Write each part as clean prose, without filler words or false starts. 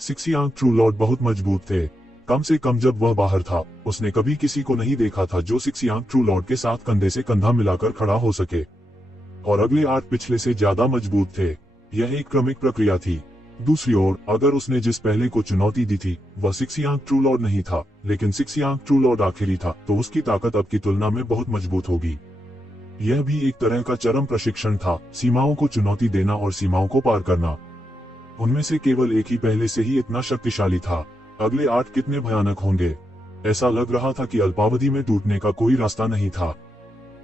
सिक्सियांग true Lord बहुत मजबूत थे। कम से कम जब वह बाहर था, उसने कभी किसी को नहीं देखा था जो सिक्सियांग ट्रू लॉर्ड के साथ कंधे से कंधा मिलाकर खड़ा हो सके। और अगले 8 पिछले से ज्यादा मजबूत थे। यह एक क्रमिक प्रक्रिया थी। दूसरी ओर, अगर उसने जिस पहले को चुनौती दी थी वह सिक्सियांग ट्रू लॉर्ड नहीं था, लेकिन सिक्सियांग ट्रू लॉर्ड आखिरी था, तो उसकी ताकत अब की तुलना में बहुत मजबूत होगी। यह भी एक तरह का चरम प्रशिक्षण था, सीमाओं को चुनौती देना और सीमाओं को पार करना। उनमें से केवल एक ही पहले से ही इतना शक्तिशाली था। अगले 8 कितने भयानक होंगे। ऐसा लग रहा था कि अल्पावधि में टूटने का कोई रास्ता नहीं था।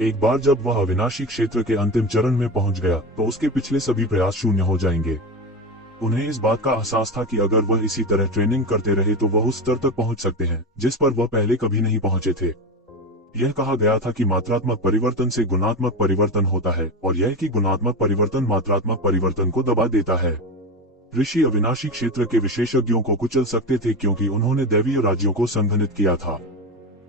एक बार जब वह अविनाशी क्षेत्र के अंतिम चरण में पहुंच गया तो उसके पिछले सभी प्रयास शून्य हो जाएंगे। उन्हें इस बात का एहसास था कि अगर वह इसी तरह ट्रेनिंग करते रहे तो वह उस स्तर तक पहुंच सकते हैं जिस पर वह पहले कभी नहीं पहुंचे थे। यह कहा गया था कि मात्रात्मक परिवर्तन से गुणात्मक परिवर्तन होता है, और यह कि गुणात्मक परिवर्तन मात्रात्मक परिवर्तन को दबा देता है। ऋषि अविनाशी क्षेत्र के विशेषज्ञों को कुचल सकते थे क्योंकि उन्होंने दैवीय राज्यों को संघनित किया था।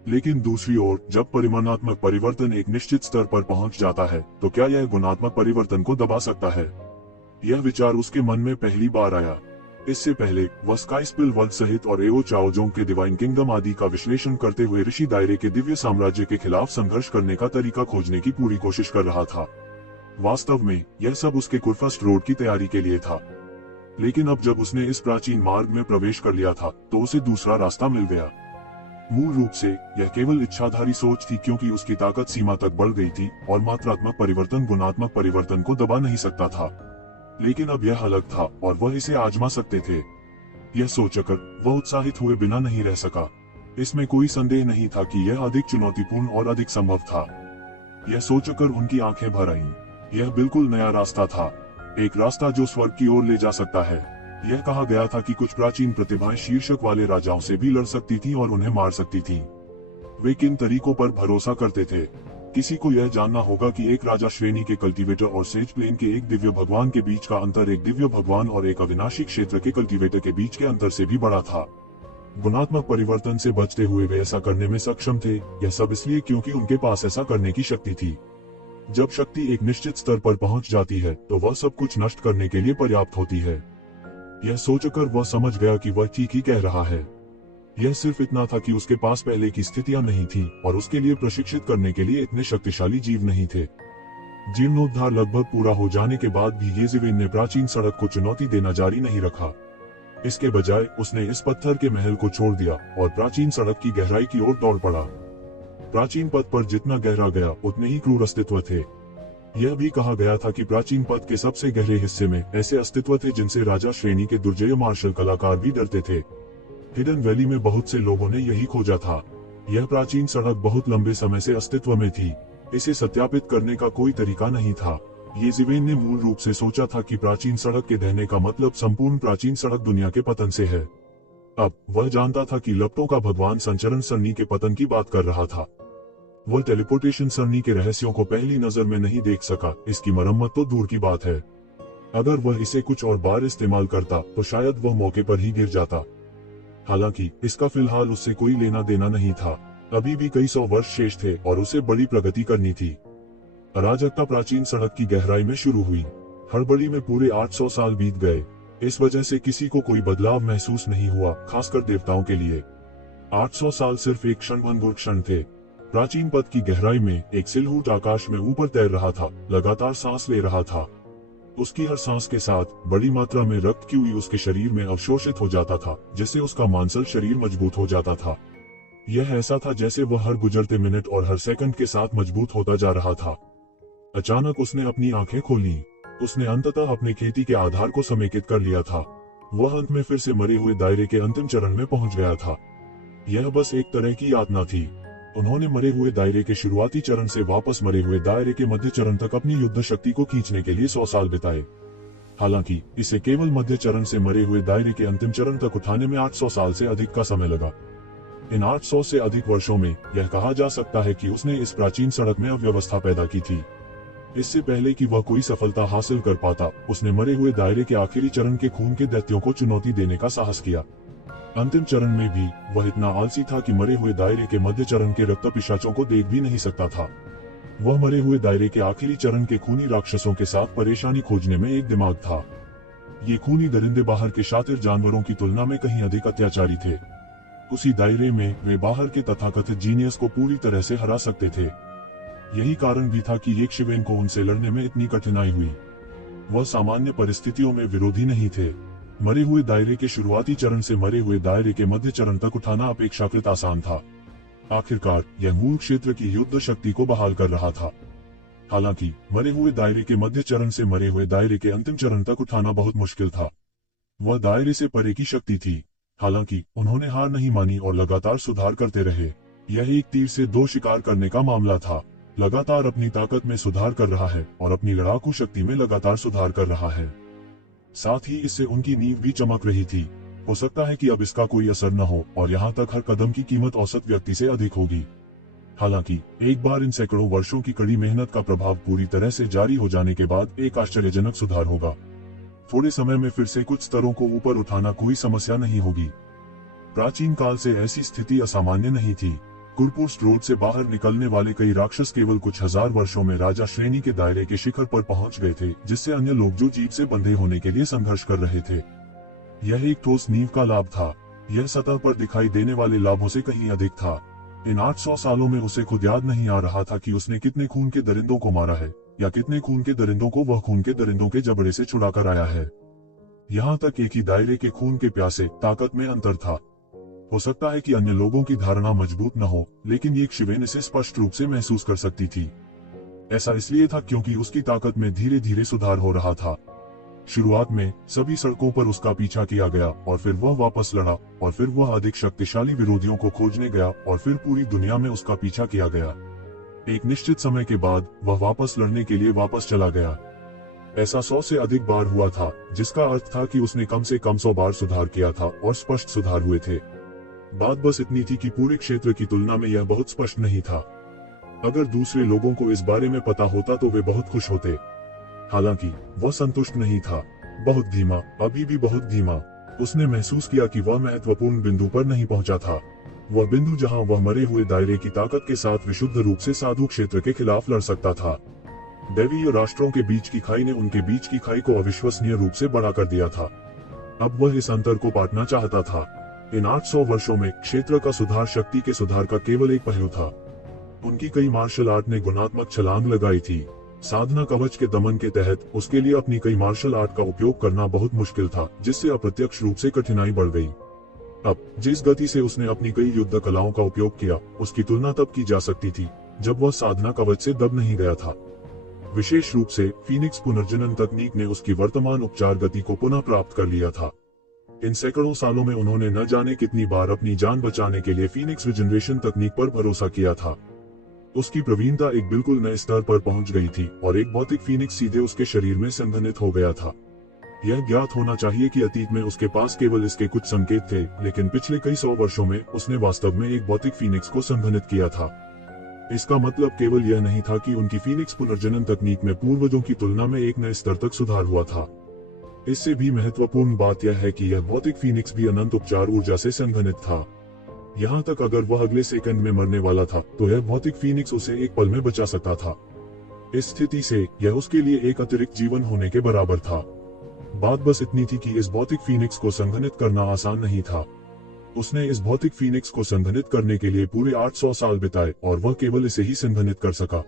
लेकिन दूसरी ओर, जब परिमाणात्मक परिवर्तन एक निश्चित स्तर पर पहुंच जाता है तो क्या यह गुणात्मक परिवर्तन को दबा सकता है? यह विचार उसके मन में पहली बार आया। इससे पहले वह स्काईस्पिल वर्ल्ड सहित और एओ चाओजोंग के डिवाइन किंगडम आदि का विश्लेषण करते हुए ऋषि दायरे के दिव्य साम्राज्य के खिलाफ संघर्ष करने का तरीका खोजने की पूरी कोशिश कर रहा था। वास्तव में यह सब उसके कुरफस्ट रोड की तैयारी के लिए था। लेकिन अब जब उसने इस प्राचीन मार्ग में प्रवेश कर लिया था तो उसे दूसरा रास्ता मिल गया। मूल रूप से यह केवल इच्छाधारी सोच थी क्योंकि उसकी ताकत सीमा तक बढ़ गई थी और मात्रात्मक परिवर्तन गुणात्मक परिवर्तन को दबा नहीं सकता था। लेकिन अब यह अलग था और वह इसे आजमा सकते थे। यह सोचकर वह उत्साहित हुए बिना नहीं रह सका। इसमें कोई संदेह नहीं था कि यह अधिक चुनौतीपूर्ण और अधिक संभव था। यह सोचकर उनकी आंखें भर आईं। यह बिल्कुल नया रास्ता था, एक रास्ता जो स्वर्ग की ओर ले जा सकता है। यह कहा गया था कि कुछ प्राचीन प्रतिभाएं शीर्षक वाले राजाओं से भी लड़ सकती थी और उन्हें मार सकती थी। वे किन तरीकों पर भरोसा करते थे? किसी को यह जानना होगा कि एक राजा श्रेणी के कल्टीवेटर और सेज प्लेन के एक दिव्य भगवान के बीच का अंतर एक दिव्य भगवान और एक अविनाशी क्षेत्र के कल्टीवेटर के बीच के अंतर से भी बड़ा था। गुणात्मक परिवर्तन से बचते हुए वे ऐसा करने में सक्षम थे। यह सब इसलिए क्योंकि उनके पास ऐसा करने की शक्ति थी। जब शक्ति एक निश्चित स्तर पर पहुंच जाती है तो वह सब कुछ नष्ट करने के लिए पर्याप्त होती है। यह सोचकर वह समझ गया कि वह ठीक ही कह रहा है। यह सिर्फ इतना था कि उसके पास पहले की स्थितियां नहीं थी और उसके लिए प्रशिक्षित करने के लिए इतने शक्तिशाली जीव नहीं थे। जीर्णोद्धार लगभग पूरा हो जाने के बाद भी येज़िवेन ने प्राचीन सड़क को चुनौती देना जारी नहीं रखा। इसके बजाय उसने इस पत्थर के महल को छोड़ दिया और प्राचीन सड़क की गहराई की ओर दौड़ पड़ा। प्राचीन पथ पर जितना गहरा गया उतने ही क्रूर अस्तित्व थे। यह भी कहा गया था कि प्राचीन पथ के सबसे गहरे हिस्से में ऐसे अस्तित्व थे जिनसे राजा श्रेणी के दुर्जय मार्शल कलाकार भी डरते थे। हिडन वैली में बहुत से लोगों ने यही खोजा था। यह प्राचीन सड़क बहुत लंबे समय से अस्तित्व में थी। इसे सत्यापित करने का कोई तरीका नहीं था। येज़िवेन ने मूल रूप से सोचा था कि प्राचीन सड़क के ढहने का मतलब संपूर्ण प्राचीन सड़क दुनिया के पतन से है। अब वह जानता था कि लपटों का भगवान संचरण सरणी के पतन की बात कर रहा था। वह टेलीपोर्टेशन सरणी के रहस्यों को पहली नजर में नहीं देख सका, इसकी मरम्मत तो दूर की बात है। अगर वह इसे कुछ और बार इस्तेमाल करता तो शायद वह मौके पर ही गिर जाता। हालांकि इसका फिलहाल उससे कोई लेना देना नहीं था। अभी भी कई 100 वर्ष शेष थे और उसे बड़ी प्रगति करनी थी। अराजकता प्राचीन सड़क की गहराई में शुरू हुई। हड़बड़ी में पूरे 800 साल बीत गए। इस वजह से किसी को कोई बदलाव महसूस नहीं हुआ, खासकर देवताओं के लिए। 800 साल सिर्फ एक क्षणभंगुर क्षण थे। प्राचीन पथ की गहराई में एक सिलहूट आकाश में ऊपर तैर रहा था, लगातार सांस ले रहा था। उसकी हर सांस के साथ बड़ी मात्रा में रक्त की हुई उसके शरीर में अवशोषित हो जाता था, जिससे उसका मांसल शरीर मजबूत हो जाता था। यह ऐसा था जैसे वह हर गुजरते मिनट और हर सेकंड के साथ मजबूत होता जा रहा था। अचानक उसने अपनी आंखें खोली। उसने अंततः अपने खेती के आधार को समेकित कर लिया था। वह अंत में फिर से मरे हुए दायरे के अंतिम चरण में पहुंच गया था। यह बस एक तरह की यातना थी। उन्होंने मरे हुए दायरे के शुरुआती चरण से वापस मरे हुए दायरे के मध्य चरण तक अपनी युद्ध शक्ति को खींचने के लिए 100 साल बिताए। हालांकि इसे केवल मध्य चरण से मरे हुए दायरे के अंतिम चरण तक उठाने में 800 साल से अधिक का समय लगा। इन 800 से अधिक वर्षों में यह कहा जा सकता है कि उसने इस प्राचीन सड़क में अव्यवस्था पैदा की थी। इससे पहले कि वह कोई सफलता हासिल कर पाता, उसने मरे हुए दायरे के आखिरी चरण के खून के दैत्यों को चुनौती देने का साहस किया। अंतिम चरण में भी वह इतना आलसी था कि मरे हुए दायरे के मध्य चरण के रक्त पिशाचों को देख भी नहीं सकता था। वह मरे हुए दायरे के आखिरी चरण के खूनी राक्षसों के साथ परेशानी खोजने में एक दिमाग था। ये खूनी दरिंदे बाहर के शातिर जानवरों की तुलना में कहीं अधिक अत्याचारी थे। उसी दायरे में वे बाहर के तथाकथित जीनियस को पूरी तरह से हरा सकते थे। यही कारण भी था कि येकशिवेन को उनसे लड़ने में इतनी कठिनाई हुई। वह सामान्य परिस्थितियों में विरोधी नहीं थे। मरे हुए दायरे के शुरुआती चरण से मरे हुए दायरे के मध्य चरण तक उठाना अपेक्षाकृत आसान था। आखिरकार यह मूल क्षेत्र की युद्ध शक्ति को बहाल कर रहा था। हालांकि मरे हुए दायरे के मध्य चरण से मरे हुए दायरे के अंतिम चरण तक उठाना बहुत मुश्किल था। वह दायरे से परे की शक्ति थी। हालांकि उन्होंने हार नहीं मानी और लगातार सुधार करते रहे। यह एक तीर से दो शिकार करने का मामला था। लगातार अपनी ताकत में सुधार कर रहा है और अपनी लड़ाकू शक्ति में लगातार सुधार कर रहा है। साथ ही इससे उनकी नींव भी चमक रही थी। हो सकता है कि अब इसका कोई असर न हो और यहाँ तक हर कदम की कीमत औसत व्यक्ति से अधिक होगी। हालांकि एक बार इन सैकड़ों वर्षों की कड़ी मेहनत का प्रभाव पूरी तरह से जारी हो जाने के बाद एक आश्चर्यजनक सुधार होगा। थोड़े समय में फिर से कुछ स्तरों को ऊपर उठाना कोई समस्या नहीं होगी। प्राचीन काल से ऐसी स्थिति असामान्य नहीं थी। कुरपुस्ट रोड से बाहर निकलने वाले कई राक्षस केवल कुछ हजार वर्षों में राजा श्रेणी के दायरे के शिखर पर पहुंच गए थे, जिससे अन्य लोग जो जीव से बंधे होने के लिए संघर्ष कर रहे थे। यह एक ठोस नींव का लाभ था। यह सतह पर दिखाई देने वाले लाभों से कहीं अधिक था। इन 800 सालों में उसे खुद याद नहीं आ रहा था कि उसने कितने खून के दरिंदों को मारा है या कितने खून के दरिंदों को वह खून के दरिंदों के जबड़े से छुड़ाकर आया है। यहाँ तक एक ही दायरे के खून के प्यासे ताकत में अंतर था। हो सकता है कि अन्य लोगों की धारणा मजबूत न हो, लेकिन येकशिवेन इसे स्पष्ट रूप से महसूस कर सकती थी। ऐसा इसलिए था क्योंकि उसकी ताकत में धीरे धीरे सुधार हो रहा था। शुरुआत में सभी सड़कों पर उसका पीछा किया गया और फिर वह वापस लड़ा और फिर वह अधिक शक्तिशाली विरोधियों को खोजने गया और फिर पूरी दुनिया में उसका पीछा किया गया। एक निश्चित समय के बाद वह वापस लड़ने के लिए वापस चला गया। ऐसा 100 से अधिक बार हुआ था, जिसका अर्थ था कि उसने कम से कम 100 बार सुधार किया था और स्पष्ट सुधार हुए थे। बात बस इतनी थी कि पूरे क्षेत्र की तुलना में यह बहुत स्पष्ट नहीं था। अगर दूसरे लोगों को इस बारे में पता होता तो वे बहुत खुश होते। हालांकि वह संतुष्ट नहीं था। बहुत धीमा, अभी भी बहुत धीमा। उसने महसूस किया कि वह महत्वपूर्ण बिंदु पर नहीं पहुंचा था। वह बिंदु जहां वह मरे हुए दायरे की ताकत के साथ विशुद्ध रूप से साधु क्षेत्र के खिलाफ लड़ सकता था। दैवीय राष्ट्रों के बीच की खाई ने उनके बीच की खाई को अविश्वसनीय रूप से बड़ा कर दिया था। अब वह इस अंतर को पाटना चाहता था। इन 800 वर्षों में क्षेत्र का सुधार शक्ति के सुधार का केवल एक पहलू था। उनकी कई मार्शल आर्ट ने गुणात्मक छलांग लगाई थी। साधना कवच के दमन के तहत उसके लिए अपनी कई मार्शल आर्ट का उपयोग करना बहुत मुश्किल था, जिससे अप्रत्यक्ष रूप से कठिनाई बढ़ गई। अब जिस गति से उसने अपनी कई युद्ध कलाओं का उपयोग किया, उसकी तुलना तब की जा सकती थी जब वह साधना कवच से दब नहीं गया था। विशेष रूप से फीनिक्स पुनर्जनन तकनीक ने उसकी वर्तमान उपचार गति को पुनः प्राप्त कर लिया था। इन सैकड़ों सालों में उन्होंने न जाने कितनी बार अपनी जान बचाने के लिए फीनिक्स रिजनरेशन तकनीक पर भरोसा किया था। उसकी प्रवीणता एक बिल्कुल नए स्तर पर पहुंच गई थी और एक भौतिक फीनिक्स सीधे उसके शरीर में संघनित हो गया था। यह ज्ञात होना चाहिए कि अतीत में उसके पास केवल इसके कुछ संकेत थे, लेकिन पिछले कई 100 वर्षों में उसने वास्तव में एक भौतिक फीनिक्स को संघनित किया था। इसका मतलब केवल यह नहीं था कि उनकी फीनिक्स पुनर्जनन तकनीक में पूर्वजों की तुलना में एक नए स्तर तक सुधार हुआ था। इससे भी महत्वपूर्ण बात यह है कि यह भौतिक फीनिक्स भी अनंत उपचार ऊर्जा से संघनित था। यहाँ तक अगर वह अगले सेकंड में मरने वाला था तो यह भौतिक फीनिक्स उसे एक पल में बचा सकता था। इस स्थिति से यह उसके लिए एक अतिरिक्त जीवन होने के बराबर था। बात बस इतनी थी कि इस भौतिक फीनिक्स को संघनित करना आसान नहीं था। उसने इस भौतिक फीनिक्स को संघनित करने के लिए पूरे 800 साल बिताए और वह केवल इसे ही संघनित कर सका।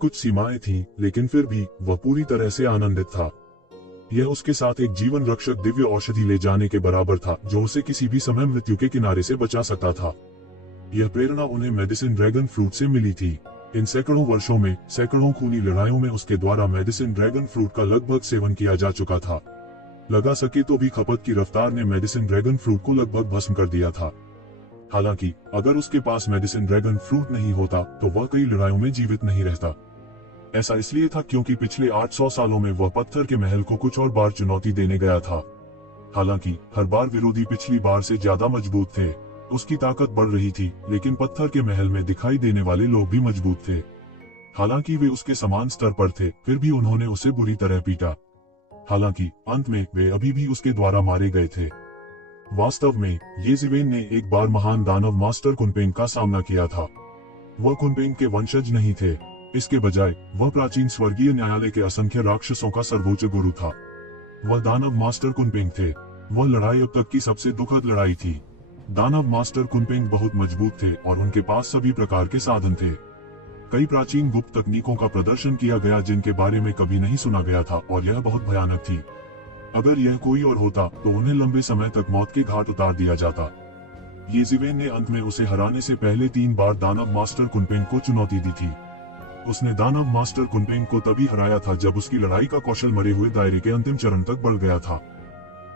कुछ सीमाएं थीं, लेकिन फिर भी वह पूरी तरह से आनंदित था। यह उसके साथ एक जीवन रक्षक दिव्य औषधि ले जाने के बराबर था, जो उसे किसी भी समय मृत्यु के किनारे से बचा सकता था। यह प्रेरणा उन्हें मेडिसिन ड्रैगन फ्रूट से मिली थी। इन सैकड़ों वर्षों में सैकड़ों खूनी लड़ाइयों में उसके द्वारा मेडिसिन ड्रैगन फ्रूट का लगभग सेवन किया जा चुका था। लगा सके तो भी खपत की रफ्तार ने मेडिसिन ड्रैगन फ्रूट को लगभग भस्म कर दिया था। हालांकि अगर उसके पास मेडिसिन ड्रैगन फ्रूट नहीं होता तो वह कई लड़ाइयों में जीवित नहीं रहता। ऐसा इसलिए था क्योंकि पिछले 800 सालों में वह पत्थर के महल को कुछ और बार चुनौती देने गया था। हालांकि हर बार विरोधी पिछली बार से ज्यादा मजबूत थे। उसकी ताकत बढ़ रही थी, लेकिन पत्थर के महल में दिखाई देने वाले लोग भी मजबूत थे। हालांकि वे उसके समान स्तर पर थे, फिर भी उन्होंने उसे बुरी तरह पीटा। हालांकि अंत में वे अभी भी उसके द्वारा मारे गए थे। वास्तव में येजिवेन ने एक बार महान दानव मास्टर कुनपेंग का सामना किया था। वह कुनपेंग के वंशज नहीं थे। इसके बजाय वह प्राचीन स्वर्गीय न्यायालय के असंख्य राक्षसों का सर्वोच्च गुरु था। वह दानव मास्टर कुनपेंग थे। वह लड़ाई अब तक की सबसे दुखद लड़ाई थी। दानव मास्टर कुनपेंग बहुत मजबूत थे और उनके पास सभी प्रकार के साधन थे। कई प्राचीन गुप्त तकनीकों का प्रदर्शन किया गया जिनके बारे में कभी नहीं सुना गया था और यह बहुत भयानक थी। अगर यह कोई और होता तो उन्हें लंबे समय तक मौत के घाट उतार दिया जाता। येज़िवेन ने अंत में उसे हराने से पहले 3 बार दानव मास्टर कुनपेंग को चुनौती दी थी। उसने दानव मास्टर कुनपेंग को तभी हराया था जब उसकी लड़ाई का कौशल मरे हुए दायरे के अंतिम चरण तक बढ़ गया था।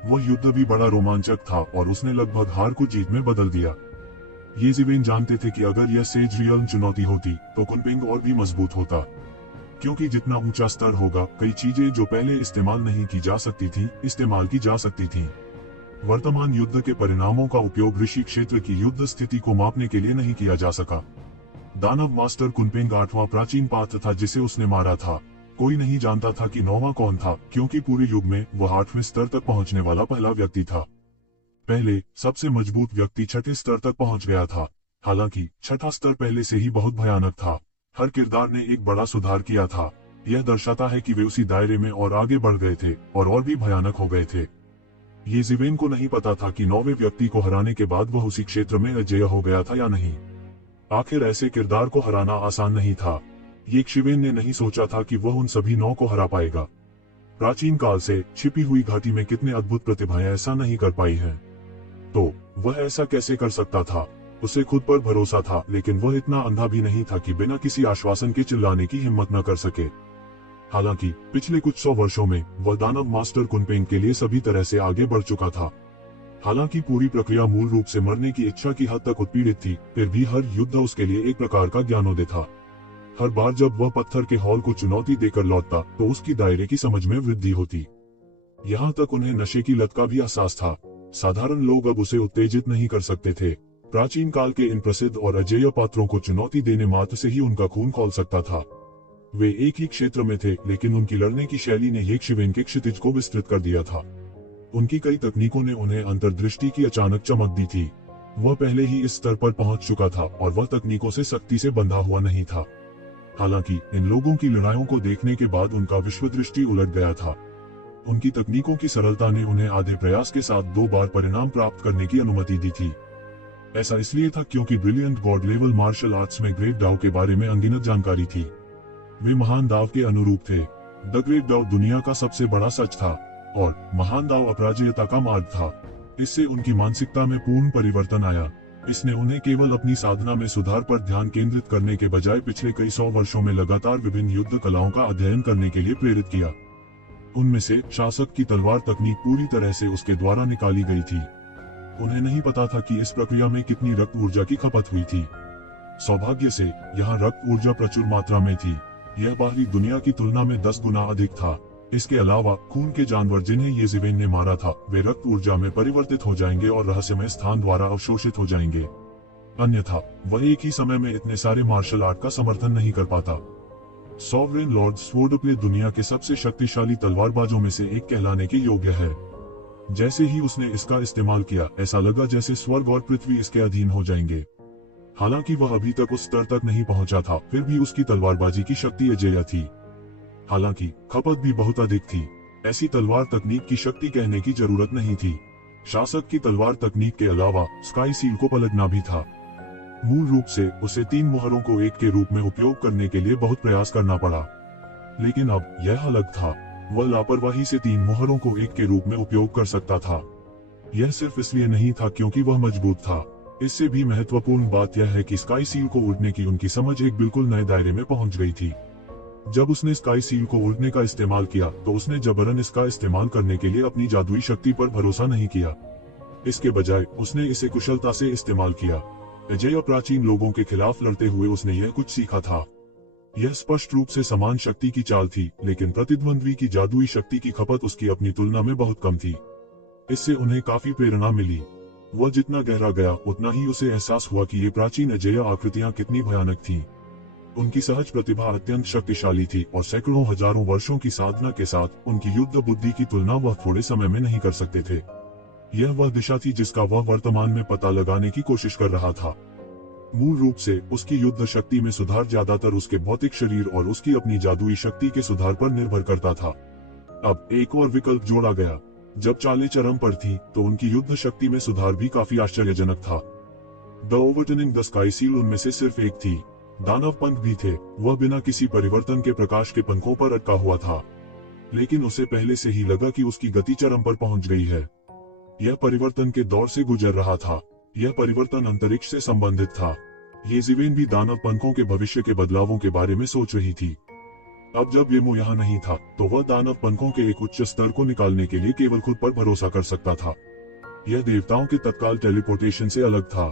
वह युद्ध भी बड़ा रोमांचक था और उसने लगभग हार को जीत में बदल दिया। येज़िवेन जानते थे कि अगर यह सेज रियल्म चुनौती होती तो कुनपेंग और भी मजबूत होता, क्योंकि जितना ऊंचा स्तर होगा कई चीजें जो पहले इस्तेमाल नहीं की जा सकती थी इस्तेमाल की जा सकती थी। वर्तमान युद्ध के परिणामों का उपयोग ऋषि क्षेत्र की युद्ध स्थिति को मापने के लिए नहीं किया जा सका। दानव मास्टर कुनपेंग 8वां प्राचीन पात्र था जिसे उसने मारा था। कोई नहीं जानता था कि 9वां कौन था, क्योंकि पूरे युग में वह 8वें स्तर तक पहुंचने वाला पहला व्यक्ति था। पहले सबसे मजबूत व्यक्ति 6ठे स्तर तक पहुंच गया था। हालांकि 6ठा स्तर पहले से ही बहुत भयानक था। हर किरदार ने एक बड़ा सुधार किया था। यह दर्शाता है कि वे उसी दायरे में और आगे बढ़ गए थे और भी भयानक हो गए थे। येज़िवेन को नहीं पता था कि 9वें व्यक्ति को हराने के बाद वह उसी क्षेत्र में अजेय हो गया था या नहीं। आखिर ऐसे किरदार को हराना आसान नहीं था। येज़िवेन ने नहीं सोचा था कि वह उन सभी 9 को हरा पाएगा। प्राचीन काल से छिपी हुई घाटी में कितने अद्भुत प्रतिभाएं ऐसा नहीं कर पाई हैं। तो वह ऐसा कैसे कर सकता था? उसे खुद पर भरोसा था, लेकिन वह इतना अंधा भी नहीं था कि बिना किसी आश्वासन के चिल्लाने की हिम्मत न कर सके। हालांकि पिछले कुछ 100 वर्षों में वह दानव मास्टर कुनपेंग के लिए सभी तरह से आगे बढ़ चुका था। हालांकि पूरी प्रक्रिया मूल रूप से मरने की इच्छा की हद तक उत्पीड़ित थी, फिर भी हर युद्ध उसके लिए एक प्रकार का ज्ञानोदय था। हर बार जब वह पत्थर के हॉल को चुनौती देकर लौटता तो उसकी दायरे की समझ में वृद्धि होती। यहाँ तक उन्हें नशे की लत का भी एहसास था। साधारण लोग अब उसे उत्तेजित नहीं कर सकते थे। प्राचीन काल के इन प्रसिद्ध और अजेय पात्रों को चुनौती देने मात्र से ही उनका खून खौल सकता था। वे एक ही क्षेत्र में थे, लेकिन उनकी लड़ने की शैली ने येज़िवेन के क्षितिज को विस्तृत कर दिया था। उनकी कई तकनीकों ने उन्हें अंतर्दृष्टि की अचानक चमक दी थी। वह पहले ही इस स्तर पर पहुंच चुका था और वह तकनीकों से सख्ती से बंधा हुआ नहीं था। हालांकि इन लोगों की लड़ाइयों को देखने के बाद उनका विश्वदृष्टि उलट गया था। उनकी तकनीकों की सरलता ने उन्हें आधे प्रयास के साथ 2 बार परिणाम प्राप्त करने की अनुमति दी थी। ऐसा इसलिए था क्योंकि brilliant god level martial arts में ग्रेट दाव के बारे में अनगिनत जानकारी थी। वे महान दाव के अनुरूप थे। द ग्रेट दाव दुनिया का सबसे बड़ा सच था और महान दाव अपराजयता का मार्ग था। इससे उनकी मानसिकता में पूर्ण परिवर्तन आया। इसने उन्हें केवल अपनी साधना में सुधार पर ध्यान केंद्रित करने के बजाय पिछले कई 100 वर्षों में लगातार विभिन्न युद्ध कलाओं का अध्ययन करने के लिए प्रेरित किया। उनमें से शासक की तलवार तकनीक पूरी तरह से उसके द्वारा निकाली गई थी। उन्हें नहीं पता था कि इस प्रक्रिया में कितनी रक्त ऊर्जा की खपत हुई थी। सौभाग्य से यहाँ रक्त ऊर्जा प्रचुर मात्रा में थी। यह बाहरी दुनिया की तुलना में 10 गुना अधिक था। इसके अलावा खून के जानवर जिन्हें येज़िवेन ने मारा था वे रक्त ऊर्जा में परिवर्तित हो जाएंगे और रहस्यमय स्थान द्वारा अवशोषित हो जाएंगे। अन्यथा वह एक ही समय में इतने सारे मार्शल आर्ट का समर्थन नहीं कर पाता। सॉवरेन लॉर्ड स्वोर्डप्ले दुनिया के सबसे शक्तिशाली तलवारबाजों में से एक कहलाने के योग्य है। जैसे ही उसने इसका इस्तेमाल किया, ऐसा लगा जैसे स्वर्ग और पृथ्वी इसके अधीन हो जाएंगे। हालांकि वह अभी तक उस स्तर तक नहीं पहुंचा था, फिर भी उसकी तलवारबाजी की शक्ति अजेय थी। हालांकि खपत भी बहुत अधिक थी। ऐसी तलवार तकनीक की शक्ति कहने की जरूरत नहीं थी। शासक की तलवार तकनीक के अलावा स्काई सील को पलटना भी था। मूल रूप से उसे 3 मुहरों को एक के रूप में उपयोग करने के लिए बहुत प्रयास करना पड़ा। लेकिन अब यह अलग था। वह लापरवाही से 3 मुहरों को एक के रूप में उपयोग कर सकता था। यह सिर्फ इसलिए नहीं था क्योंकि वह मजबूत था। इससे भी महत्वपूर्ण बात यह है कि स्काई सील को उड़ने की उनकी समझ एक बिल्कुल नए दायरे में पहुंच गई थी। जब उसने स्काई सील को उड़ने का इस्तेमाल किया तो उसने जबरन इसका इस्तेमाल करने के लिए अपनी जादुई शक्ति पर भरोसा नहीं किया। इसके बजाय उसने इसे कुशलता से इस्तेमाल किया। अजेय प्राचीन लोगों के खिलाफ लड़ते हुए उसने यह कुछ सीखा था। यह स्पष्ट रूप से समान शक्ति की चाल थी, लेकिन प्रतिद्वंद्वी की जादुई शक्ति की खपत उसकी अपनी तुलना में बहुत कम थी। इससे उन्हें काफी प्रेरणा मिली। वह जितना गहरा गया उतना ही उसे एहसास हुआ कि ये प्राचीन अजेय आकृतियां कितनी भयानक थीं। उनकी सहज प्रतिभा अत्यंत शक्तिशाली थी और सैकड़ों हजारों वर्षों की साधना के साथ उनकी युद्ध बुद्धि की तुलना वह थोड़े समय में नहीं कर सकते थे। यह वह दिशा थी जिसका वह वर्तमान में पता लगाने की कोशिश कर रहा था। मूल रूप से उसकी युद्ध शक्ति में सुधार ज्यादातर उसके भौतिक शरीर और उसकी अपनी जादुई शक्ति के सुधार पर निर्भर करता था। अब एक और विकल्प जोड़ा गया। जब चालें चरम पर थी तो उनकी युद्ध शक्ति में सुधार भी काफी आश्चर्यजनक था। The overturning the sky seal उनमें से सिर्फ एक थी। दानव पंख भी थे, वह बिना किसी परिवर्तन के प्रकाश के पंखों पर अटका हुआ था, लेकिन उसे पहले से ही लगा कि उसकी गति चरम पर पहुंच गई है। यह परिवर्तन के दौर से गुजर रहा था। यह परिवर्तन अंतरिक्ष से संबंधित था। येज़िवेन भी दानव पंखों के भविष्य के बदलावों के बारे में सोच रही थी। अब जब येमो यहाँ नहीं था तो वह दानव पंखों के एक उच्च स्तर को निकालने के लिए केवल खुद पर भरोसा कर सकता था। यह देवताओं के तत्काल टेलीपोर्टेशन से अलग था।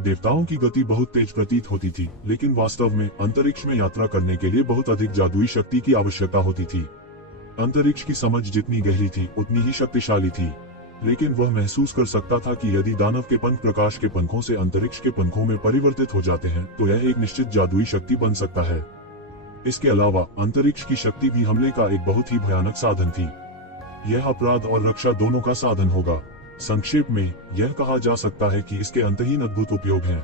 देवताओं की गति बहुत तेज प्रतीत होती थी, लेकिन वास्तव में अंतरिक्ष में यात्रा करने के लिए बहुत अधिक जादुई शक्ति की आवश्यकता होती थी। अंतरिक्ष की समझ जितनी गहरी थी उतनी ही शक्तिशाली थी, लेकिन वह महसूस कर सकता था कि यदि दानव के पंख प्रकाश के पंखों से अंतरिक्ष के पंखों में परिवर्तित हो जाते हैं तो यह एक निश्चित जादुई शक्ति बन सकता है। इसके अलावा अंतरिक्ष की शक्ति भी हमले का एक बहुत ही भयानक साधन थी। यह अपराध और रक्षा दोनों का साधन होगा। संक्षेप में यह कहा जा सकता है कि इसके अंतहीन अद्भुत उपयोग हैं,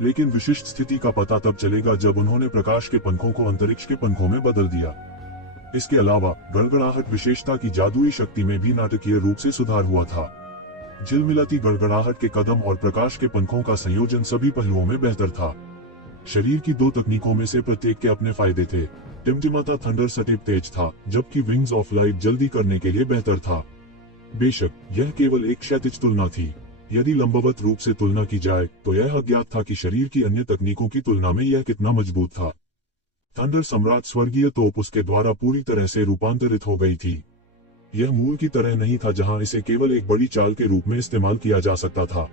लेकिन विशिष्ट स्थिति का पता तब चलेगा जब उन्होंने प्रकाश के पंखों को अंतरिक्ष के पंखों में बदल दिया। इसके अलावा गड़गड़ाहट विशेषता की जादुई शक्ति में भी नाटकीय रूप से सुधार हुआ था। झिलमिलाती गड़गड़ाहट के कदम और प्रकाश के पंखों का संयोजन सभी पहलुओं में बेहतर था। शरीर की दो तकनीकों में से प्रत्येक के अपने फायदे थे। टिमटिमाता थंडर सटीक तेज था, जबकि विंग्स ऑफ लाइट जल्दी करने के लिए बेहतर था। बेशक यह केवल एक क्षैतिज तुलना थी। यदि लंबवत रूप से तुलना की जाए तो यह अज्ञात था कि शरीर की अन्य तकनीकों की तुलना में यह कितना मजबूत था। थंडर सम्राट स्वर्गीय तोप उसके द्वारा पूरी तरह से रूपांतरित हो गई थी। यह मूल की तरह नहीं था जहां इसे केवल एक बड़ी चाल के रूप में इस्तेमाल किया जा सकता था।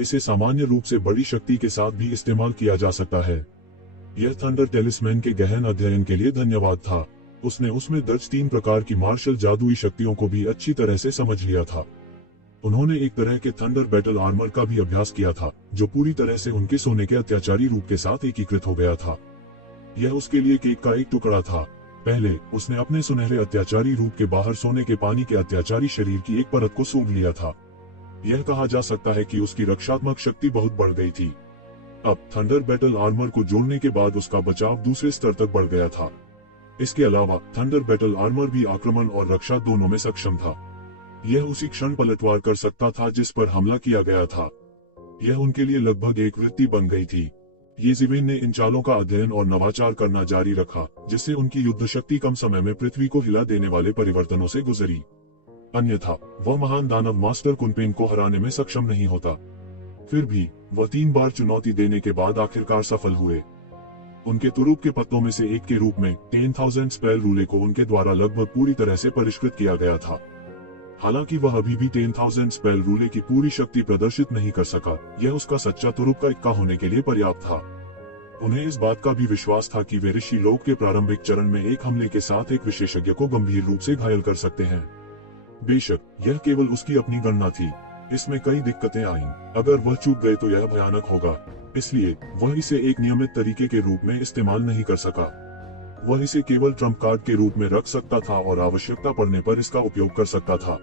इसे सामान्य रूप से बड़ी शक्ति के साथ भी इस्तेमाल किया जा सकता है। यह थंडर टेलिस्मैन के गहन अध्ययन के लिए धन्यवाद था। उसने उसमें दर्ज 3 प्रकार की मार्शल जादुई शक्तियों को भी अच्छी तरह से समझ लिया था। उन्होंने एक तरह के थंडर बैटल आर्मर का भी अभ्यास किया था, जो पूरी तरह से उनके सोने के अत्याचारी रूप के साथ एकीकृत हो गया था। यह उसके लिए केक का एक टुकड़ा था। पहले उसने अपने सुनहरे अत्याचारी रूप के बाहर सोने के पानी के अत्याचारी शरीर की एक परत को सूंघ लिया था। यह कहा जा सकता है कि उसकी रक्षात्मक शक्ति बहुत बढ़ गई थी। अब थंडर बैटल आर्मर को जोड़ने के बाद उसका बचाव दूसरे स्तर तक बढ़ गया था। इसके अलावा थंडर बैटल आर्मर भी आक्रमण और रक्षा दोनों में सक्षम था। यह उसी क्षण पलटवार कर सकता था जिस पर हमला किया गया था। यह उनके लिए लगभग एक वृत्ति बन गई थी। येज़िवेन ने इन चालों का अध्ययन और नवाचार करना जारी रखा, जिससे उनकी युद्ध शक्ति कम समय में पृथ्वी को हिला देने वाले परिवर्तनों से गुजरी। अन्यथा वह महान दानव मास्टर कुनपेन को हराने में सक्षम नहीं होता। फिर भी वह 3 बार चुनौती देने के बाद आखिरकार सफल हुए। उनके तुरुप के पत्तों में से एक के रूप में 10,000 स्पेल रूले को उनके द्वारा लगभग पूरी तरह से परिष्कृत किया गया था। हालांकि वह अभी भी 10,000 स्पेल रूले की पूरी शक्ति प्रदर्शित नहीं कर सका, यह उसका सच्चा तुरुप का इक्का होने के लिए पर्याप्त था। उन्हें इस बात का भी विश्वास था कि वे ऋषि लोक के प्रारंभिक चरण में एक हमले के साथ एक विशेषज्ञ को गंभीर रूप से घायल कर सकते हैं। बेशक यह केवल उसकी अपनी गणना थी। इसमें कई दिक्कतें आईं। अगर वह चूक गए तो यह भयानक होगा, इसलिए वह इसे एक नियमित तरीके के रूप में इस्तेमाल नहीं कर सका। वह इसे केवल ट्रम्प कार्ड के रूप में रख सकता था और आवश्यकता पड़ने पर इसका उपयोग कर सकता था।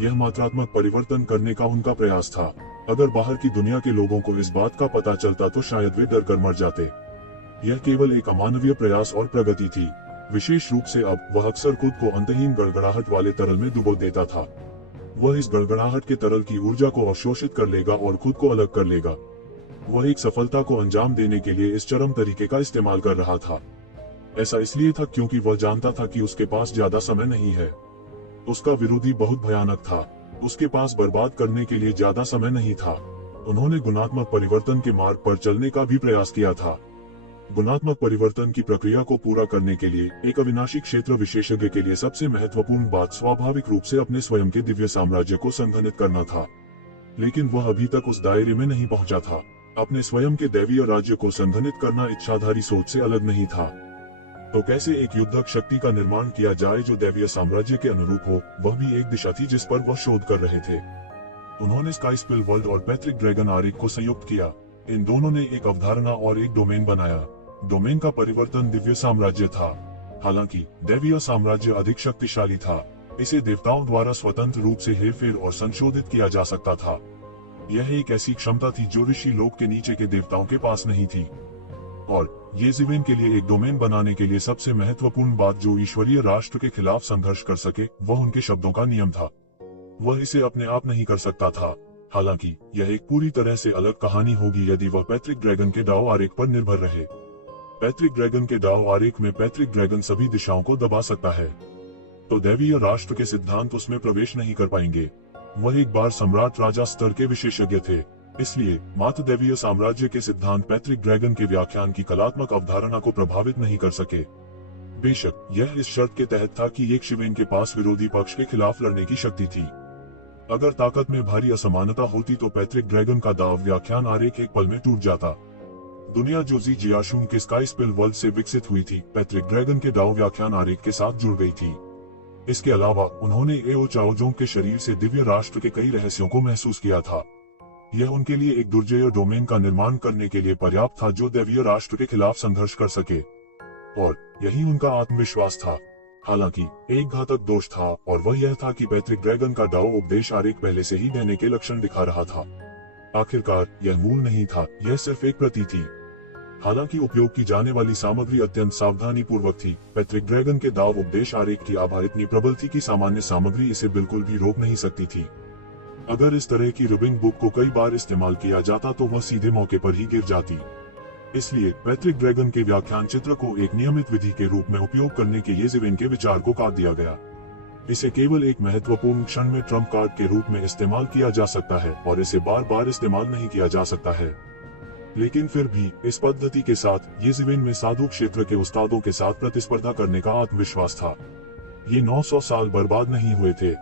यह मात्रात्मक परिवर्तन करने का उनका प्रयास था। अगर बाहर की दुनिया के लोगों को इस बात का पता चलता तो शायद वे डर कर मर जाते। यह केवल एक अमानवीय प्रयास और प्रगति थी। विशेष रूप से अब वह अक्सर खुद को अंतहीन गड़गड़ाहट वाले तरल में डुबो देता था। वह इस गड़गड़ाहट के तरल की ऊर्जा को अवशोषित कर लेगा और खुद को अलग कर लेगा। वह एक सफलता को अंजाम देने के लिए इस चरम तरीके का इस्तेमाल कर रहा था। ऐसा इसलिए था क्योंकि वह जानता था कि उसके पास ज्यादा समय नहीं है। उसका विरोधी बहुत भयानक था। उसके पास बर्बाद करने के लिए ज्यादा समय नहीं था। उन्होंने गुणात्मक परिवर्तन के मार्ग पर चलने का भी प्रयास किया था। गुणात्मक परिवर्तन की प्रक्रिया को पूरा करने के लिए एक अविनाशी क्षेत्र विशेषज्ञ के लिए सबसे महत्वपूर्ण बात स्वाभाविक रूप से अपने स्वयं के दिव्य साम्राज्य को संघनित करना था। लेकिन वह अभी तक उस दायरे में नहीं पहुंचा था। अपने स्वयं के दैवीय राज्य को संघनित करना इच्छाधारी सोच से अलग नहीं था। तो कैसे एक युद्धक शक्ति का निर्माण किया जाए जो दैवीय साम्राज्य के अनुरूप हो, वह भी एक दिशा थी जिस पर वह शोध कर रहे थे। उन्होंने स्काईस्पिल वर्ल्ड और पैट्रिक ड्रैगन आर्क को संयुक्त किया। इन दोनों ने एक अवधारणा और एक डोमेन बनाया। डोमेन का परिवर्तन दिव्य साम्राज्य था। हालांकि दैवीय साम्राज्य अधिक शक्तिशाली था। इसे देवताओं द्वारा स्वतंत्र रूप से हेरफेर और संशोधित किया जा सकता था। यह एक ऐसी क्षमता थी जो ऋषि लोक के नीचे के देवताओं के पास नहीं थी। और ये जीवेन के लिए एक डोमेन बनाने के लिए सबसे महत्वपूर्ण बात जो ईश्वरीय राष्ट्र के खिलाफ संघर्ष कर सके वह उनके शब्दों का नियम था। वह इसे अपने आप नहीं कर सकता था। हालांकि यह एक पूरी तरह से अलग कहानी होगी यदि वह पैट्रिक ड्रैगन के डाओ आरेख पर निर्भर रहे। पैट्रिक ड्रैगन के डाओ आरेख में पैट्रिक ड्रैगन सभी दिशाओं को दबा सकता है, तो दैवीय राष्ट्र के सिद्धांत उसमें प्रवेश नहीं कर पाएंगे। वह एक बार सम्राट राजा स्तर के विशेषज्ञ थे, इसलिए मात्र दैवीय साम्राज्य के सिद्धांत पैट्रिक ड्रैगन के व्याख्यान की कलात्मक अवधारणा को प्रभावित नहीं कर सके। बेशक यह इस शर्त के तहत था कि एक शिवेन के पास विरोधी पक्ष के खिलाफ लड़ने की शक्ति थी। अगर ताकत में भारी असमानता होती तो पैट्रिक ड्रैगन का दाव व्याख्यान आरेख एक पल में टूट जाता। दुनिया जोजी जियाशुन के स्काई स्पिल वर्ल्ड से विकसित हुई थी, पैट्रिक ड्रैगन के दाव व्याख्यान आरेख के साथ जुड़ गई थी। इसके अलावा उन्होंने एओ चाओजोंग के शरीर से दिव्य राष्ट्र के कई रहस्यों को महसूस किया था। यह उनके लिए एक दुर्जय डोमेन का निर्माण करने के लिए पर्याप्त था जो दैवीय राष्ट्र के खिलाफ संघर्ष कर सके, और यही उनका आत्मविश्वास था। हालांकि एक घातक दोष था, और वह यह था कि पैट्रिक ड्रैगन का डाओ उपदेश आरेख पहले से ही ढहने के लक्षण दिखा रहा था। आखिरकार यह मूल नहीं था, यह सिर्फ एक प्रति थी। हालांकि उपयोग की जाने वाली सामग्री अत्यंत सावधानी पूर्वक थी। पैट्रिक ड्रैगन के दाव उपदेश आरेख की आभा इतनी प्रबल थी कि सामान्य सामग्री इसे बिल्कुल भी रोक नहीं सकती थी। अगर इस तरह की रिबिंग बुक को कई बार इस्तेमाल किया जाता तो वह सीधे मौके पर ही गिर जाती। इसलिए पैट्रिक ड्रैगन के व्याख्यान चित्र को एक नियमित विधि के रूप में उपयोग करने के येज़ेविन के विचार को काट दिया गया। इसे केवल एक महत्वपूर्ण क्षण में ट्रम्प कार्ड के रूप में इस्तेमाल किया जा सकता है और इसे बार बार इस्तेमाल नहीं किया जा सकता है। लेकिन फिर भी इस पद्धति के साथ येज़ेविन में साधु क्षेत्र के उस्तादों के साथ प्रतिस्पर्धा करने का आत्मविश्वास था। ये 900 साल बर्बाद नहीं हुए थे।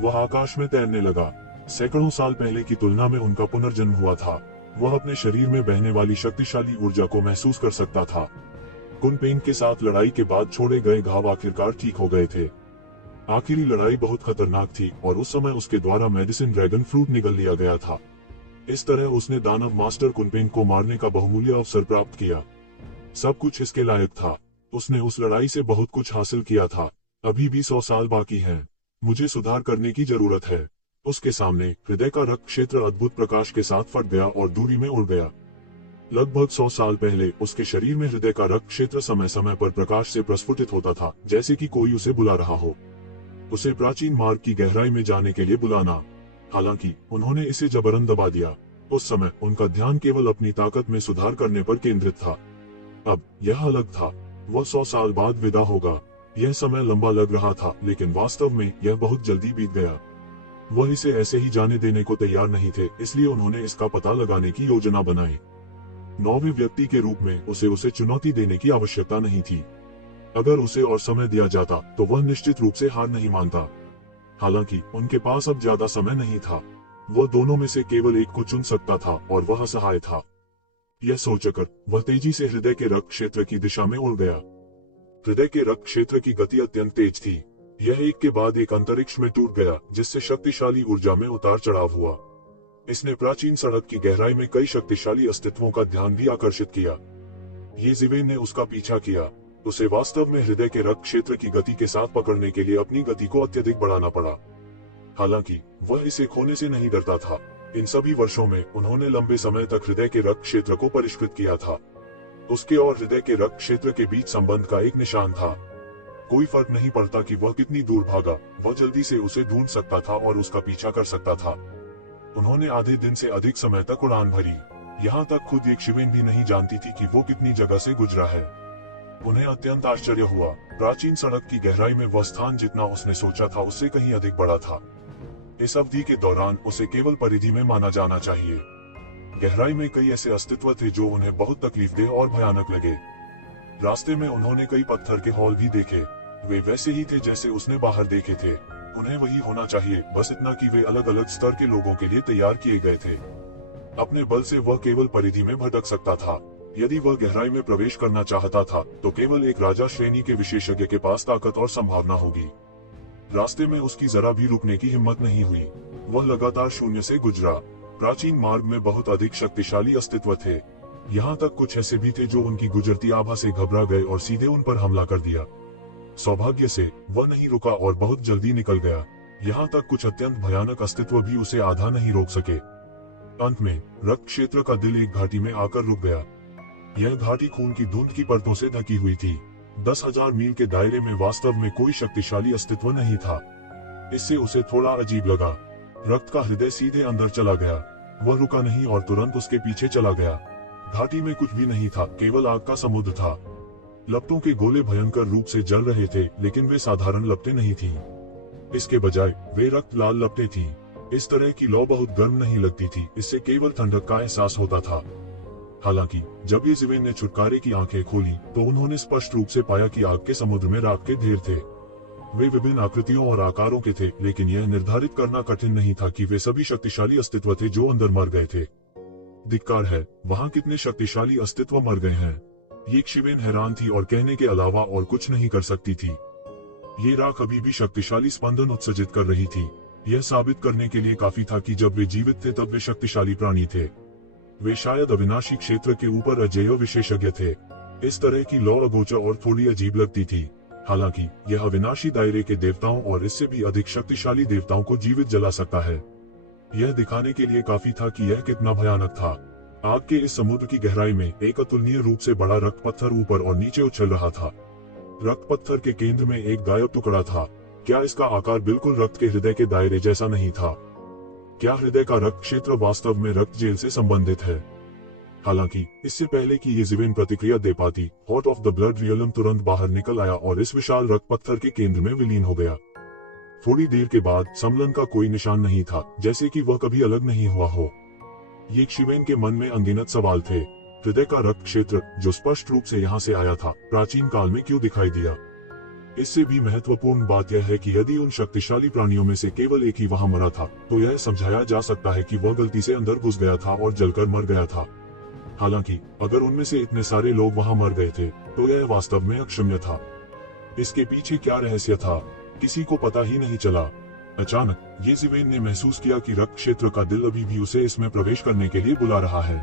वह आकाश में तैरने लगा। सैकड़ों साल पहले की तुलना में उनका पुनर्जन्म हुआ था। वह अपने शरीर में बहने वाली शक्तिशाली ऊर्जा को महसूस कर सकता था। कुनपेंग के साथ लड़ाई के बाद छोड़े गए घाव आखिरकार ठीक हो गए थे। आखिरी लड़ाई बहुत खतरनाक थी और उस समय उसके द्वारा मेडिसिन ड्रैगन फ्रूट निगल लिया गया था। इस तरह उसने दानव मास्टर कुनपेंग को मारने का बहुमूल्य अवसर प्राप्त किया। सब कुछ इसके लायक था। उसने उस लड़ाई से बहुत कुछ हासिल किया था। अभी भी 100 साल बाकी हैं। मुझे सुधार करने की जरूरत है। उसके सामने हृदय का रक्त क्षेत्र अद्भुत प्रकाश के साथ फट गया और दूरी में उड़ गया। लगभग 100 साल पहले उसके शरीर में हृदय का रक्त क्षेत्र समय समय पर प्रकाश से प्रस्फुटित होता था, जैसे कि कोई उसे बुला रहा हो, उसे प्राचीन मार्ग की गहराई में जाने के लिए बुलाना। हालांकि उन्होंने इसे जबरन दबा दिया। उस समय उनका ध्यान केवल अपनी ताकत में सुधार करने पर केंद्रित था। अब यह अलग था। वह 100 साल बाद विदा होगा। यह समय लंबा लग रहा था, लेकिन वास्तव में यह बहुत जल्दी बीत गया। वह इसे ऐसे ही जाने देने को तैयार नहीं थे, इसलिए उन्होंने इसका पता लगाने की योजना बनाई। 9वें व्यक्ति के रूप में उसे चुनौती देने की आवश्यकता नहीं थी। अगर उसे और समय दिया जाता तो वह निश्चित रूप से हार नहीं मानता। हालांकि उनके पास अब ज्यादा समय नहीं था। वह दोनों में से केवल एक को चुन सकता था और वह असहाय था। यह सोचकर वह तेजी से हृदय के रक्त क्षेत्र की दिशा में उड़ गया। हृदय के रक्त क्षेत्र की गति अत्यंत तेज थी। यह एक के बाद एक अंतरिक्ष में टूट गया, जिससे शक्तिशाली ऊर्जा में उतार चढ़ाव हुआ। इसने प्राचीन सड़क की गहराई में कई शक्तिशाली अस्तित्वों का ध्यान भी आकर्षित किया। येज़ेविन ने उसका पीछा किया। उसे वास्तव में हृदय के रक्त क्षेत्र की गति के साथ पकड़ने के लिए अपनी गति को अत्यधिक बढ़ाना पड़ा। हालांकि वह इसे खोने से नहीं डरता था। इन सभी वर्षों में उन्होंने लंबे समय तक हृदय के रक्त क्षेत्र को परिष्कृत किया था। उसके और हृदय के रक्त क्षेत्र के बीच संबंध का एक निशान था। कोई फर्क नहीं पड़ता कि वह कितनी दूर भागा, वह जल्दी से उसे ढूंढ सकता था और उसका पीछा कर सकता था। उन्होंने आधे दिन से अधिक समय तक उड़ान भरी। यहाँ तक खुद एक शिवेन भी नहीं जानती थी कि वो कितनी जगह से गुजरा है। उन्हें अत्यंत आश्चर्य हुआ। प्राचीन सड़क की गहराई में वह स्थान जितना उसने सोचा था उससे कहीं अधिक बड़ा था। इस अवधि के दौरान उसे केवल परिधि में माना जाना चाहिए। गहराई में कई ऐसे अस्तित्व थे जो उन्हें बहुत तकलीफदेह और भयानक लगे। रास्ते में उन्होंने कई पत्थर के हॉल भी देखे। वे वैसे ही थे जैसे उसने बाहर देखे थे। उन्हें वही होना चाहिए, बस इतना कि वे अलग अलग स्तर के लोगों के लिए तैयार किए गए थे। अपने बल से वह केवल परिधि में भटक सकता था। यदि वह गहराई में प्रवेश करना चाहता था तो केवल एक राजा श्रेणी के विशेषज्ञ के पास ताकत और संभावना होगी। रास्ते में उसकी जरा भी रुकने की हिम्मत नहीं हुई। वह लगातार शून्य से गुजरा। प्राचीन मार्ग में बहुत अधिक शक्तिशाली अस्तित्व थे। यहाँ तक कुछ ऐसे भी थे जो उनकी गुजरती आभा से घबरा गए और सीधे उन पर हमला कर दिया। सौभाग्य से वह नहीं रुका और बहुत जल्दी निकल गया। यहाँ तक कुछ अत्यंत भयानक अस्तित्व भी उसे आधा नहीं रोक सके। अंत में रक्त क्षेत्र का दिल एक घाटी में आकर रुक गया। यह घाटी खून की धुंध की परतों से ढकी हुई थी। 10,000 मील के दायरे में वास्तव में कोई शक्तिशाली अस्तित्व नहीं था। इससे उसे थोड़ा अजीब लगा। रक्त का हृदय सीधे अंदर चला गया। वह रुका नहीं और तुरंत उसके पीछे चला गया। घाटी में कुछ भी नहीं था, केवल आग का समुद्र था। लपटों के गोले भयंकर रूप से जल रहे थे, लेकिन वे साधारण लपटें नहीं थीं। इसके बजाय वे रक्त लाल लपटें थीं। इस तरह की लौ बहुत गर्म नहीं लगती थी, इससे केवल ठंडक का एहसास होता था। हालांकि जब येज़िवेन ने छुटकारे की आंखें खोली तो उन्होंने स्पष्ट रूप से पाया कि आग के समुद्र में राख के ढेर थे। वे विभिन्न आकृतियों और आकारों के थे, लेकिन यह निर्धारित करना कठिन नहीं था कि वे सभी शक्तिशाली अस्तित्व थे जो अंदर मर गए थे। धिक्कार है, वहां कितने शक्तिशाली अस्तित्व मर गए हैं। येज़िवेन हैरान थी और कहने के अलावा और कुछ नहीं कर सकती थी। ये राख अभी भी शक्तिशाली स्पंदन उत्सर्जित कर रही थी। यह साबित करने के लिए काफी था कि जब वे जीवित थे तब वे शक्तिशाली प्राणी थे। वे शायद अविनाशी क्षेत्र के ऊपर अजेय विशेषज्ञ थे। इस तरह की लौ अगोचर और थोड़ी अजीब लगती थी। हालांकि यह अविनाशी दायरे के देवताओं और इससे भी अधिक शक्तिशाली देवताओं को जीवित जला सकता है। यह दिखाने के लिए काफी था कि यह कितना भयानक था। आग के इस समुद्र की गहराई में एक अतुलनीय रूप से बड़ा रक्त पत्थर ऊपर और नीचे उछल रहा था। रक्त पत्थर के केंद्र में एक गायब टुकड़ा था। क्या इसका आकार बिल्कुल रक्त के हृदय के दायरे जैसा नहीं था? क्या हृदय का रक्त क्षेत्र वास्तव में रक्त जेल से संबंधित है? हालांकि इससे पहले कि येज़िवेन प्रतिक्रिया दे पाती, hot of the blood realm तुरंत बाहर निकल आया और इस विशाल रक्त पत्थर के केंद्र में विलीन हो गया। थोड़ी देर के बाद सम्मेलन का कोई निशान नहीं था, जैसे कि वह कभी अलग नहीं हुआ हो। येज़िवेन के मन में अनगिनत सवाल थे। हृदय का रक्त क्षेत्र, जो स्पष्ट रूप से यहाँ से आया था, प्राचीन काल में क्यों दिखाई दिया? इससे भी महत्वपूर्ण बात यह है कि यदि उन शक्तिशाली प्राणियों में से केवल एक ही वहां मरा था, तो यह समझाया जा सकता है कि वह गलती से अंदर घुस गया था और जलकर मर गया था। हालांकि अगर उनमें से इतने सारे लोग वहां मर गए थे, तो यह वास्तव में अक्षम्य था। इसके पीछे क्या रहस्य था, किसी को पता ही नहीं चला। अचानक येज़िवेन ने महसूस किया कि रक्त क्षेत्र का दिल अभी भी उसे इसमें प्रवेश करने के लिए बुला रहा है।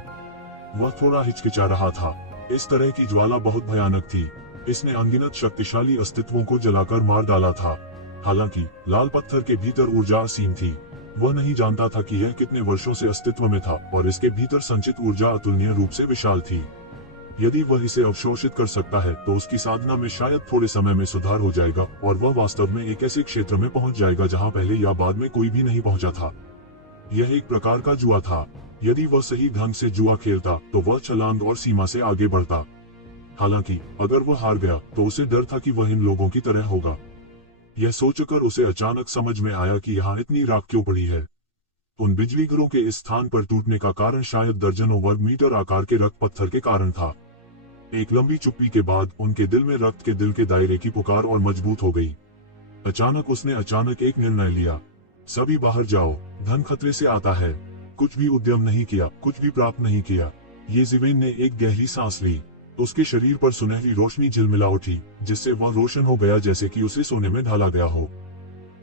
वह थोड़ा हिचकिचा रहा था। इस तरह की ज्वाला बहुत भयानक थी। इसने अनगिनत शक्तिशाली अस्तित्वों को जलाकर मार डाला था। हालांकि लाल पत्थर के भीतर ऊर्जा असीम थी। वह नहीं जानता था कि यह कितने वर्षों से अस्तित्व में था और इसके भीतर संचित ऊर्जा अतुलनीय रूप से विशाल थी। यदि वह इसे अवशोषित कर सकता है तो उसकी साधना में शायद थोड़े समय में सुधार हो जाएगा और वह वास्तव में एक ऐसे क्षेत्र में पहुंच जाएगा जहां पहले या बाद में कोई भी नहीं पहुंचा था। यह एक प्रकार का जुआ था। यदि वह सही ढंग से जुआ खेलता तो वह छलांग और सीमा से आगे बढ़ता। हालांकि अगर वह हार गया तो उसे डर था कि वह इन लोगों की तरह होगा। यह सोचकर उसे अचानक समझ में आया कि यहाँ इतनी राख क्यों पड़ी है। उन बिजलीघरों के इस स्थान पर टूटने का कारण शायद दर्जनों वर्ग मीटर आकार के रक्त पत्थर के कारण था। एक लंबी चुप्पी के बाद उनके दिल में रक्त के दिल के दायरे की पुकार और मजबूत हो गई। उसने अचानक एक निर्णय लिया। सभी बाहर जाओ, धन खतरे से आता है। कुछ भी उद्यम नहीं किया, कुछ भी प्राप्त नहीं किया। येज़िवेन ने एक गहरी सांस ली। उसके शरीर पर सुनहरी रोशनी झिलमिला उठी, जिससे वह रोशन हो गया जैसे कि उसे सोने में ढाला गया हो।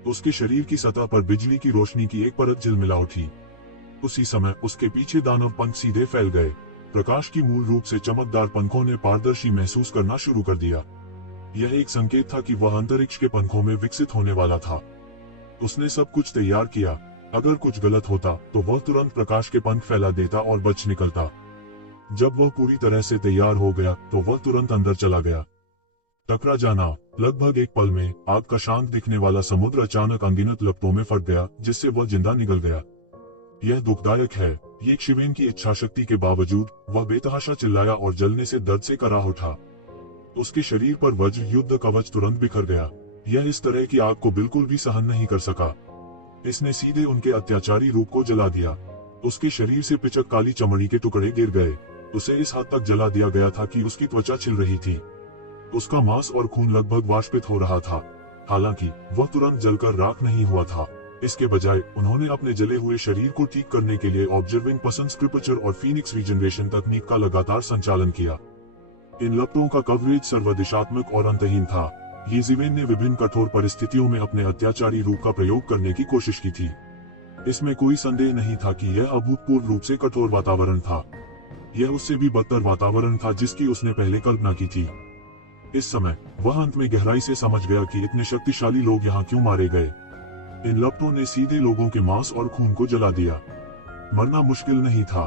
उसके शरीर की सतह पर बिजली की रोशनी की एक परत झिलमिला उठी। उसी समय उसके पीछे दानव पंख सीधे फैल गए। प्रकाश की मूल रूप से चमकदार पंखों ने पारदर्शी महसूस करना शुरू कर दिया। यह एक संकेत था कि वह अंतरिक्ष के पंखों में विकसित होने वाला था। उसने सब कुछ तैयार किया। अगर कुछ गलत होता तो वह तुरंत प्रकाश के पंख फैला देता और बच निकलता। जब वह पूरी तरह से तैयार हो गया तो वह तुरंत अंदर चला गया। टकरा जाना। लगभग एक पल में आग का शांत दिखने वाला समुद्र अचानक अनगिनत लपटों में फट गया, जिससे वह जिंदा निकल गया। यह दुखदायक है। येज़िवेन की इच्छा शक्ति के बावजूद वह बेतहाशा चिल्लाया और जलने से दर्द से कराह उठा। उसके शरीर पर वज्र युद्ध कवच तुरंत बिखर गया। यह इस तरह की आग को बिल्कुल भी सहन नहीं कर सका। इसने सीधे उनके अत्याचारी रूप को जला दिया। उसके शरीर से पिचक काली चमड़ी के टुकड़े गिर गए। उसे इस हद तक जला दिया गया था कि उसकी त्वचा छिल रही थी। उसका मांस और खून लगभग वाष्पित हो रहा था। हालांकि वह तुरंत जलकर राख नहीं हुआ था। इसके बजाय उन्होंने अपने जले हुए शरीर को ठीक करने के लिए ऑब्जर्विंग पसंद स्क्रिप्चर और फीनिक्स रीजनरेशन तकनीक का लगातार संचालन किया। इन लपटों का कवरेज सर्वदिशात्मक और अंतहीन था। येज़िवेन ने विभिन्न कठोर परिस्थितियों में अपने अत्याचारी रूप का प्रयोग करने की कोशिश की थी। इसमें कोई संदेह नहीं था कि यह अभूतपूर्व रूप से कठोर वातावरण था। यह उससे भी बदतर वातावरण था जिसकी उसने पहले कल्पना की थी। इस समय वह अंत में गहराई से समझ गया कि इतने शक्तिशाली लोग यहाँ क्यों मारे गए। इन लपटों ने सीधे लोगों के मांस और खून को जला दिया। मरना मुश्किल नहीं था।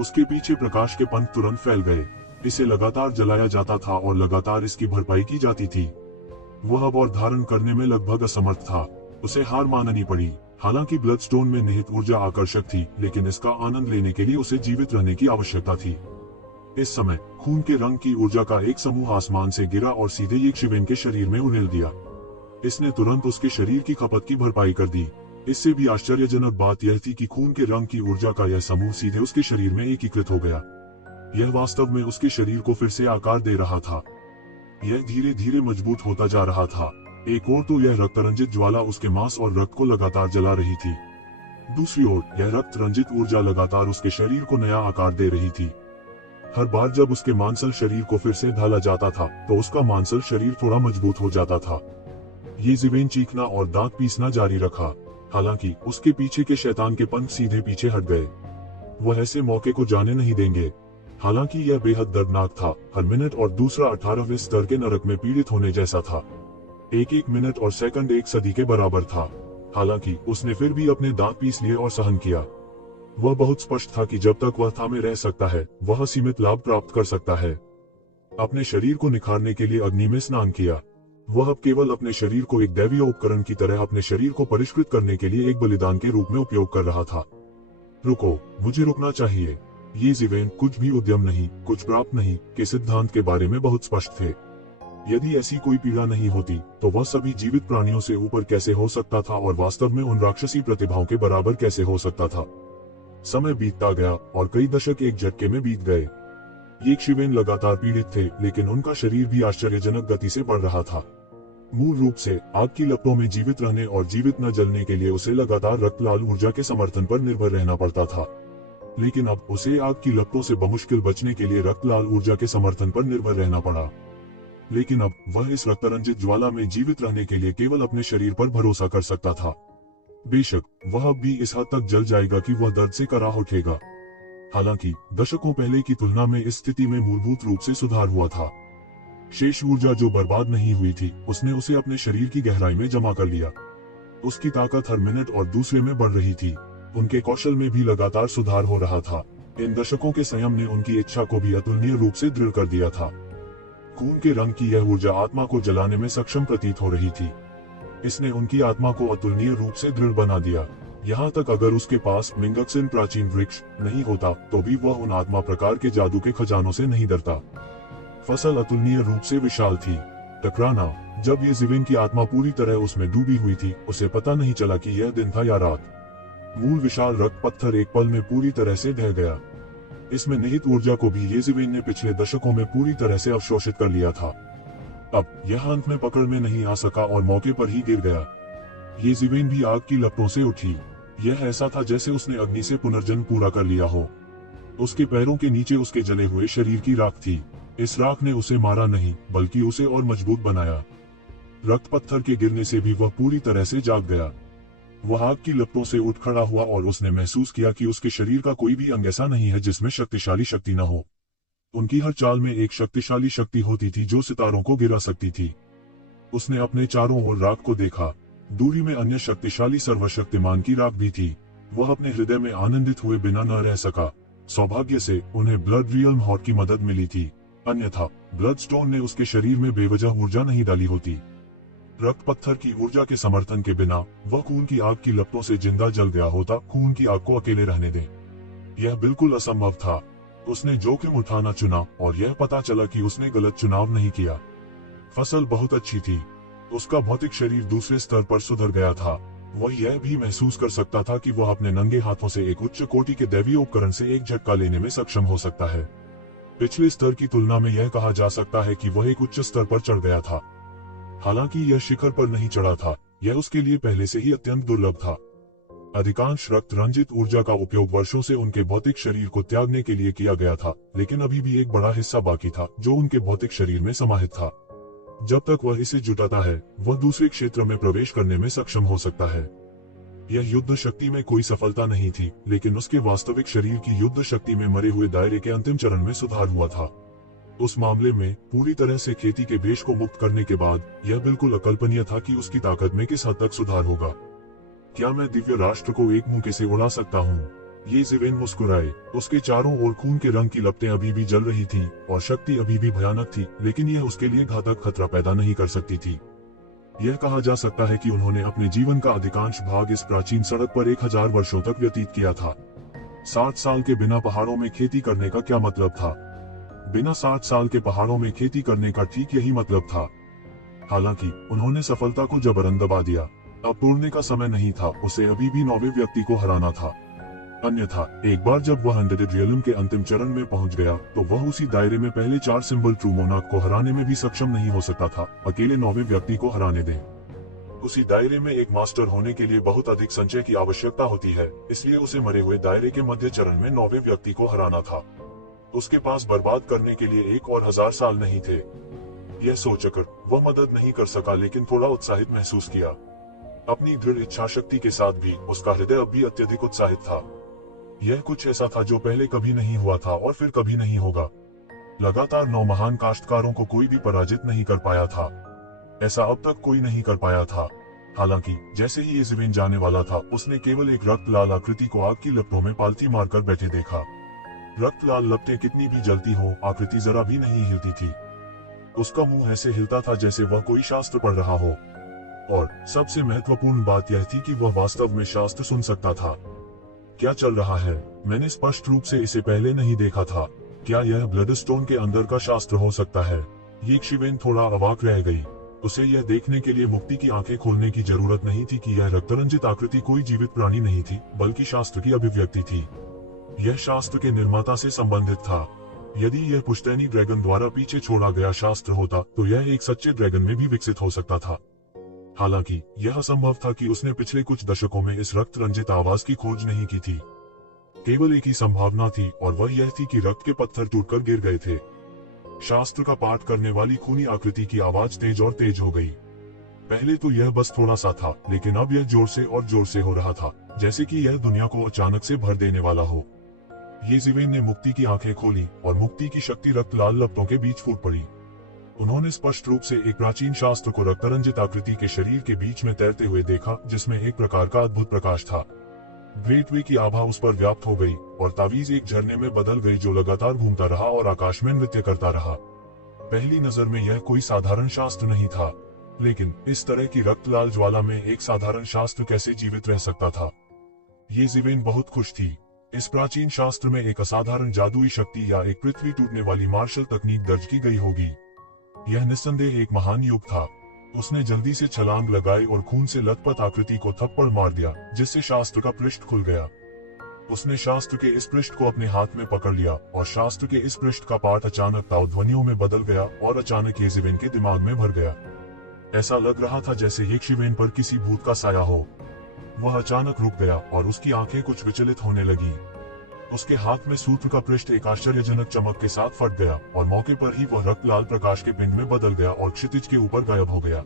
उसके पीछे प्रकाश के पंख तुरंत फैल गए। इसे लगातार जलाया जाता था और लगातार इसकी भरपाई की जाती थी। वह अब और धारण करने में लगभग असमर्थ था। उसे हार माननी पड़ी। हालांकि ब्लडस्टोन में निहित ऊर्जा आकर्षक थी, लेकिन इसका आनंद लेने के लिए उसे जीवित रहने की आवश्यकता थी। इस समय खून के रंग की ऊर्जा का एक समूह आसमान से गिरा और सीधे यक्षवेन के शरीर में उड़ेल दिया। इसने तुरंत उसके शरीर की खपत की भरपाई कर दी। इससे भी आश्चर्यजनक बात यह थी कि खून के रंग की ऊर्जा का यह समूह सीधे उसके शरीर में एकीकृत हो गया। यह वास्तव में उसके शरीर को फिर से आकार दे रहा था। यह धीरे धीरे मजबूत होता जा रहा था। एक ओर तो यह रक्त रंजित ज्वाला उसके मांस और रक्त को लगातार जला रही थी, दूसरी ओर यह रक्त रंजित ऊर्जा लगातार उसके शरीर को नया आकार दे रही थी। हर बार जब उसके मांसल शरीर को फिर से ढाला जाता था, तो उसका मांसल शरीर थोड़ा मजबूत हो जाता था। यज़वेन चीखना और दांत पीसना जारी रखा। हालांकि उसके पीछे के शैतान के पंख सीधे पीछे हट गए। वह ऐसे मौके को जाने नहीं देंगे। हालांकि यह बेहद दर्दनाक था। हर मिनट और दूसरा 18वें स्तर के नरक में पीड़ित होने जैसा था। एक एक मिनट और सेकंड एक सदी के बराबर था। हालांकि उसने फिर भी अपने दांत पीस लिए और सहन किया। वह बहुत स्पष्ट था कि जब तक वह थामे रह सकता है, वह सीमित लाभ प्राप्त कर सकता है। अपने शरीर को निखारने के लिए अग्नि में स्नान किया। वह अब केवल अपने शरीर को एक दैवीय उपकरण की तरह अपने शरीर को परिष्कृत करने के लिए एक बलिदान के रूप में उपयोग कर रहा था। रुको, मुझे रुकना चाहिए। यज़वेन कुछ भी उद्यम नहीं, कुछ प्राप्त नहीं के सिद्धांत के बारे में बहुत स्पष्ट थे। यदि ऐसी कोई पीड़ा नहीं होती, तो वह सभी जीवित प्राणियों से ऊपर कैसे हो सकता था और वास्तव में उन राक्षसी प्रतिभाओं के बराबर कैसे हो सकता था। समय बीतता गया और कई दशक एक झटके में बीत गए। यक्षवेन लगातार पीड़ित थे, लेकिन उनका शरीर भी आश्चर्यजनक गति से बढ़ रहा था। मूल रूप से आग की लपटों में जीवित रहने और जीवित न जलने के लिए उसे लगातार रक्तलाल ऊर्जा के समर्थन पर निर्भर रहना पड़ता था। लेकिन अब उसे आग की लपटों से बमुश्किल बचने के लिए रक्तलाल ऊर्जा के समर्थन पर निर्भर रहना पड़ा। लेकिन अब वह इस रक्तरंजित ज्वाला में जीवित रहने के लिए केवल अपने शरीर पर भरोसा कर सकता था। बेशक वह अब भी इस हद तक जल जाएगा कि वह दर्द से कराह उठेगा। हालांकि दशकों पहले की तुलना में इस स्थिति में मूलभूत रूप से सुधार हुआ था। शेष ऊर्जा जो बर्बाद नहीं हुई थी, उसने उसे अपने शरीर की गहराई में जमा कर लिया। उसकी ताकत हर मिनट और दूसरे में बढ़ रही थी। उनके कौशल में भी लगातार सुधार हो रहा था। इन दशकों के संयम ने उनकी इच्छा को भी अतुलनीय रूप से दृढ़ कर दिया था। खून के रंग की यह ऊर्जा आत्मा को जलाने में सक्षम प्रतीत हो रही थी। इसने उनकी आत्मा को अतुलनीय रूप से दृढ़ बना दिया। यहाँ तक अगर उसके पास मिंगक्सिन प्राचीन वृक्ष नहीं होता, तो भी वह उन आत्मा प्रकार के जादू के खजानों से नहीं डरता। फसल अतुलनीय रूप से विशाल थी। टकराना, जब यज़वेन की आत्मा पूरी तरह उसमें डूबी हुई थी, उसे पता नहीं चला कि यह दिन था या रात। मूल विशाल रक्त पत्थर एक पल में पूरी तरह से ढह गया। इसमें निहित ऊर्जा को भी यज़वेन ने पिछले दशकों में पूरी तरह से अवशोषित कर लिया था। अब यह अंत में पकड़ में नहीं आ सका और मौके पर ही गिर गया। यज़वेन भी आग की लपटों से उठी। यह ऐसा था जैसे उसने अग्नि से पुनर्जन्म पूरा कर लिया हो। उसके पैरों के नीचे उसके जले हुए शरीर की राख थी। इस राख ने उसे मारा नहीं, बल्कि उसे और मजबूत बनाया। रक्त पत्थर के गिरने से भी वह पूरी तरह से जाग गया। वह आग की लपटों से उठ खड़ा हुआ और उसने महसूस किया कि उसके शरीर का कोई भी अंग ऐसा नहीं है जिसमें शक्तिशाली शक्ति न हो। उनकी हर चाल में एक शक्तिशाली शक्ति होती थी जो सितारों को गिरा सकती थी। उसने अपने चारों ओर राख को देखा। दूरी में अन्य शक्तिशाली सर्वशक्तिमान की राख भी थी। वह अपने हृदय में आनंदित हुए बिना न रह सका। सौभाग्य से उन्हें ब्लड रियल्म हॉर्ड की मदद मिली थी, अन्यथा ब्लडस्टोन ने उसके शरीर में बेवजह ऊर्जा नहीं डाली होती। रक्त पत्थर की ऊर्जा के समर्थन के बिना वह खून की आग की लपटों से जिंदा जल गया होता। खून की आग को अकेले रहने दें, यह बिल्कुल असंभव था। उसने जोखिम उठाना चुना और यह पता चला कि उसने गलत चुनाव नहीं किया। फसल बहुत अच्छी थी। उसका भौतिक शरीर दूसरे स्तर पर सुधर गया था। वह यह भी महसूस कर सकता था कि वह अपने नंगे हाथों से एक उच्च कोटि के दैवीय उपकरण से एक झटका लेने में सक्षम हो सकता है। पिछले स्तर की तुलना में यह कहा जा सकता है कि वह एक उच्च स्तर पर चढ़ गया था। हालांकि यह शिखर पर नहीं चढ़ा था, यह उसके लिए पहले से ही अत्यंत दुर्लभ था। अधिकांश रक्त रंजित ऊर्जा का उपयोग वर्षों से उनके भौतिक शरीर को त्यागने के लिए किया गया था, लेकिन अभी भी एक बड़ा हिस्सा बाकी था जो उनके भौतिक शरीर में समाहित था। जब तक वह इसे जुटाता है, वह दूसरे क्षेत्र में प्रवेश करने में सक्षम हो सकता है। यह युद्ध शक्ति में कोई सफलता नहीं थी, लेकिन उसके वास्तविक शरीर की युद्ध शक्ति में मरे हुए दायरे के अंतिम चरण में सुधार हुआ था। उस मामले में पूरी तरह से खेती के भेष को मुक्त करने के बाद यह बिल्कुल अकल्पनीय था कि उसकी ताकत में किस हद तक सुधार होगा। क्या मैं दिव्य राष्ट्र को एक मुक्के से उड़ा सकता हूँ? ये ज़िवेन मुस्कुराए। उसके चारों ओर खून के रंग की लपटें अभी भी जल रही थीं और शक्ति अभी भी भयानक थी, लेकिन यह उसके लिए घातक खतरा पैदा नहीं कर सकती थी। यह कहा जा सकता है कि उन्होंने अपने जीवन का अधिकांश भाग इस प्राचीन सड़क पर 1000 वर्षों तक व्यतीत किया था। 60 साल के बिना पहाड़ों में खेती करने का क्या मतलब था? बिना 60 साल के पहाड़ों में खेती करने का ठीक यही मतलब था। हालांकि उन्होंने सफलता को जबरन दबा दिया। अब तोड़ने का समय नहीं था, उसे अभी भी 9वें व्यक्ति को हराना था। अन्यथा एक बार जब वह अनडेडेड रियलम के अंतिम चरण में पहुंच गया, तो वह उसी दायरे में पहले 4 सिंबल ट्रू मोनार्क को हराने में भी सक्षम नहीं हो सकता था, अकेले 9वें व्यक्ति को हराने दें। उसी दायरे में एक मास्टर होने के लिए बहुत अधिक संचय की आवश्यकता होती है, इसलिए उसे मरे हुए दायरे के मध्य चरण में 9वें व्यक्ति को हराना था। उसके पास बर्बाद करने के लिए 1 और 1000 साल नहीं थे। यह सोचकर वह मदद नहीं कर सका, लेकिन थोड़ा उत्साहित महसूस किया। अपनी दृढ़ इच्छा शक्ति के साथ भी उसका हृदय अब भी अत्यधिक उत्साहित था। यह कुछ ऐसा था जो पहले कभी नहीं हुआ था और फिर कभी नहीं होगा। लगातार 9 महान काश्तकारों को कोई भी पराजित नहीं कर पाया था। ऐसा अब तक कोई नहीं कर पाया था। हालांकि जैसे ही ये ज़िवेन जाने वाला था, उसने केवल एक रक्त लाल आकृति को आग की लपटों में पालथी मारकर बैठे देखा। रक्त लाल लपटें कितनी भी जलती हो, आकृति जरा भी नहीं हिलती थी। उसका मुंह ऐसे हिलता था जैसे वह कोई शास्त्र पढ़ रहा हो। और सबसे महत्वपूर्ण बात यह थी कि वह वास्तव में शास्त्र सुन सकता था। क्या चल रहा है? मैंने स्पष्ट रूप से इसे पहले नहीं देखा था। क्या यह ब्लडस्टोन के अंदर का शास्त्र हो सकता है? ये ज़िवेन थोड़ा अवाक रह गई। उसे यह देखने के लिए मुक्ति की आंखें खोलने की जरूरत नहीं थी कि यह रक्तरंजित आकृति कोई जीवित प्राणी नहीं थी, बल्कि शास्त्र की अभिव्यक्ति थी। यह शास्त्र के निर्माता से संबंधित था। यदि यह पुश्तैनी ड्रैगन द्वारा पीछे छोड़ा गया शास्त्र होता, तो यह एक सच्चे ड्रैगन में भी विकसित हो सकता था। हालांकि यह असंभव था कि उसने पिछले कुछ दशकों में इस रक्त रंजित आवाज की खोज नहीं की थी। केवल एक ही संभावना थी, और वह यह थी कि रक्त के पत्थर टूटकर गिर गए थे। शास्त्र का पाठ करने वाली खूनी आकृति की आवाज तेज और तेज हो गई। पहले तो यह बस थोड़ा सा था, लेकिन अब यह जोर से और जोर से हो रहा था, जैसे कि यह दुनिया को अचानक से भर देने वाला हो। ये ज़िवेन ने मुक्ति की आंखें खोली, और मुक्ति की शक्ति रक्त लाल लपटों के बीच फूट पड़ी। उन्होंने स्पष्ट रूप से एक प्राचीन शास्त्र को रक्तरंजित आकृति के शरीर के बीच में तैरते हुए देखा, जिसमें एक प्रकार का अद्भुत प्रकाश था। ग्रेट वे की आभा उस पर व्याप्त हो गई, और तावीज एक झरने में बदल गई जो लगातार घूमता रहा और आकाश में नृत्य करता रहा। पहली नजर में यह कोई साधारण शास्त्र नहीं था, लेकिन इस तरह की रक्त लाल ज्वाला में एक साधारण शास्त्र कैसे जीवित रह सकता था? ये ज़िवेन बहुत खुश थी। इस प्राचीन शास्त्र में एक असाधारण जादुई शक्ति या एक पृथ्वी टूटने वाली मार्शल तकनीक दर्ज की गई होगी। यह निस्संदेह एक महान युग था। उसने जल्दी से छलांग लगाई और खून से लथपथ आकृति को थप्पड़ मार दिया, जिससे शास्त्र का पृष्ठ खुल गया। उसने शास्त्र के इस पृष्ठ को अपने हाथ में पकड़ लिया, और शास्त्र के इस पृष्ठ का पाठ अचानक ताव ध्वनियों में बदल गया और अचानक ये ज़िवेन के दिमाग में भर गया। ऐसा लग रहा था जैसे ये ज़िवेन पर किसी भूत का साया हो। वह अचानक रुक गया और उसकी आंखें कुछ विचलित होने लगी। उसके हाथ में सूत्र का पृष्ठ एक आश्चर्यजनक चमक के साथ फट गया, और मौके पर ही वह रक्त लाल प्रकाश के पिंड में बदल गया और क्षितिज के ऊपर गायब हो गया।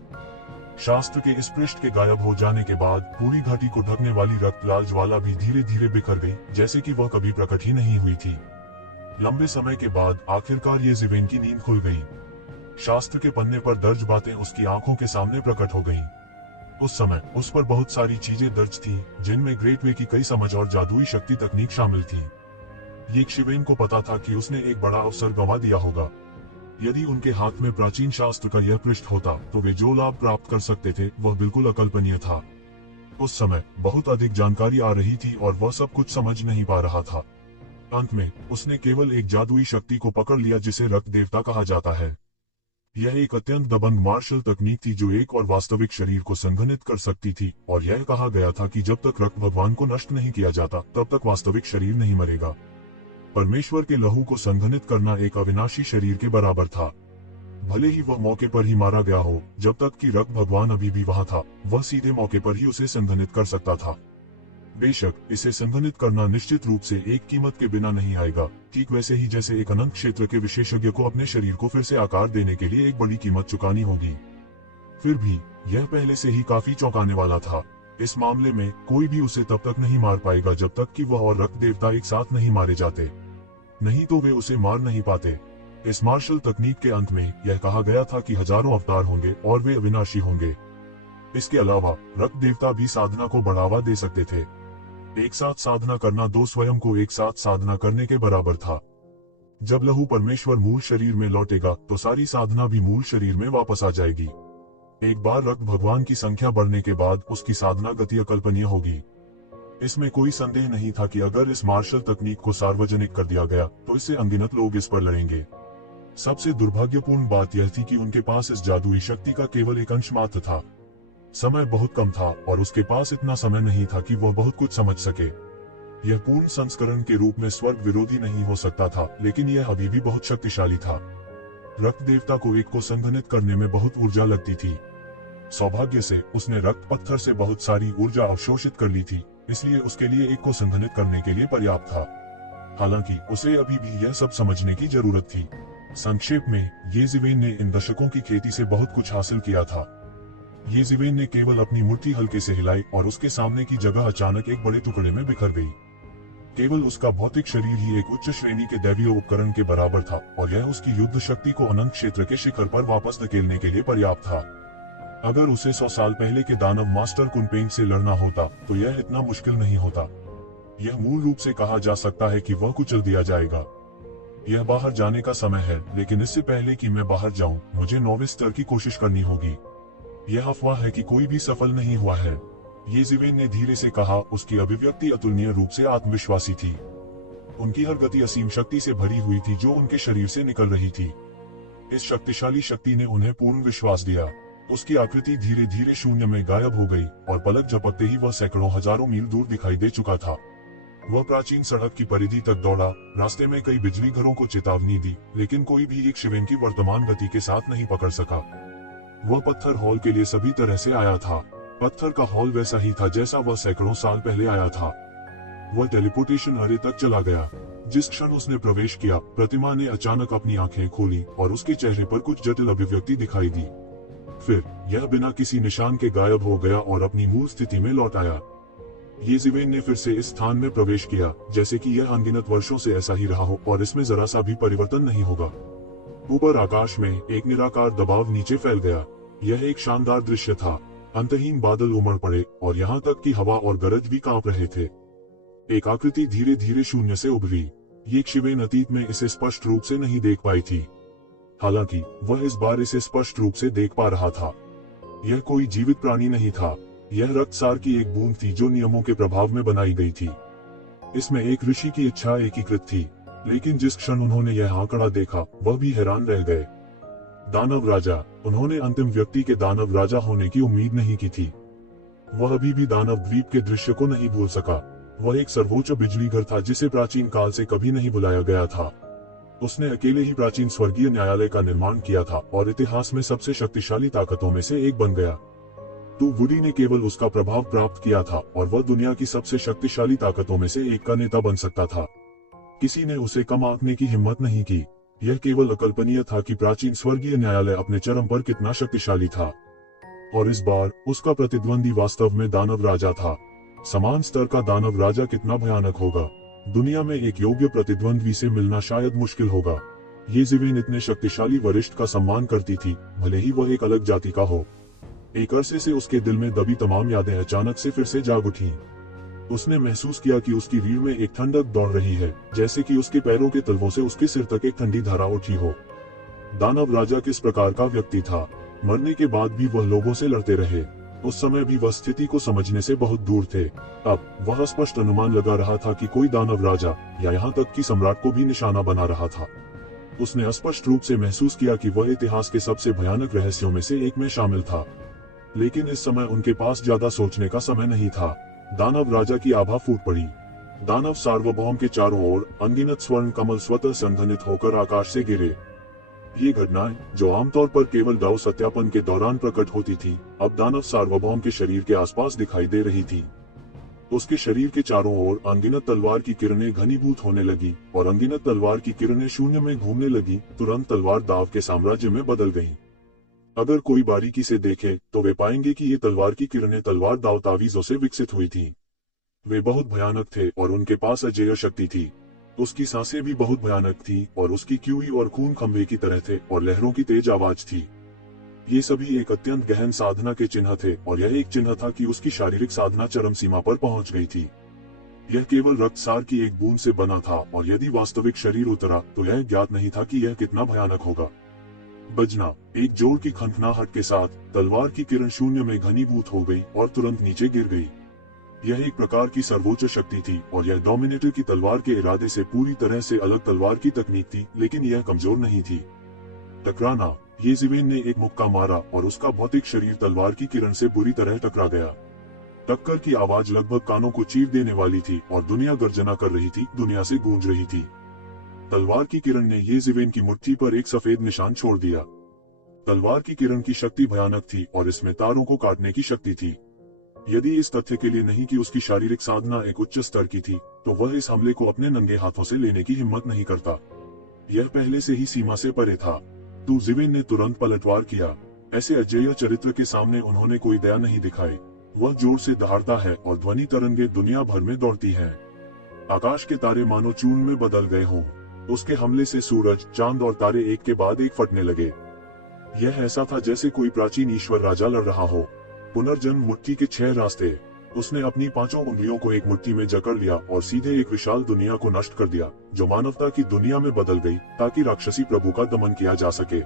शास्त्र के इस पृष्ठ के गायब हो जाने के बाद पूरी घाटी को ढकने वाली रक्त लाल ज्वाला भी धीरे धीरे बिखर गई, जैसे कि वह कभी प्रकट ही नहीं हुई थी। लंबे समय के बाद आखिरकार ये ज़िवेन की नींद खुल गई। शास्त्र के पन्ने पर दर्ज बातें उसकी आंखों के सामने प्रकट हो गईं। उस समय उस पर बहुत सारी चीजें दर्ज थीं, जिनमें ग्रेट वे की कई समझ और जादुई शक्ति तकनीक शामिल थी। ये ज़िवेन को पता था कि उसने एक बड़ा अवसर गंवा दिया होगा। यदि उनके हाथ में प्राचीन शास्त्र का यह पृष्ठ होता, तो वे जो लाभ प्राप्त कर सकते थे वह बिल्कुल अकल्पनीय था। उस समय बहुत अधिक जानकारी आ रही थी और वह सब कुछ समझ नहीं पा रहा था। अंत में उसने केवल एक जादुई शक्ति को पकड़ लिया जिसे रक्त देवता कहा जाता है। यह एक अत्यंत दबंग मार्शल तकनीक थी जो एक और वास्तविक शरीर को संघनित कर सकती थी, और यह कहा गया था कि जब तक रक्त भगवान को नष्ट नहीं किया जाता, तब तक वास्तविक शरीर नहीं मरेगा। परमेश्वर के लहू को संघनित करना एक अविनाशी शरीर के बराबर था। भले ही वह मौके पर ही मारा गया हो, जब तक कि रक्त भगवान अभी भी वहां था, वह सीधे मौके पर ही उसे संघनित कर सकता था। बेशक इसे संघनित करना निश्चित रूप से एक कीमत के बिना नहीं आएगा, ठीक वैसे ही जैसे एक अनंत क्षेत्र के विशेषज्ञ को अपने शरीर को फिर से आकार देने के लिए एक बड़ी कीमत चुकानी होगी। फिर भी यह पहले से ही काफी चौंकाने वाला था। इस मामले में कोई भी उसे तब तक नहीं मार पाएगा जब तक कि वह और रक्त देवता एक साथ नहीं मारे जाते, नहीं तो वे उसे मार नहीं पाते। इस मार्शल तकनीक के अंत में यह कहा गया था कि हजारों अवतार होंगे और वे अविनाशी होंगे। इसके अलावा रक्त देवता भी साधना को बढ़ावा दे सकते थे। एक साथ साधना करना दो स्वयं को एक साथ साधना करने के बराबर था। जब लहू परमेश्वर मूल शरीर में लौटेगा तो सारी साधना भी मूल शरीर में वापस आ जाएगी। एक बार रक्त भगवान की संख्या बढ़ने के बाद उसकी साधना गति अकल्पनीय होगी। इसमें कोई संदेह नहीं था कि अगर इस मार्शल तकनीक को सार्वजनिक कर दिया गया तो इससे अनगिनत लोग इस पर लड़ेंगे। सबसे दुर्भाग्यपूर्ण बात यह थी कि उनके पास इस जादुई शक्ति का केवल एक अंश मात्र था। समय बहुत कम था और उसके पास इतना समय नहीं था कि वह बहुत कुछ समझ सके। यह पूर्ण संस्करण के रूप में स्वर्ग विरोधी नहीं हो सकता था, लेकिन यह अभी भी बहुत शक्तिशाली था। रक्त देवता को एक को संघनित करने में बहुत ऊर्जा लगती थी। सौभाग्य से उसने रक्त पत्थर से बहुत सारी ऊर्जा अवशोषित कर ली थी, इसलिए उसके लिए एक को संघनित करने के लिए पर्याप्त था। हालांकि उसे अभी भी यह सब समझने की जरूरत थी। संक्षेप में, येज़ेवेन ने इन दशकों की खेती से बहुत कुछ हासिल किया था। येज़ेवेन ने केवल अपनी मुट्ठी हल्के से हिलाई और उसके सामने की जगह अचानक एक बड़े टुकड़े में बिखर गई। केवल उसका भौतिक शरीर ही एक उच्च श्रेणी के दैवीय उपकरण के बराबर था और यह उसकी युद्ध शक्ति को अनंत क्षेत्र के शिखर पर वापस धकेलने के लिए पर्याप्त था। अगर उसे 100 साल पहले के दानव मास्टर कुनपेंग से लड़ना होता तो यह इतना मुश्किल नहीं होता। यह मूल रूप से कहा जा सकता है कि वह कुचल दिया जाएगा। यह बाहर जाने का समय है, लेकिन इससे पहले कि मैं बाहर जाऊं, मुझे 9वें स्तर की कोशिश करनी होगी। यह अफवाह है कि कोई भी सफल नहीं हुआ है, येज़ेवेन ने धीरे से कहा। उसकी अभिव्यक्ति अतुलनीय रूप से आत्मविश्वासी थी। उनकी हर गति असीम शक्ति से भरी हुई थी जो उनके शरीर से निकल रही थी। इस शक्तिशाली शक्ति ने उन्हें पूर्ण विश्वास दिया। उसकी आकृति धीरे धीरे शून्य में गायब हो गई और पलक झपकते ही वह सैकड़ों हजारों मील दूर दिखाई दे चुका था। वह प्राचीन सड़क की परिधि तक दौड़ा। रास्ते में कई बिजली घरों को चेतावनी दी, लेकिन कोई भी एक शिवेन की वर्तमान गति के साथ नहीं पकड़ सका। वह पत्थर हॉल के लिए सभी तरह से आया था। पत्थर का हॉल वैसा ही था जैसा वह सैकड़ों साल पहले आया था। वह टेलीपोर्टेशन अरे तक चला गया। जिस क्षण उसने प्रवेश किया, प्रतिमा ने अचानक अपनी आंखें खोली और उसके चेहरे पर कुछ जटिल अभिव्यक्ति दिखाई दी। फिर यह बिना किसी निशान के गायब हो गया और अपनी मूल स्थिति में लौट आया। येज़ेवेन ने फिर से इस स्थान में प्रवेश किया, जैसे कि यह अनगिनत वर्षों से ऐसा ही रहा हो और इसमें जरा सा भी परिवर्तन नहीं होगा। ऊपर आकाश में एक निराकार दबाव नीचे फैल गया। यह एक शानदार दृश्य था। अंतहीन बादल उमड़ पड़े और यहाँ तक कि हवा और गरज भी कांप रहे थे। एक आकृति धीरे धीरे शून्य से उभरी। ये शिवेन अतीत में इसे स्पष्ट रूप से नहीं देख पाई थी, हालांकि वह इस बार इसे स्पष्ट रूप से देख पा रहा था। यह कोई जीवित प्राणी नहीं था, यह रक्तसार की एक बूंद थी जो नियमों के प्रभाव में बनाई गई थी। इसमें एक ऋषि की इच्छा एकीकृत थी, लेकिन जिस क्षण उन्होंने यह आंकड़ा देखा, वह भी हैरान रह गए। दानव राजा, उन्होंने अंतिम व्यक्ति के दानव राजा होने की उम्मीद नहीं की थी। वह अभी भी दानव द्वीप के दृश्य को नहीं भूल सका। वह एक सर्वोच्च बिजली घर था जिसे प्राचीन काल से कभी नहीं बुलाया गया था। उसने अकेले ही प्राचीन स्वर्गीय न्यायालय का निर्माण किया था और इतिहास में सबसे शक्तिशाली ताकतों में से एक बन गया। तो वुडी ने केवल उसका प्रभाव प्राप्त किया था और वह दुनिया की सबसे शक्तिशाली ताकतों में से एक का नेता बन सकता था। किसी ने उसे कम आंकने की हिम्मत नहीं की। यह केवल अकल्पनीय था कि प्राचीन स्वर्गीय न्यायालय अपने चरम पर कितना शक्तिशाली था। और इस बार उसका प्रतिद्वंदी वास्तव में दानव राजा था। समान स्तर का दानव राजा कितना भयानक होगा। दुनिया में एक योग्य प्रतिद्वंदी से मिलना शायद मुश्किल होगा। येज़ेवेन इतने शक्तिशाली वरिष्ठ का सम्मान करती थी, भले ही वह एक अलग जाति का हो। एक अरसे से उसके दिल में दबी तमाम यादें अचानक से फिर से जाग उठी। उसने महसूस किया कि उसकी रीढ़ में एक ठंडक दौड़ रही है, जैसे कि उसके पैरों के तलवों से उसके सिर तक एक ठंडी धारा उठी हो। दानव राजा किस प्रकार का व्यक्ति था? मरने के बाद भी वह लोगों से लड़ते रहे। उस समय भी वह स्थिति को समझने से बहुत दूर थे। अब वह स्पष्ट अनुमान लगा रहा था कि कोई दानव राजा या यहाँ तक कि सम्राट को भी निशाना बना रहा था। उसने स्पष्ट रूप से महसूस किया कि वह इतिहास के सबसे भयानक रहस्यों में से एक में शामिल था। लेकिन इस समय उनके पास ज्यादा सोचने का समय नहीं था। दानव राजा की आभा फूट पड़ी। दानव सार्वभौम के चारों ओर अनगिनत स्वर्ण कमल स्वतः संघनित होकर आकाश से गिरे। ये घटनाएं, जो आमतौर पर केवल दाव सत्यापन के दौरान प्रकट होती थी, अब दानव सार्वभौम के शरीर के आसपास दिखाई दे रही थी। उसके शरीर के चारों ओर अनगिनत तलवार की किरणें घनीभूत होने लगी और अनगिनत तलवार की किरणें शून्य में घूमने लगी। तुरंत तलवार दाव के साम्राज्य में बदल गईं। अगर कोई बारीकी से देखे तो वे पाएंगे कि ये तलवार की किरणें तलवार दाव तावीजों से विकसित हुई थीं। वे बहुत भयानक थे और उनके पास अजेय शक्ति थी। उसकी सांसें भी बहुत भयानक थी और उसकी क्यूई और खून खंभे की तरह थे और लहरों की तेज आवाज थी। ये सभी एक अत्यंत गहन साधना के चिन्ह थे और यह एक चिन्ह था कि उसकी शारीरिक साधना चरम सीमा पर पहुंच गई थी। यह केवल रक्तसार की एक बूंद से बना था और यदि वास्तविक शरीर उतरा तो यह ज्ञात नहीं था कि यह कितना भयानक होगा। बजना, एक जोर की खनखनाहट के साथ तलवार की किरण शून्य में घनीभूत हो गई और तुरंत नीचे गिर गई। यह एक प्रकार की सर्वोच्च शक्ति थी और यह डोमिनेटर की तलवार के इरादे से पूरी तरह से अलग तलवार की तकनीक थी, लेकिन यह कमजोर नहीं थी। टकराना, येज़िवेन ने एक मुक्का मारा और उसका भौतिक शरीर तलवार की किरण से बुरी तरह टकरा गया। टक्कर की आवाज लगभग कानों को चीर देने वाली थी और दुनिया गर्जना कर रही थी, दुनिया से गूंज रही थी। तलवार की किरण ने येज़िवेन की मुट्ठी पर एक सफेद निशान छोड़ दिया। तलवार की किरण की शक्ति भयानक थी और इसमें तारों को काटने की शक्ति थी। यदि इस तथ्य के लिए नहीं कि उसकी शारीरिक साधना एक उच्च स्तर की थी, तो वह इस हमले को अपने नंगे हाथों से लेने की हिम्मत नहीं करता। यह पहले से ही सीमा से परे था। येज़िवेन ने तुरंत पलटवार किया। ऐसे अजेय चरित्र के सामने उन्होंने कोई दया नहीं दिखाई। वह जोर से दहाड़ता है और ध्वनि तरंगे दुनिया भर में दौड़ती हैं। आकाश के तारे मानो चूर्ण में बदल गए हों। उसके हमले से सूरज, चांद और तारे एक के बाद एक फटने लगे। यह ऐसा था जैसे कोई प्राचीन ईश्वर राजा लड़ रहा हो। पुनर्जन्म मुट्ठी के 6 रास्ते। उसने अपनी 5 उंगलियों को एक मुट्ठी में जकड़ लिया और सीधे एक विशाल दुनिया को नष्ट कर दिया, जो मानवता की दुनिया में बदल गई, ताकि राक्षसी प्रभु का दमन किया जा सके।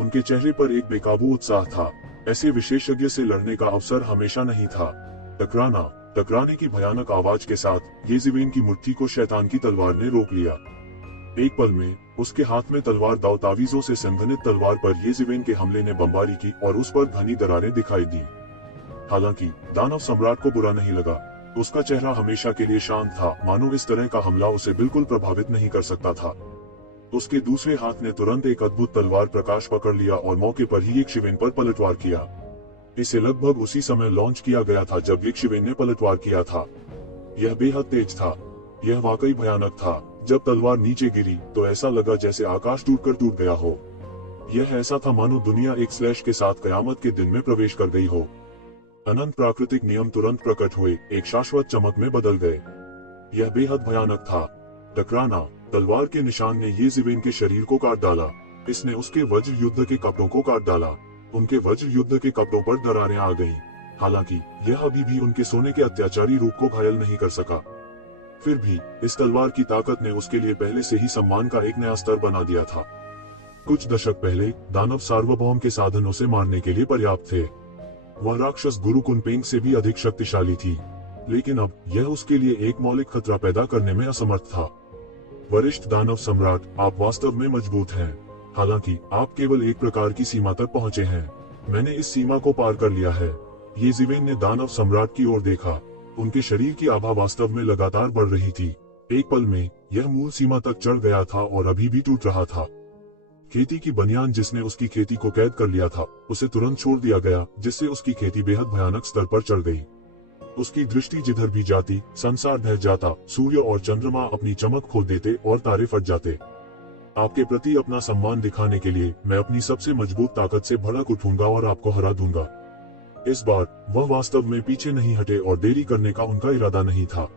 उनके चेहरे पर एक बेकाबू उत्साह था। ऐसे विशेषज्ञ से लड़ने का अवसर हमेशा नहीं था। टकराने की भयानक आवाज के साथ येज़िवेन की मुट्ठी को शैतान की तलवार ने रोक लिया। एक पल में उसके हाथ में तलवार दाव तावीजों से संघनित तलवार पर येज़िवेन के हमले ने बमबारी की और उस पर घनी दरारें दिखाई दी। हालांकि दानव सम्राट को बुरा नहीं लगा। उसका चेहरा हमेशा के लिए शांत था, मानो इस तरह का हमला उसे बिल्कुल प्रभावित नहीं कर सकता था। उसके दूसरे हाथ ने तुरंत एक अद्भुत तलवार प्रकाश पकड़ लिया और मौके पर ही येज़िवेन पर पलटवार किया। इसे लगभग उसी समय लॉन्च किया गया था जब येज़िवेन ने पलटवार किया था। यह बेहद तेज था। यह वाकई भयानक था। जब तलवार नीचे गिरी तो ऐसा लगा जैसे आकाश टूट गया हो। यह ऐसा था मानो दुनिया एक स्लैश के साथ कयामत के दिन में प्रवेश कर गई हो। अनंत प्राकृतिक नियम तुरंत प्रकट हुए, एक शाश्वत चमक में बदल गए। यह बेहद भयानक था। टकराना, तलवार के निशान ने येज़िवेन के शरीर को काट डाला। इसने उसके वज्र युद्ध के कपड़ों को काट डाला। उनके वज्र युद्ध के कपड़ों पर दरारें आ गईं। हालांकि यह अभी भी उनके सोने के अत्याचारी रूप को घायल नहीं कर सका। फिर भी इस तलवार की ताकत ने उसके लिए पहले से ही सम्मान का एक नया स्तर बना दिया था। कुछ दशक पहले दानव सार्वभौम के साधनों से मारने के लिए पर्याप्त थे। वह राक्षस गुरु कुनपेंग से भी अधिक शक्तिशाली थी, लेकिन अब यह उसके लिए एक मौलिक खतरा पैदा करने में असमर्थ था। वरिष्ठ दानव सम्राट, आप वास्तव में मजबूत हैं। हालांकि आप केवल एक प्रकार की सीमा तक पहुंचे हैं। मैंने इस सीमा को पार कर लिया है। येज़िवेन ने दानव सम्राट की ओर देखा। उनके शरीर की आभा वास्तव में लगातार बढ़ रही थी। एक पल में यह मूल सीमा तक चढ़ गया था और अभी भी टूट रहा था। खेती की बनियान जिसने उसकी खेती को कैद कर लिया था, उसे तुरंत छोड़ दिया गया, जिससे उसकी खेती बेहद भयानक स्तर पर चढ़ गई। उसकी दृष्टि जिधर भी जाती, संसार ढह जाता। सूर्य और चंद्रमा अपनी चमक खो देते और तारे फट जाते। आपके प्रति अपना सम्मान दिखाने के लिए मैं अपनी सबसे मजबूत ताकत से भड़क उठूंगा और आपको हरा दूंगा। इस बार वह वास्तव में पीछे नहीं हटे और देरी करने का उनका इरादा नहीं था।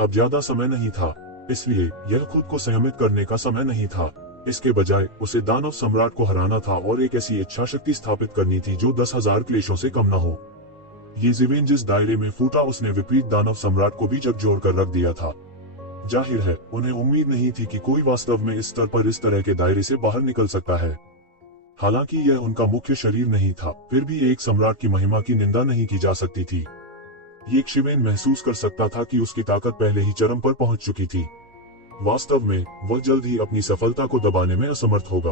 अब ज्यादा समय नहीं था, इसलिए यह खुद को संयमित करने का समय नहीं था। इसके बजाय उसे दानव सम्राट को हराना था और एक ऐसी इच्छा शक्ति स्थापित करनी थी जो 10,000 क्लेशों से कम न हो। येज़िवेन जिस दायरे में फूटा, उसने विपरीत दानव सम्राट को भी झकझोर कर रख दिया था। जाहिर है उन्हें उम्मीद नहीं थी कि कोई वास्तव में इस स्तर पर इस तरह के दायरे से बाहर निकल सकता है। हालांकि यह उनका मुख्य शरीर नहीं था, फिर भी एक सम्राट की महिमा की निंदा नहीं की जा सकती थी। येज़िवेन महसूस कर सकता था कि उसकी ताकत पहले ही चरम पर पहुंच चुकी थी। वास्तव में वह जल्द ही अपनी सफलता को दबाने में असमर्थ होगा।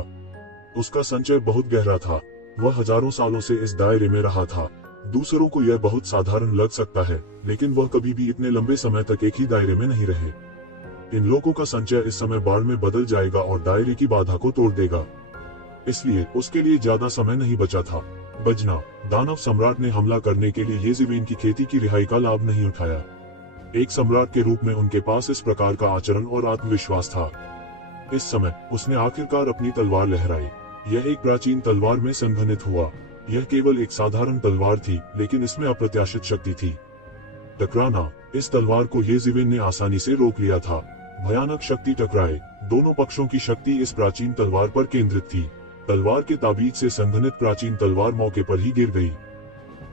उसका संचय बहुत गहरा था। वह हजारों सालों से इस दायरे में रहा था। दूसरों को यह बहुत साधारण लग सकता है, लेकिन वह कभी भी इतने लंबे समय तक एक ही दायरे में नहीं रहे। इन लोगों का संचय इस समय बाढ़ में बदल जाएगा और दायरे की बाधा को तोड़ देगा। इसलिए उसके लिए ज्यादा समय नहीं बचा था। बजना, दानव सम्राट ने हमला करने के लिए येज़िवेन की खेती की रिहाई का लाभ नहीं उठाया। एक सम्राट के रूप में उनके पास इस प्रकार का आचरण और आत्मविश्वास था। इस समय उसने आखिरकार अपनी तलवार लहराई। यह एक प्राचीन तलवार में संघनित हुआ। यह केवल एक साधारण तलवार थी, लेकिन इसमें अप्रत्याशित शक्ति थी। टकराना, इस तलवार को येज़िवेन ने आसानी से रोक लिया था। भयानक शक्ति टकराए। दोनों पक्षों की शक्ति इस प्राचीन तलवार पर केंद्रित थी। तलवार के ताबीज से संघनित प्राचीन तलवार मौके पर ही गिर गई।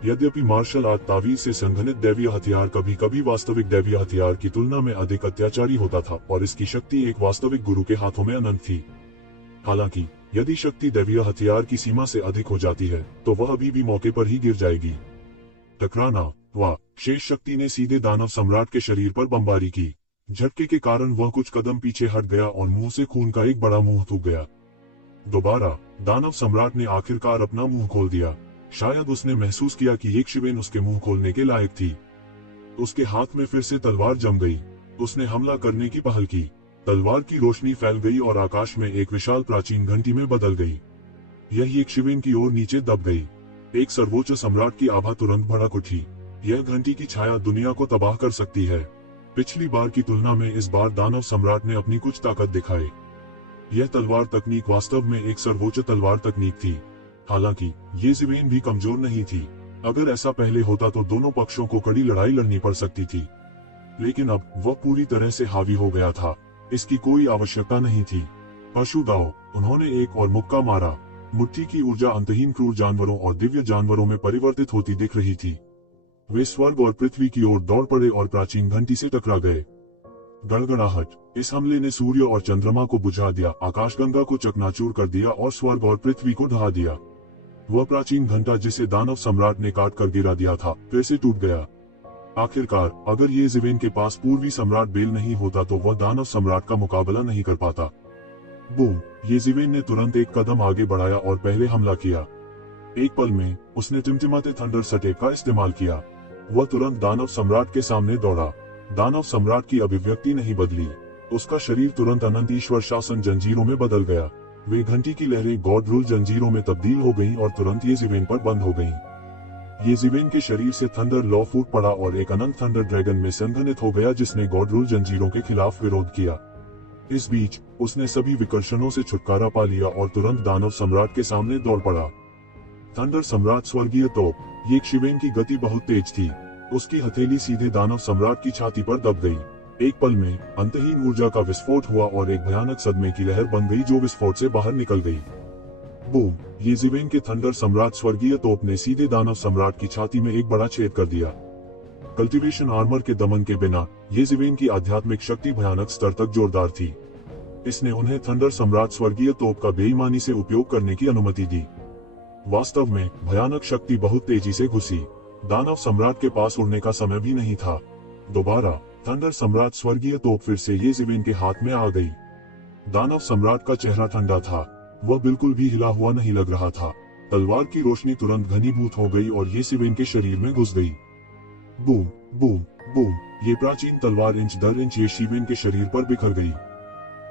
यद्यपि मार्शल आर्ट तावीज से संघनित दैवीय हथियार कभी कभी वास्तविक दैवीय हथियार की तुलना में अधिक अत्याचारी होता था और इसकी शक्ति एक वास्तविक गुरु के हाथों में अनंत थी। हालांकि यदि शक्ति दैवीय हथियार की सीमा से अधिक हो जाती है तो वह अभी भी मौके पर ही गिर जाएगी। टकराना व शेष शक्ति ने सीधे दानव सम्राट के शरीर पर बमबारी की। झटके के कारण वह कुछ कदम पीछे हट गया और मुंह से खून का एक बड़ा मुंह थूक गया। दोबारा दानव सम्राट ने आखिरकार अपना मुंह खोल दिया। शायद उसने महसूस किया कि एक शिवेन उसके मुंह खोलने के लायक थी। उसके हाथ में फिर से तलवार जम गई। उसने हमला करने की पहल की। तलवार की रोशनी फैल गई और आकाश में एक विशाल प्राचीन घंटी में बदल गई। यही एक शिवेन की ओर नीचे दब गई। एक सर्वोच्च सम्राट की आभा तुरंत भड़क उठी। यह घंटी की छाया दुनिया को तबाह कर सकती है। पिछली बार की तुलना में इस बार दानव सम्राट ने अपनी कुछ ताकत दिखाई। यह तलवार तकनीक वास्तव में एक सर्वोच्च तलवार तकनीक थी। हालांकि ये शिवेन भी कमजोर नहीं थी। अगर ऐसा पहले होता तो दोनों पक्षों को कड़ी लड़ाई लड़नी पड़ सकती थी, लेकिन अब वह पूरी तरह से हावी हो गया था। इसकी कोई आवश्यकता नहीं थी। पशु दाव, उन्होंने एक और मुक्का मारा। मुट्ठी की ऊर्जा अंतहीन क्रूर जानवरों और दिव्य जानवरों में परिवर्तित होती दिख रही थी। वे स्वर्ग और पृथ्वी की ओर दौड़ पड़े और प्राचीन घंटी से टकरा गए। गड़गड़ाहट, इस हमले ने सूर्य और चंद्रमा को बुझा दिया, आकाशगंगा को चकनाचूर कर दिया और स्वर्ग और पृथ्वी को ढहा दिया। वह प्राचीन घंटा जिसे दानव सम्राट ने काट कर गिरा दिया था फिर से टूट गया। आखिरकार अगर ये शिवेन के पास पूर्वी सम्राट बेल नहीं होता तो वह दानव सम्राट का मुकाबला नहीं कर पाता। बूम, ये शिवेन ने तुरंत एक कदम आगे बढ़ाया और पहले हमला किया। एक पल में उसने टिमटिमाते थंडर सटेप का इस्तेमाल किया। वह तुरंत दानव सम्राट के सामने दौड़ा। दानव सम्राट की अभिव्यक्ति नहीं बदली। उसका शरीर तुरंत अनंत ईश्वर शासन जंजीरों में बदल गया। वे घंटी की लहरें गॉड रूल जंजीरों में तब्दील हो गईं और तुरंत ये शिवेन पर बंद हो गईं। ये शिवेन के शरीर से थंडर लॉ फूट पड़ा और एक अनंत थंडर ड्रैगन में संघनित हो गया जिसने गॉड रूल जंजीरों के खिलाफ विरोध किया। इस बीच उसने सभी विकर्षणों से छुटकारा पा लिया और तुरंत दानव सम्राट के सामने दौड़ पड़ा। थंडर सम्राट स्वर्गीय तोप, ये शिवेन की गति बहुत तेज थी। उसकी हथेली सीधे दानव सम्राट की छाती पर दब गई। एक पल में अंतहीन ऊर्जा का विस्फोट हुआ और एक भयानक सदमे की लहर बन गई जो विस्फोट से बाहर निकल गई। बूम, ये शिवेन के थंडर सम्राट स्वर्गीय तोप ने सीधे दानव सम्राट की छाती में एक बड़ा छेद कर दिया। कल्टीवेशन आर्मर के दमन के बिना ये शिवेन की आध्यात्मिक शक्ति भयानक स्तर तक जोरदार थी। इसने उन्हें थंडर सम्राट स्वर्गीय तोप का बेईमानी से उपयोग करने की अनुमति दी। वास्तव में भयानक शक्ति बहुत तेजी से घुसी। दानव सम्राट के पास उड़ने का समय भी नहीं था। दोबारा थंडर सम्राट स्वर्गीय तोप फिर से ये शिवेन के हाथ में आ गई। दानव सम्राट का चेहरा ठंडा था। वह बिल्कुल भी हिला हुआ नहीं लग रहा था। तलवार की रोशनी तुरंत घनीभूत हो गई और ये शिवेन के शरीर में घुस गई। बूम बूम बूम, ये प्राचीन तलवार इंच दर इंच ये शिवेन के शरीर पर बिखर गई।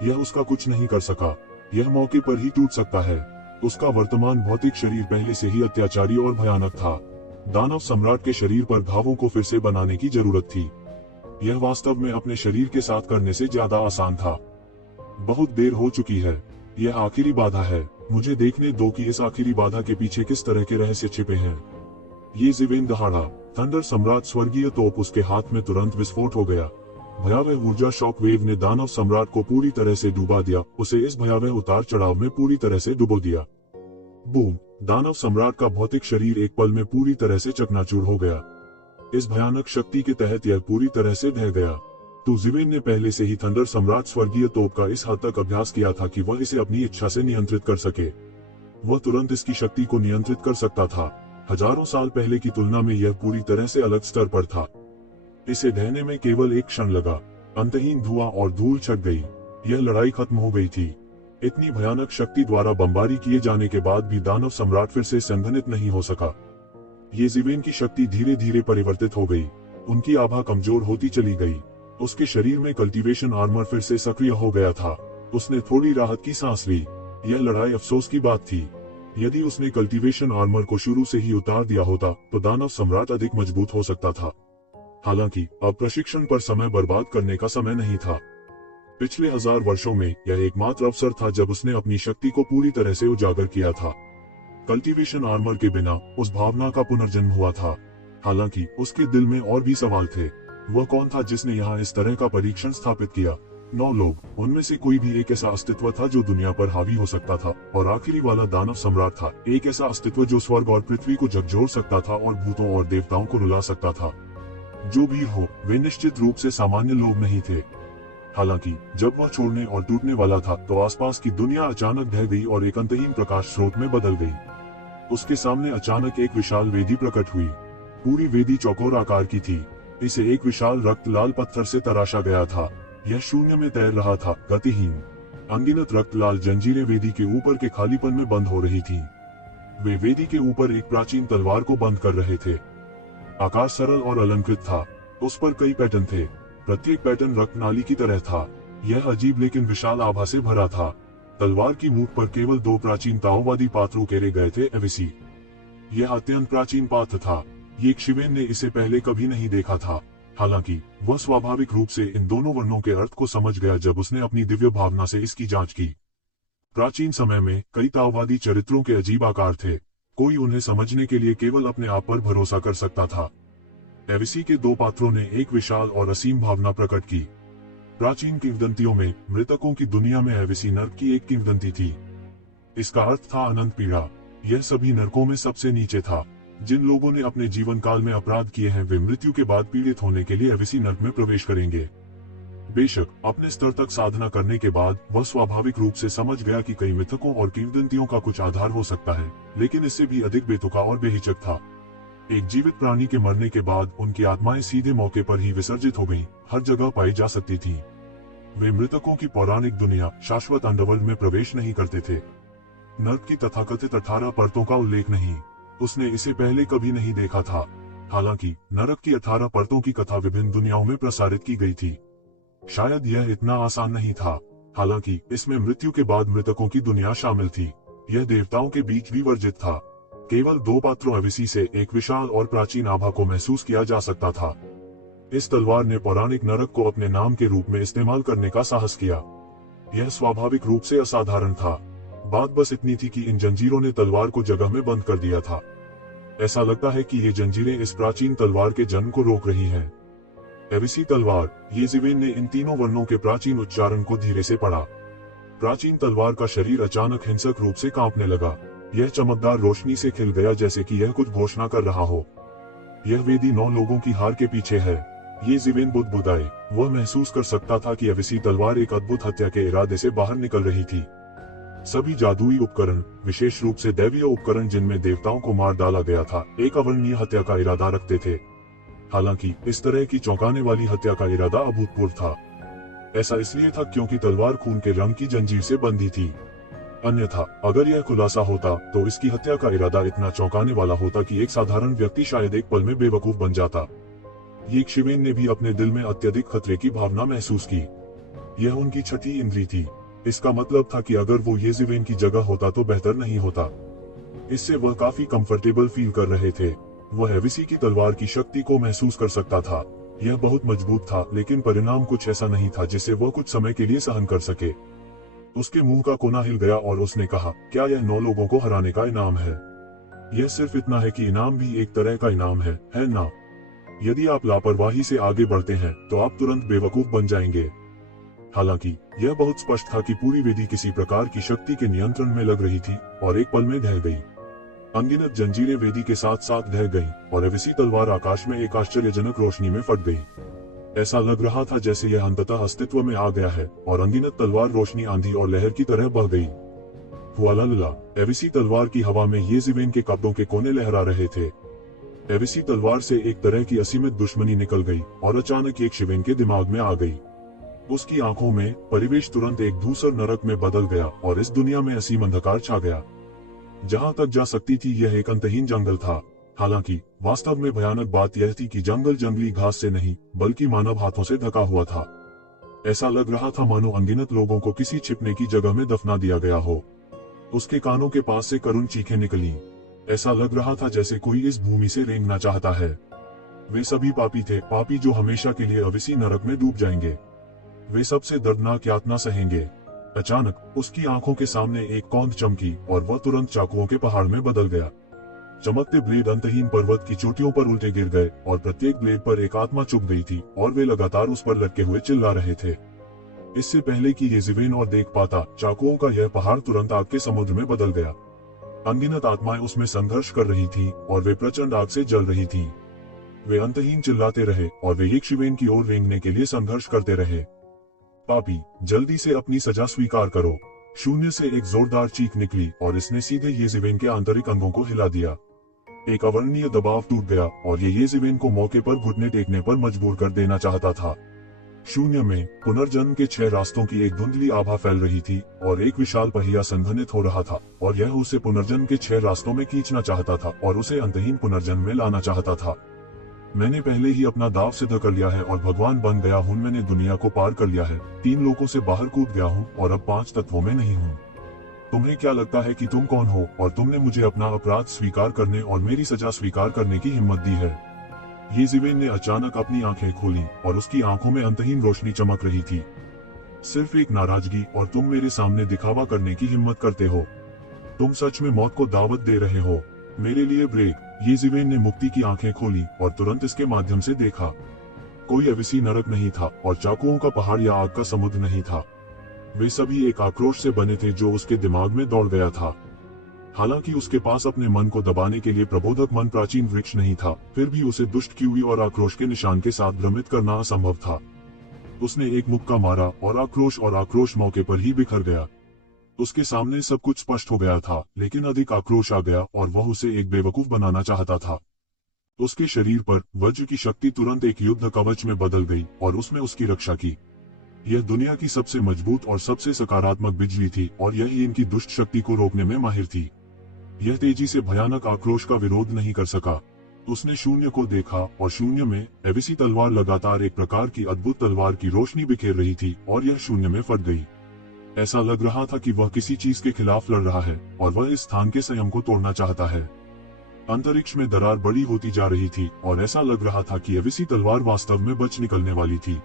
यह उसका कुछ नहीं कर सका। यह मौके पर ही टूट सकता है। उसका वर्तमान भौतिक शरीर पहले से ही अत्याचारी और भयानक था। दानव सम्राट के शरीर पर घावों को फिर से बनाने की जरूरत थी। यह वास्तव में अपने शरीर के साथ करने से ज्यादा आसान था। बहुत देर हो चुकी है। यह आखिरी बाधा है। मुझे देखने दो कि इस आखिरी बाधा के पीछे किस तरह के रहस्य छिपे हैं। ये शिवेन दहाड़ा। थंडर सम्राट स्वर्गीय तोप उसके हाथ में तुरंत विस्फोट हो गया। भयावह ऊर्जा शॉक वेव ने दानव सम्राट को पूरी तरह से डुबा दिया। उसे इस भयावह उतार चढ़ाव में पूरी तरह से डुबो दिया। बूम, दानव सम्राट का भौतिक शरीर एक पल में पूरी तरह से चकनाचूर हो गया। इस भयानक शक्ति के तहत यह पूरी तरह से ढह गया। तो शिवेन ने पहले से ही थंडर सम्राट स्वर्गीय तोप का इस हद तक अभ्यास किया था कि वह इसे अपनी इच्छा से नियंत्रित कर सके। वह तुरंत इसकी शक्ति को नियंत्रित कर सकता था। हजारों साल पहले की तुलना में यह पूरी तरह से अलग स्तर पर था। इसे ढहने में केवल एक क्षण लगा। अंतहीन धुआं और धूल छट गई। यह लड़ाई खत्म हो गई थी। इतनी भयानक शक्ति द्वारा बमबारी किए जाने के बाद भी दानव सम्राट फिर से संघनित नहीं हो सका। ये शिवेन की शक्ति धीरे धीरे परिवर्तित हो गई। उनकी आभा कमजोर होती चली गई। उसके शरीर में कल्टीवेशन आर्मर फिर से सक्रिय हो गया था। उसने थोड़ी राहत की सांस ली। यह लड़ाई अफसोस की बात थी। यदि उसने कल्टीवेशन आर्मर को शुरू से ही उतार दिया होता तो दानव सम्राट अधिक मजबूत हो सकता था। हालांकि अब प्रशिक्षण पर समय बर्बाद करने का समय नहीं था। पिछले 1000 वर्षों में यह एकमात्र अवसर था जब उसने अपनी शक्ति को पूरी तरह से उजागर किया था। कल्टीवेशन आर्मर के बिना उस भावना का पुनर्जन्म हुआ था। हालांकि उसके दिल में और भी सवाल थे। वह कौन था जिसने यहाँ इस तरह का परीक्षण स्थापित किया? 9 लोग, उनमें से कोई भी एक ऐसा अस्तित्व था जो दुनिया पर हावी हो सकता था, और आखिरी वाला दानव सम्राट था, एक ऐसा अस्तित्व जो स्वर्ग और पृथ्वी को झकझोर सकता था और भूतों और देवताओं को रुला सकता था। जो भी हो, वे निश्चित रूप से सामान्य लोग नहीं थे। हालांकि जब वह छोड़ने और टूटने वाला था तो आसपास की दुनिया अचानक ढह गई और एक अंतहीन प्रकाश स्रोत में बदल गई। उसके सामने अचानक एक विशाल वेदी प्रकट हुई। पूरी वेदी चौकोर आकार की थी। इसे एक विशाल रक्त लाल पत्थर से तराशा गया था। यह शून्य में तैर रहा था, गतिहीन। अनगिनत रक्त लाल जंजीरें वेदी के ऊपर के खालीपन में बंद हो रही थीं। वे वेदी के ऊपर एक प्राचीन तलवार को बंद कर रहे थे। आकार सरल और अलंकृत था। उस पर कई पैटर्न थे। प्रत्येक पैटर्न रक्तनाली की तरह था। यह अजीब लेकिन विशाल आभा से भरा था। तलवार की मुख पर केवल 2 प्राचीन ताओवादी पात्र उकेरे गए थे, एविसी। यह अत्यंत प्राचीन पात्र था। ये शिवेन ने इसे पहले कभी नहीं देखा था। हालांकि वह स्वाभाविक रूप से इन दोनों वर्णों के अर्थ को समझ गया जब उसने अपनी दिव्य भावना से इसकी जांच की। प्राचीन समय में कई ताओवादी चरित्रों के अजीब आकार थे। कोई उन्हें समझने के लिए केवल अपने आप पर भरोसा कर सकता था। एविसी के 2 पात्रों ने एक विशाल और असीम भावना प्रकट की। प्राचीन किंवदंतियों में मृतकों की दुनिया में एविसी नर्क की एक किंवदंती थी। इसका अर्थ था अनंत पीड़ा। यह सभी नरकों में सबसे नीचे था। जिन लोगों ने अपने जीवन काल में अपराध किए हैं वे मृत्यु के बाद पीड़ित होने के लिए एविसी नर्क में प्रवेश करेंगे। बेशक अपने स्तर तक साधना करने के बाद वह स्वाभाविक रूप से समझ गया कि कई मिथकों और किंवदंतियों का कुछ आधार हो सकता है, लेकिन इससे भी अधिक बेतुका और बेहिचक था। एक जीवित प्राणी के मरने के बाद उनकी आत्माएं सीधे मौके पर ही विसर्जित हो गईं, हर जगह पाई जा सकती थीं। वे मृतकों की पौराणिक दुनिया शाश्वत अंडरवर्ल्ड में प्रवेश नहीं करते थे। नर्क की तथाकथित 18 परतों का उल्लेख नहीं। उसने इसे पहले कभी नहीं देखा था। हालांकि नरक की 18 परतों की कथा विभिन्न दुनियाओं में प्रसारित की गई थी। शायद यह इतना आसान नहीं था। हालांकि इसमें मृत्यु के बाद मृतकों की दुनिया शामिल थी। यह देवताओं के बीच भी वर्जित था। केवल 2 पात्रों एविसी से एक विशाल और प्राचीन आभा को महसूस किया जा सकता था। इस तलवार ने पौराणिक नरक को अपने नाम के रूप में इस्तेमाल करने का साहस किया। यह स्वाभाविक रूप से असाधारण था। बात बस इतनी थी कि इन जंजीरों ने तलवार को जगह में बंद कर दिया था। ऐसा लगता है कि ये जंजीरें इस प्राचीन तलवार के जन्म को रोक रही हैं। एविसी तलवार, येजिवेन ने इन तीनों वर्णों के प्राचीन उच्चारण को धीरे से पढ़ा। प्राचीन तलवार का शरीर अचानक हिंसक रूप से कांपने लगा। यह चमकदार रोशनी से खिल गया जैसे कि यह कुछ घोषणा कर रहा हो। यह वेदी 9 लोगों की हार के पीछे है। येजिवेन बुदबुदाए। वह महसूस कर सकता था कि एविसी तलवार एक अद्भुत हत्या के इरादे से बाहर निकल रही थी। सभी जादुई उपकरण, विशेष रूप से दैवीय उपकरण जिनमें देवताओं को मार डाला गया था, एक अवर्णनीय हत्या का इरादा रखते थे। हालांकि इस तरह की चौंकाने वाली हत्या का इरादा अभूतपूर्व था। ऐसा इसलिए था क्योंकि तलवार खून के रंग की जंजीर से बंधी थी। अन्यथा अगर यह खुलासा होता तो इसकी हत्या का इरादा इतना चौंकाने वाला होता कि एक साधारण व्यक्ति शायद एक पल में बेवकूफ बन जाता। येजिवेन ने भी अपने दिल में अत्यधिक खतरे की भावना महसूस की। यह उनकी छठी इंद्री थी। इसका मतलब था कि अगर वो येजिवेन की जगह होता तो बेहतर नहीं होता। इससे वह काफी कंफर्टेबल फील कर रहे थे। वह एविसी की तलवार की शक्ति को महसूस कर सकता था। यह बहुत मजबूत था, लेकिन परिणाम कुछ ऐसा नहीं था जिसे वह कुछ समय के लिए सहन कर सके। उसके मुंह का कोना हिल गया और उसने कहा, क्या यह 9 लोगों को हराने का इनाम है? यह सिर्फ इतना है कि इनाम भी एक तरह का इनाम है ना? यदि आप लापरवाही से आगे बढ़ते हैं तो आप तुरंत बेवकूफ बन जाएंगे। हालांकि यह बहुत स्पष्ट था कि पूरी वेदी किसी प्रकार की शक्ति के नियंत्रण में लग रही थी और एक पल में ढह गई। अनगिनत जंजीरें वेदी के साथ साथ ढह गईं और एविसी तलवार आकाश में एक आश्चर्यजनक रोशनी में फट गई। ऐसा लग रहा था जैसे यह अंततः अस्तित्व में आ गया है और अनगिनत तलवार रोशनी आंधी और लहर की तरह बह गई। हुआलाला, एविसी तलवार की हवा में येजिवेन के कब्जों के कोने लहरा रहे थे। एविसी तलवार से एक तरह की असीमित दुश्मनी निकल गई और अचानक एक शिवेन के दिमाग में आ गई। उसकी आंखों में परिवेश तुरंत एक धूसर नरक में बदल गया और इस दुनिया में असीम अंधकार छा गया। जहां तक जा सकती थी यह एक अंतहीन जंगल था। हालांकि वास्तव में भयानक बात यह थी कि जंगल जंगली घास से नहीं बल्कि मानव हाथों से ढका हुआ था। ऐसा लग रहा था मानो अनगिनत लोगों को किसी छिपने की जगह में दफना दिया गया हो। उसके कानों के पास से करुण चीखें निकली। ऐसा लग रहा था जैसे कोई इस भूमि से रेंगना चाहता है। वे सभी पापी थे, पापी जो हमेशा के लिए अविसी नरक में डूब जाएंगे। वे सबसे दर्दनाक यातना सहेंगे। अचानक उसकी आंखों के सामने एक कौंध चमकी और वह तुरंत चाकुओं के पहाड़ में बदल गया। चमकते ब्लेड अंतहीन पर्वत की चोटियों पर उल्टे गिर गए और प्रत्येक ब्लेड पर एक आत्मा चुभ गई थी और वे लगातार उस पर लटके हुए चिल्ला रहे थे। इससे पहले कि येज़िवेन और देख पाता, चाकुओं का यह पहाड़ तुरंत आग के समुद्र में बदल गया। अनगिनत आत्माएं उसमें संघर्ष कर रही थी और वे प्रचंड आग से जल रही थी। वे अंतहीन चिल्लाते रहे और वे येशिवेन की ओर रेंगने के लिए संघर्ष करते रहे। पापी, जल्दी से अपनी सजा स्वीकार करो। शून्य से एक जोरदार चीख निकली और इसने सीधे येज़िवेन के आंतरिक अंगों को हिला दिया। एक अवर्णनीय दबाव टूट गया और ये येज़िवेन को मौके पर घुटने टेकने पर मजबूर कर देना चाहता था। शून्य में पुनर्जन्म के 6 रास्तों की एक धुंधली आभा फैल रही थी और एक विशाल पहिया संघनित हो रहा था और यह उसे पुनर्जन्म के 6 रास्तों में खींचना चाहता था और उसे अंतहीन पुनर्जन्म में लाना चाहता था। मैंने पहले ही अपना दाव सिद्ध कर लिया है और भगवान बन गया हूँ। मैंने दुनिया को पार कर लिया है, 3 लोकों से बाहर कूद गया हूँ और अब 5 तत्वों में नहीं हूँ। तुम्हें क्या लगता है कि तुम कौन हो और तुमने मुझे अपना अपराध स्वीकार करने और मेरी सजा स्वीकार करने की हिम्मत दी है? येज़िवेन ने अचानक अपनी आंखें खोली और उसकी आंखों में अंतहीन रोशनी चमक रही थी। सिर्फ एक नाराजगी और तुम मेरे सामने दिखावा करने की हिम्मत करते हो। तुम सच में मौत को दावत दे रहे हो। मेरे लिए ब्रेक। येज़िवेन ने मुक्ति की आंखें खोली और तुरंत इसके माध्यम से देखा। कोई अविसी नरक नहीं था और चाकुओं का पहाड़ या आग का समुद्र नहीं था। वे सभी एक आक्रोश से बने थे जो उसके दिमाग में दौड़ गया था। हालांकि उसके पास अपने मन को दबाने के लिए प्रबोधक मन प्राचीन वृक्ष नहीं था, फिर भी उसे दुष्ट कीवी और आक्रोश के निशान के साथ भ्रमित करना असंभव था। उसने एक मुक्का मारा और आक्रोश मौके पर ही बिखर गया। उसके सामने सब कुछ स्पष्ट हो गया था, लेकिन अधिक आक्रोश आ गया और वह उसे एक बेवकूफ बनाना चाहता था। उसके शरीर पर वज्र की शक्ति तुरंत एक युद्ध कवच में बदल गई और उसमें उसकी रक्षा की। यह दुनिया की सबसे मजबूत और सबसे सकारात्मक बिजली थी और यह इनकी दुष्ट शक्ति को रोकने में माहिर थी। यह तेजी से भयानक आक्रोश का विरोध नहीं कर सका। उसने शून्य को देखा और शून्य में एविसी तलवार लगातार एक प्रकार की अद्भुत तलवार की रोशनी बिखेर रही थी और यह शून्य में फट गई। ऐसा लग रहा था कि वह किसी चीज के खिलाफ लड़ रहा है और वह इस स्थान के संयम को तोड़ना चाहता है। अंतरिक्ष में दरार बड़ी होती जा रही थी और ऐसा लग रहा था कि एविसी तलवार वास्तव में बच निकलने वाली थी।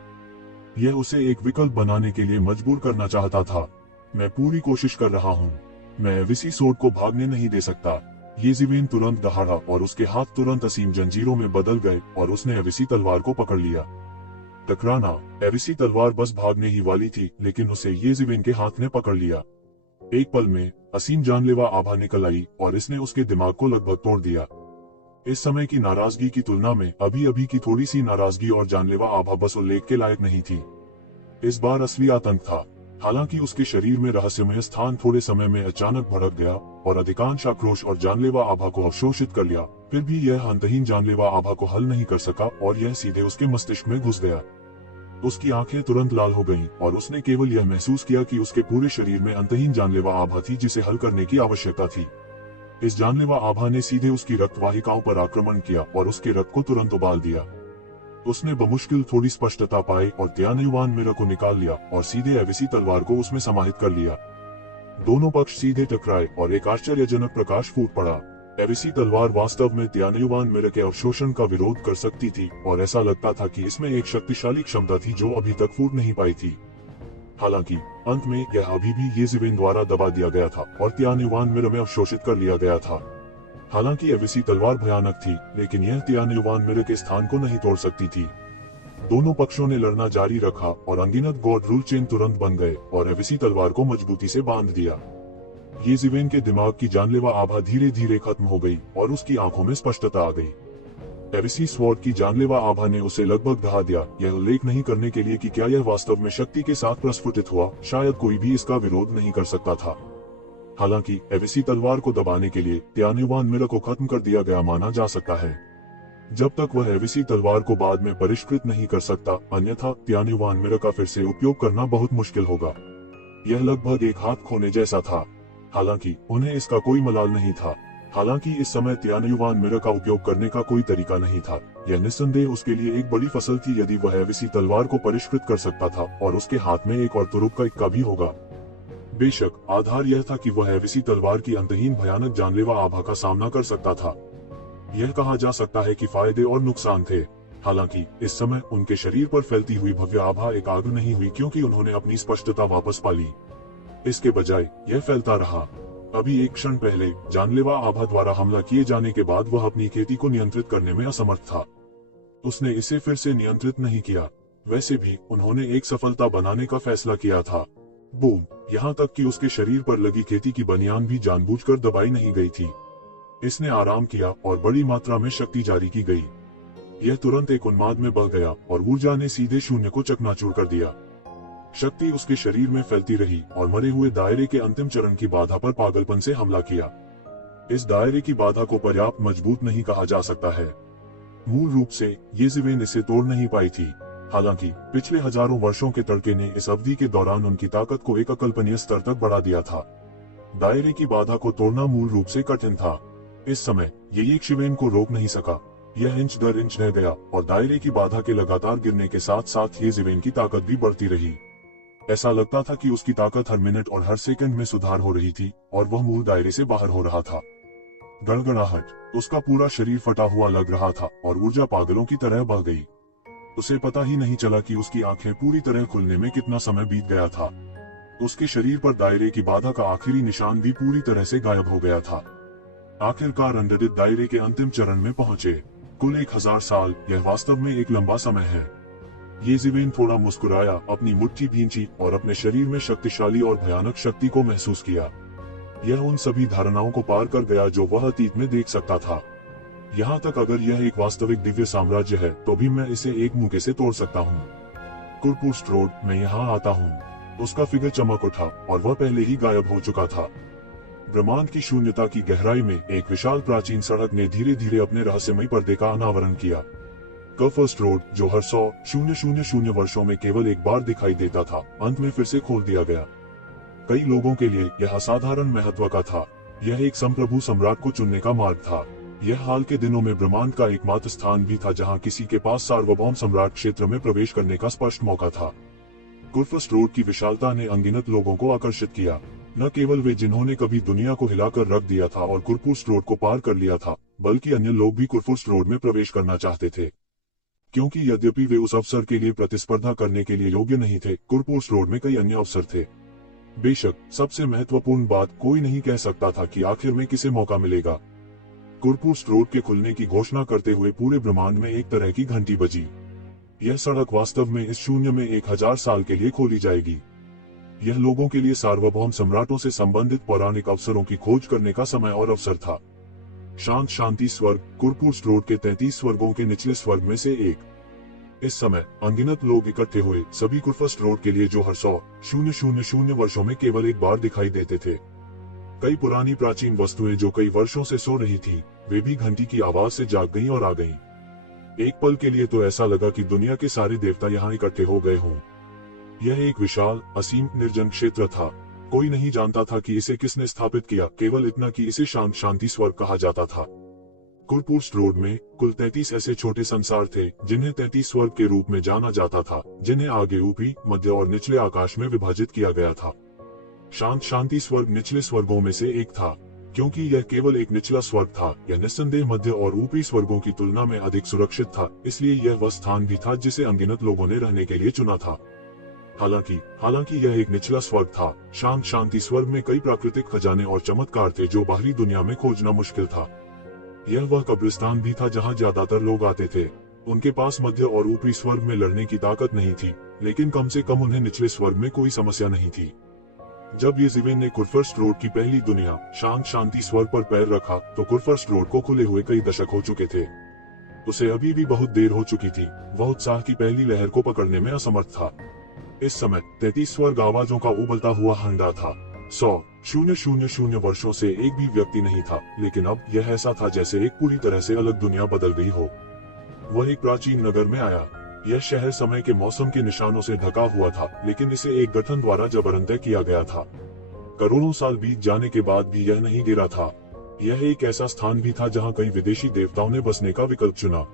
यह उसे एक विकल्प बनाने के लिए मजबूर करना चाहता था। मैं पूरी कोशिश कर रहा हूँ। मैं एविसी सोर्ड को भागने नहीं दे सकता। येज़िवेन तुरंत दहाड़ा और उसके हाथ तुरंत असीम जंजीरों में बदल गए और उसने एविसी तलवार को पकड़ लिया। टकराना। एविसी तलवार बस भागने ही वाली थी, लेकिन उसे येज़िवेन के हाथ ने पकड़ लिया। एक पल में असीम जानलेवा आभा निकल आई और इसने उसके दिमाग को लगभग तोड़ दिया। इस समय की नाराजगी की तुलना में अभी अभी की थोड़ी सी नाराजगी और जानलेवा आभा बस उल्लेख के लायक नहीं थी। इस बार असली आतंक था। हालांकि उसके शरीर में रहस्यमय स्थान थोड़े समय में अचानक भड़क गया और अधिकांश आक्रोश और जानलेवा आभा को अवशोषित कर लिया, फिर भी यह अंतहीन जानलेवा आभा को हल नहीं कर सका और यह सीधे उसके मस्तिष्क में घुस गया। उसकी आंखें तुरंत लाल हो गईं और उसने केवल यह महसूस किया कि उसके पूरे शरीर में अंतहीन जानलेवा आभा थी जिसे हल करने की आवश्यकता थी। इस जानलेवा आभा ने सीधे उसकी रक्त वाहिकाओं पर आक्रमण किया और उसके रक्त को तुरंत उबाल दिया। उसने बमुश्किल थोड़ी स्पष्टता पाई और त्यानयुवान मिरर को निकाल लिया और सीधे एविसी तलवार को उसमें समाहित कर लिया। दोनों पक्ष सीधे टकराए और एक आश्चर्यजनक प्रकाश फूट पड़ा। एविसी तलवार वास्तव में त्यानयुवान मिरर के अवशोषण का विरोध कर सकती थी और ऐसा लगता था कि इसमें एक शक्तिशाली क्षमता थी जो अभी तक फूट नहीं पाई थी। हालांकि अंत में यह अभी भी येज़िवेन द्वारा दबा दिया गया था और त्यानयुवान मिरर में अवशोषित कर लिया गया था। हालांकि एविसी तलवार भयानक थी, लेकिन यह त्यानयुवान मिरर के स्थान को नहीं तोड़ सकती थी। दोनों पक्षों ने लड़ना जारी रखा और अनगिनत गॉड रूल चेन तुरंत बन गए और एविसी तलवार को मजबूती से बांध दिया। येज़िवेन के दिमाग की जानलेवा आभा धीरे धीरे खत्म हो गई और उसकी आंखों में स्पष्टता आ गई। एविसी स्वॉर्ड की जानलेवा आभा ने उसे लगभग दहा दिया, यह उल्लेख नहीं करने के लिए कि क्या यह वास्तव में शक्ति के साथ प्रस्फुटित हुआ, शायद कोई भी इसका विरोध नहीं कर सकता था। हालांकि एविसी तलवार को दबाने के लिए त्यानयुवान मिरर को खत्म कर दिया गया माना जा सकता है। जब तक वह एविसी तलवार को बाद में परिष्कृत नहीं कर सकता, अन्यथा त्यानयुवान मिरर का फिर से उपयोग करना बहुत मुश्किल होगा। यह लगभग एक हाथ खोने जैसा था। हालांकि उन्हें इसका कोई मलाल नहीं था। हालांकि इस समय त्यानयुवान मिरर का उपयोग करने का कोई तरीका नहीं था। यह निस्संदेह उसके लिए एक बड़ी फसल थी यदि वह एविसी तलवार को परिष्कृत कर सकता था और उसके हाथ में एक और तुरुप का इक्का भी होगा। बेशक आधार यह था कि वह एविसी तलवार की अंतहीन भयानक जानलेवा आभा का सामना कर सकता था। यह कहा जा सकता है कि फायदे और नुकसान थे। हालांकि इस समय उनके शरीर पर फैलती हुई भव्य आभा एकाग्र नहीं हुई क्योंकि उन्होंने अपनी स्पष्टता वापस पा ली। इसके बजाय यह फैलता रहा। अभी एक क्षण पहले जानलेवा आभा द्वारा हमला किए जाने के बाद वह अपनी खेती को नियंत्रित करने में असमर्थ था। उसने इसे फिर से नियंत्रित नहीं किया। वैसे भी उन्होंने एक सफलता बनाने का फैसला किया था। बूम! यहाँ तक कि उसके शरीर पर लगी खेती की बनियान भी जानबूझकर दबाई नहीं गई थी। इसने आराम किया और बड़ी मात्रा में शक्ति जारी की गई। यह तुरंत एक उन्माद में बह गया और ऊर्जा ने सीधे शून्य को चकनाचूर कर दिया। शक्ति उसके शरीर में फैलती रही और मरे हुए दायरे के अंतिम चरण की बाधा पर पागलपन से हमला किया। इस दायरे की बाधा को पर्याप्त मजबूत नहीं कहा जा सकता है। मूल रूप से येज़ेवेन इसे तोड़ नहीं पाई थी। हालांकि पिछले हजारों वर्षों के तड़के ने इस अवधि के दौरान उनकी ताकत को एक अकल्पनीय स्तर तक बढ़ा दिया था। दायरे की बाधा को तोड़ना मूल रूप से कठिन था। इस समय येज़ेवेन को रोक नहीं सका। यह इंच दर इंच रह गया और दायरे की बाधा के लगातार गिरने के साथ साथ येज़ेवेन की ताकत भी बढ़ती रही। ऐसा लगता था कि उसकी ताकत हर मिनट और हर सेकंड में सुधार हो रही थी और वह मूल दायरे से बाहर हो रहा था। गड़गड़ाहट, उसका पूरा शरीर फटा हुआ लग रहा था और ऊर्जा पागलों की तरह बह गई। उसे पता ही नहीं चला कि उसकी आंखें पूरी तरह खुलने में कितना समय बीत गया था। उसके शरीर पर दायरे की बाधा का आखिरी निशान भी पूरी तरह से गायब हो गया था। आखिरकार अंडरडित दायरे के अंतिम चरण में पहुंचे। कुल 1000 साल, यह वास्तव में एक लंबा समय है। येज़ेवेन थोड़ा मुस्कुराया, अपनी मुट्ठी भींची और अपने शरीर में शक्तिशाली और भयानक शक्ति को महसूस किया। यह उन सभी धारणाओं को पार कर गया जो वह अतीत में देख सकता था। यहाँ तक अगर यह एक वास्तविक दिव्य साम्राज्य है तो भी मैं इसे एक मुक्के से तोड़ सकता हूँ। कुरपुस्ट्रोड, मैं यहाँ आता हूँ। उसका फिगर चमक उठा और वह पहले ही गायब हो चुका था। ब्रह्मांड की शून्यता की गहराई में एक विशाल प्राचीन सड़क ने धीरे धीरे अपने रहस्यमय पर्दे का अनावरण किया। कुरपुस्ट्रोड, जो हर 100,000 वर्षों में केवल एक बार दिखाई देता था, अंत में फिर से खोल दिया गया। कई लोगों के लिए यह असाधारण महत्व का था। यह एक संप्रभु सम्राट को चुनने का मार्ग था। यह हाल के दिनों में ब्रह्मांड का एकमात्र स्थान भी था जहां किसी के पास सार्वभौम सम्राट क्षेत्र में प्रवेश करने का स्पष्ट मौका था। कुरपुस्ट्रोड की विशालता ने अनगिनत लोगों को आकर्षित किया। न केवल वे जिन्होंने कभी दुनिया को हिलाकर रख दिया था और कुरपुस्ट्रोड को पार कर लिया था, बल्कि अन्य लोग भी कुरपुस्ट्रोड में प्रवेश करना चाहते थे। क्योंकि यद्यपि वे उस अवसर के लिए प्रतिस्पर्धा करने के लिए योग्य नहीं थे, कुरपुस्ट्रोड में कई अन्य अवसर थे। बेशक सबसे महत्वपूर्ण बात, कोई नहीं कह सकता था कि आखिर में किसे मौका मिलेगा। कुरपुस्ट्रोड के खुलने की घोषणा करते हुए पूरे ब्रह्मांड में एक तरह की घंटी बजी। यह सड़क वास्तव में इस शून्य में 1000 साल के लिए खोली जाएगी। यह लोगों के लिए सार्वभौम सम्राटों से संबंधित पौराणिक अवसरों की खोज करने का समय और अवसर था। शांत शांति स्वर्ग, कुरपुस्ट्रोड के 33 स्वर्गों के निचले स्वर्ग में से एक। इस समय अनगिनत लोग इकट्ठे हुए, सभी कुरपुस्ट्रोड के लिए जो हर 100,000 वर्षों में केवल एक बार दिखाई देते थे। कई पुरानी प्राचीन वस्तुएं जो कई वर्षों से सो रही थी, वे भी घंटी की आवाज से जाग गईं और आ गईं। एक पल के लिए तो ऐसा लगा कि दुनिया के सारे देवता यहाँ इकट्ठे हो गए हों। यह एक विशाल, असीम, निर्जन क्षेत्र था। कोई नहीं जानता था कि इसे किसने स्थापित किया, केवल इतना कि इसे शांत शांति स्वर्ग कहा जाता था। कुरपुस्ट्रोड में कुल 33 ऐसे छोटे संसार थे जिन्हें 33 स्वर्ग के रूप में जाना जाता था, जिन्हें आगे ऊपरी, मध्य और निचले आकाश में विभाजित किया गया था। शांत शांति स्वर्ग निचले स्वर्गों में से एक था। क्योंकि यह केवल एक निचला स्वर्ग था, यह निस्संदेह मध्य और ऊपरी स्वर्गों की तुलना में अधिक सुरक्षित था, इसलिए यह वह स्थान भी था जिसे अनगिनत लोगों ने रहने के लिए चुना था। हालांकि यह एक निचला स्वर्ग था। शांत शांति स्वर्ग में कई प्राकृतिक खजाने और चमत्कार थे जो बाहरी दुनिया में खोजना मुश्किल था। यह वह कब्रिस्तान भी था जहां ज्यादातर लोग आते थे। उनके पास मध्य और ऊपरी स्वर्ग में लड़ने की ताकत नहीं थी, लेकिन कम से कम उन्हें निचले स्वर्ग में कोई समस्या नहीं थी। जब येज़ेवेन ने कुरपुस्ट्रोड की पहली दुनिया, शांत शांति स्वर्ग पर पैर रखा, तो कुरपुस्ट्रोड को खुले हुए कई दशक हो चुके थे। उसे अभी भी बहुत देर हो चुकी थी। वह उत्साह की पहली लहर को पकड़ने में असमर्थ था। इस समय 33 स्वर्ग आवाजों का उबलता हुआ हंडा था। 100,000 वर्षों से एक भी व्यक्ति नहीं था, लेकिन अब यह ऐसा था जैसे एक पूरी तरह से अलग दुनिया बदल गई हो। वह एक प्राचीन नगर में आया। यह शहर समय के मौसम के निशानों से ढका हुआ था, लेकिन इसे एक गठन द्वारा जबरन किया गया था। करोड़ों साल बीत जाने के बाद भी यह नहीं गिरा था। यह एक ऐसा स्थान भी था जहां कई विदेशी देवताओं ने बसने का विकल्प चुना।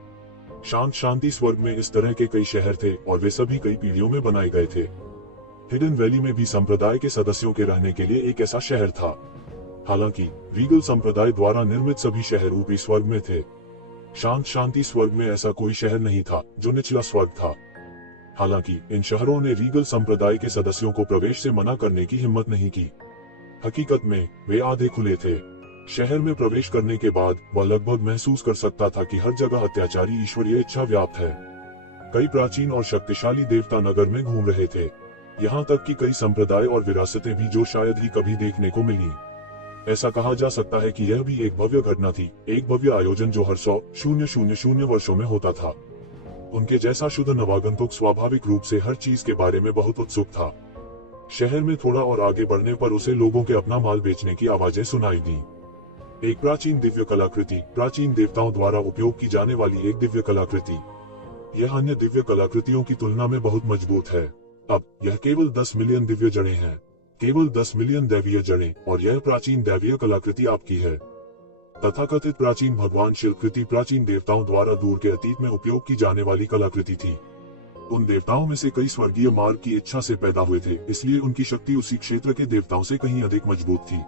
शांत शांति स्वर्ग में इस तरह के कई शहर थे और वे सभी कई पीढ़ियों में बनाए गए थे। हिडन वैली में भी संप्रदाय के सदस्यों के रहने के लिए एक ऐसा शहर था। हालांकि रीगल संप्रदाय द्वारा निर्मित सभी शहर ऊपरी स्वर्ग में थे। शांत शांति स्वर्ग में ऐसा कोई शहर नहीं था जो निचला स्वर्ग था। हालांकि इन शहरों ने रीगल संप्रदाय के सदस्यों को प्रवेश से मना करने की हिम्मत नहीं की। हकीकत में वे आधे खुले थे। शहर में प्रवेश करने के बाद वह लगभग महसूस कर सकता था कि हर जगह अत्याचारी ईश्वरीय इच्छा व्याप्त है। कई प्राचीन और शक्तिशाली देवता नगर में घूम रहे थे। यहाँ तक कि कई संप्रदाय और विरासतें भी जो शायद ही कभी देखने को मिली। ऐसा कहा जा सकता है कि यह भी एक भव्य घटना थी, एक भव्य आयोजन जो हर 100,000 वर्षों में होता था। उनके जैसा शुद्ध नवागंतुक स्वाभाविक रूप से हर चीज के बारे में बहुत उत्सुक था। शहर में थोड़ा और आगे बढ़ने पर उसे लोगों के अपना माल बेचने की आवाजें सुनाई दी। एक प्राचीन दिव्य कलाकृति, प्राचीन देवताओं द्वारा उपयोग की जाने वाली एक दिव्य कलाकृति। यह अन्य दिव्य कलाकृतियों की तुलना में बहुत मजबूत है। अब यह केवल 10 मिलियन दिव्य जड़ें हैं, केवल 10 मिलियन दैवीय जड़ें, और यह प्राचीन दैवीय कलाकृति आपकी है। तथाकथित प्राचीन भगवान शिल्पकृति प्राचीन देवताओं द्वारा दूर के अतीत में उपयोग की जाने वाली कलाकृति थी। उन देवताओं में से कई स्वर्गीय मार्ग की इच्छा से पैदा हुए थे, इसलिए उनकी शक्ति उसी क्षेत्र के देवताओं से कहीं अधिक मजबूत थी।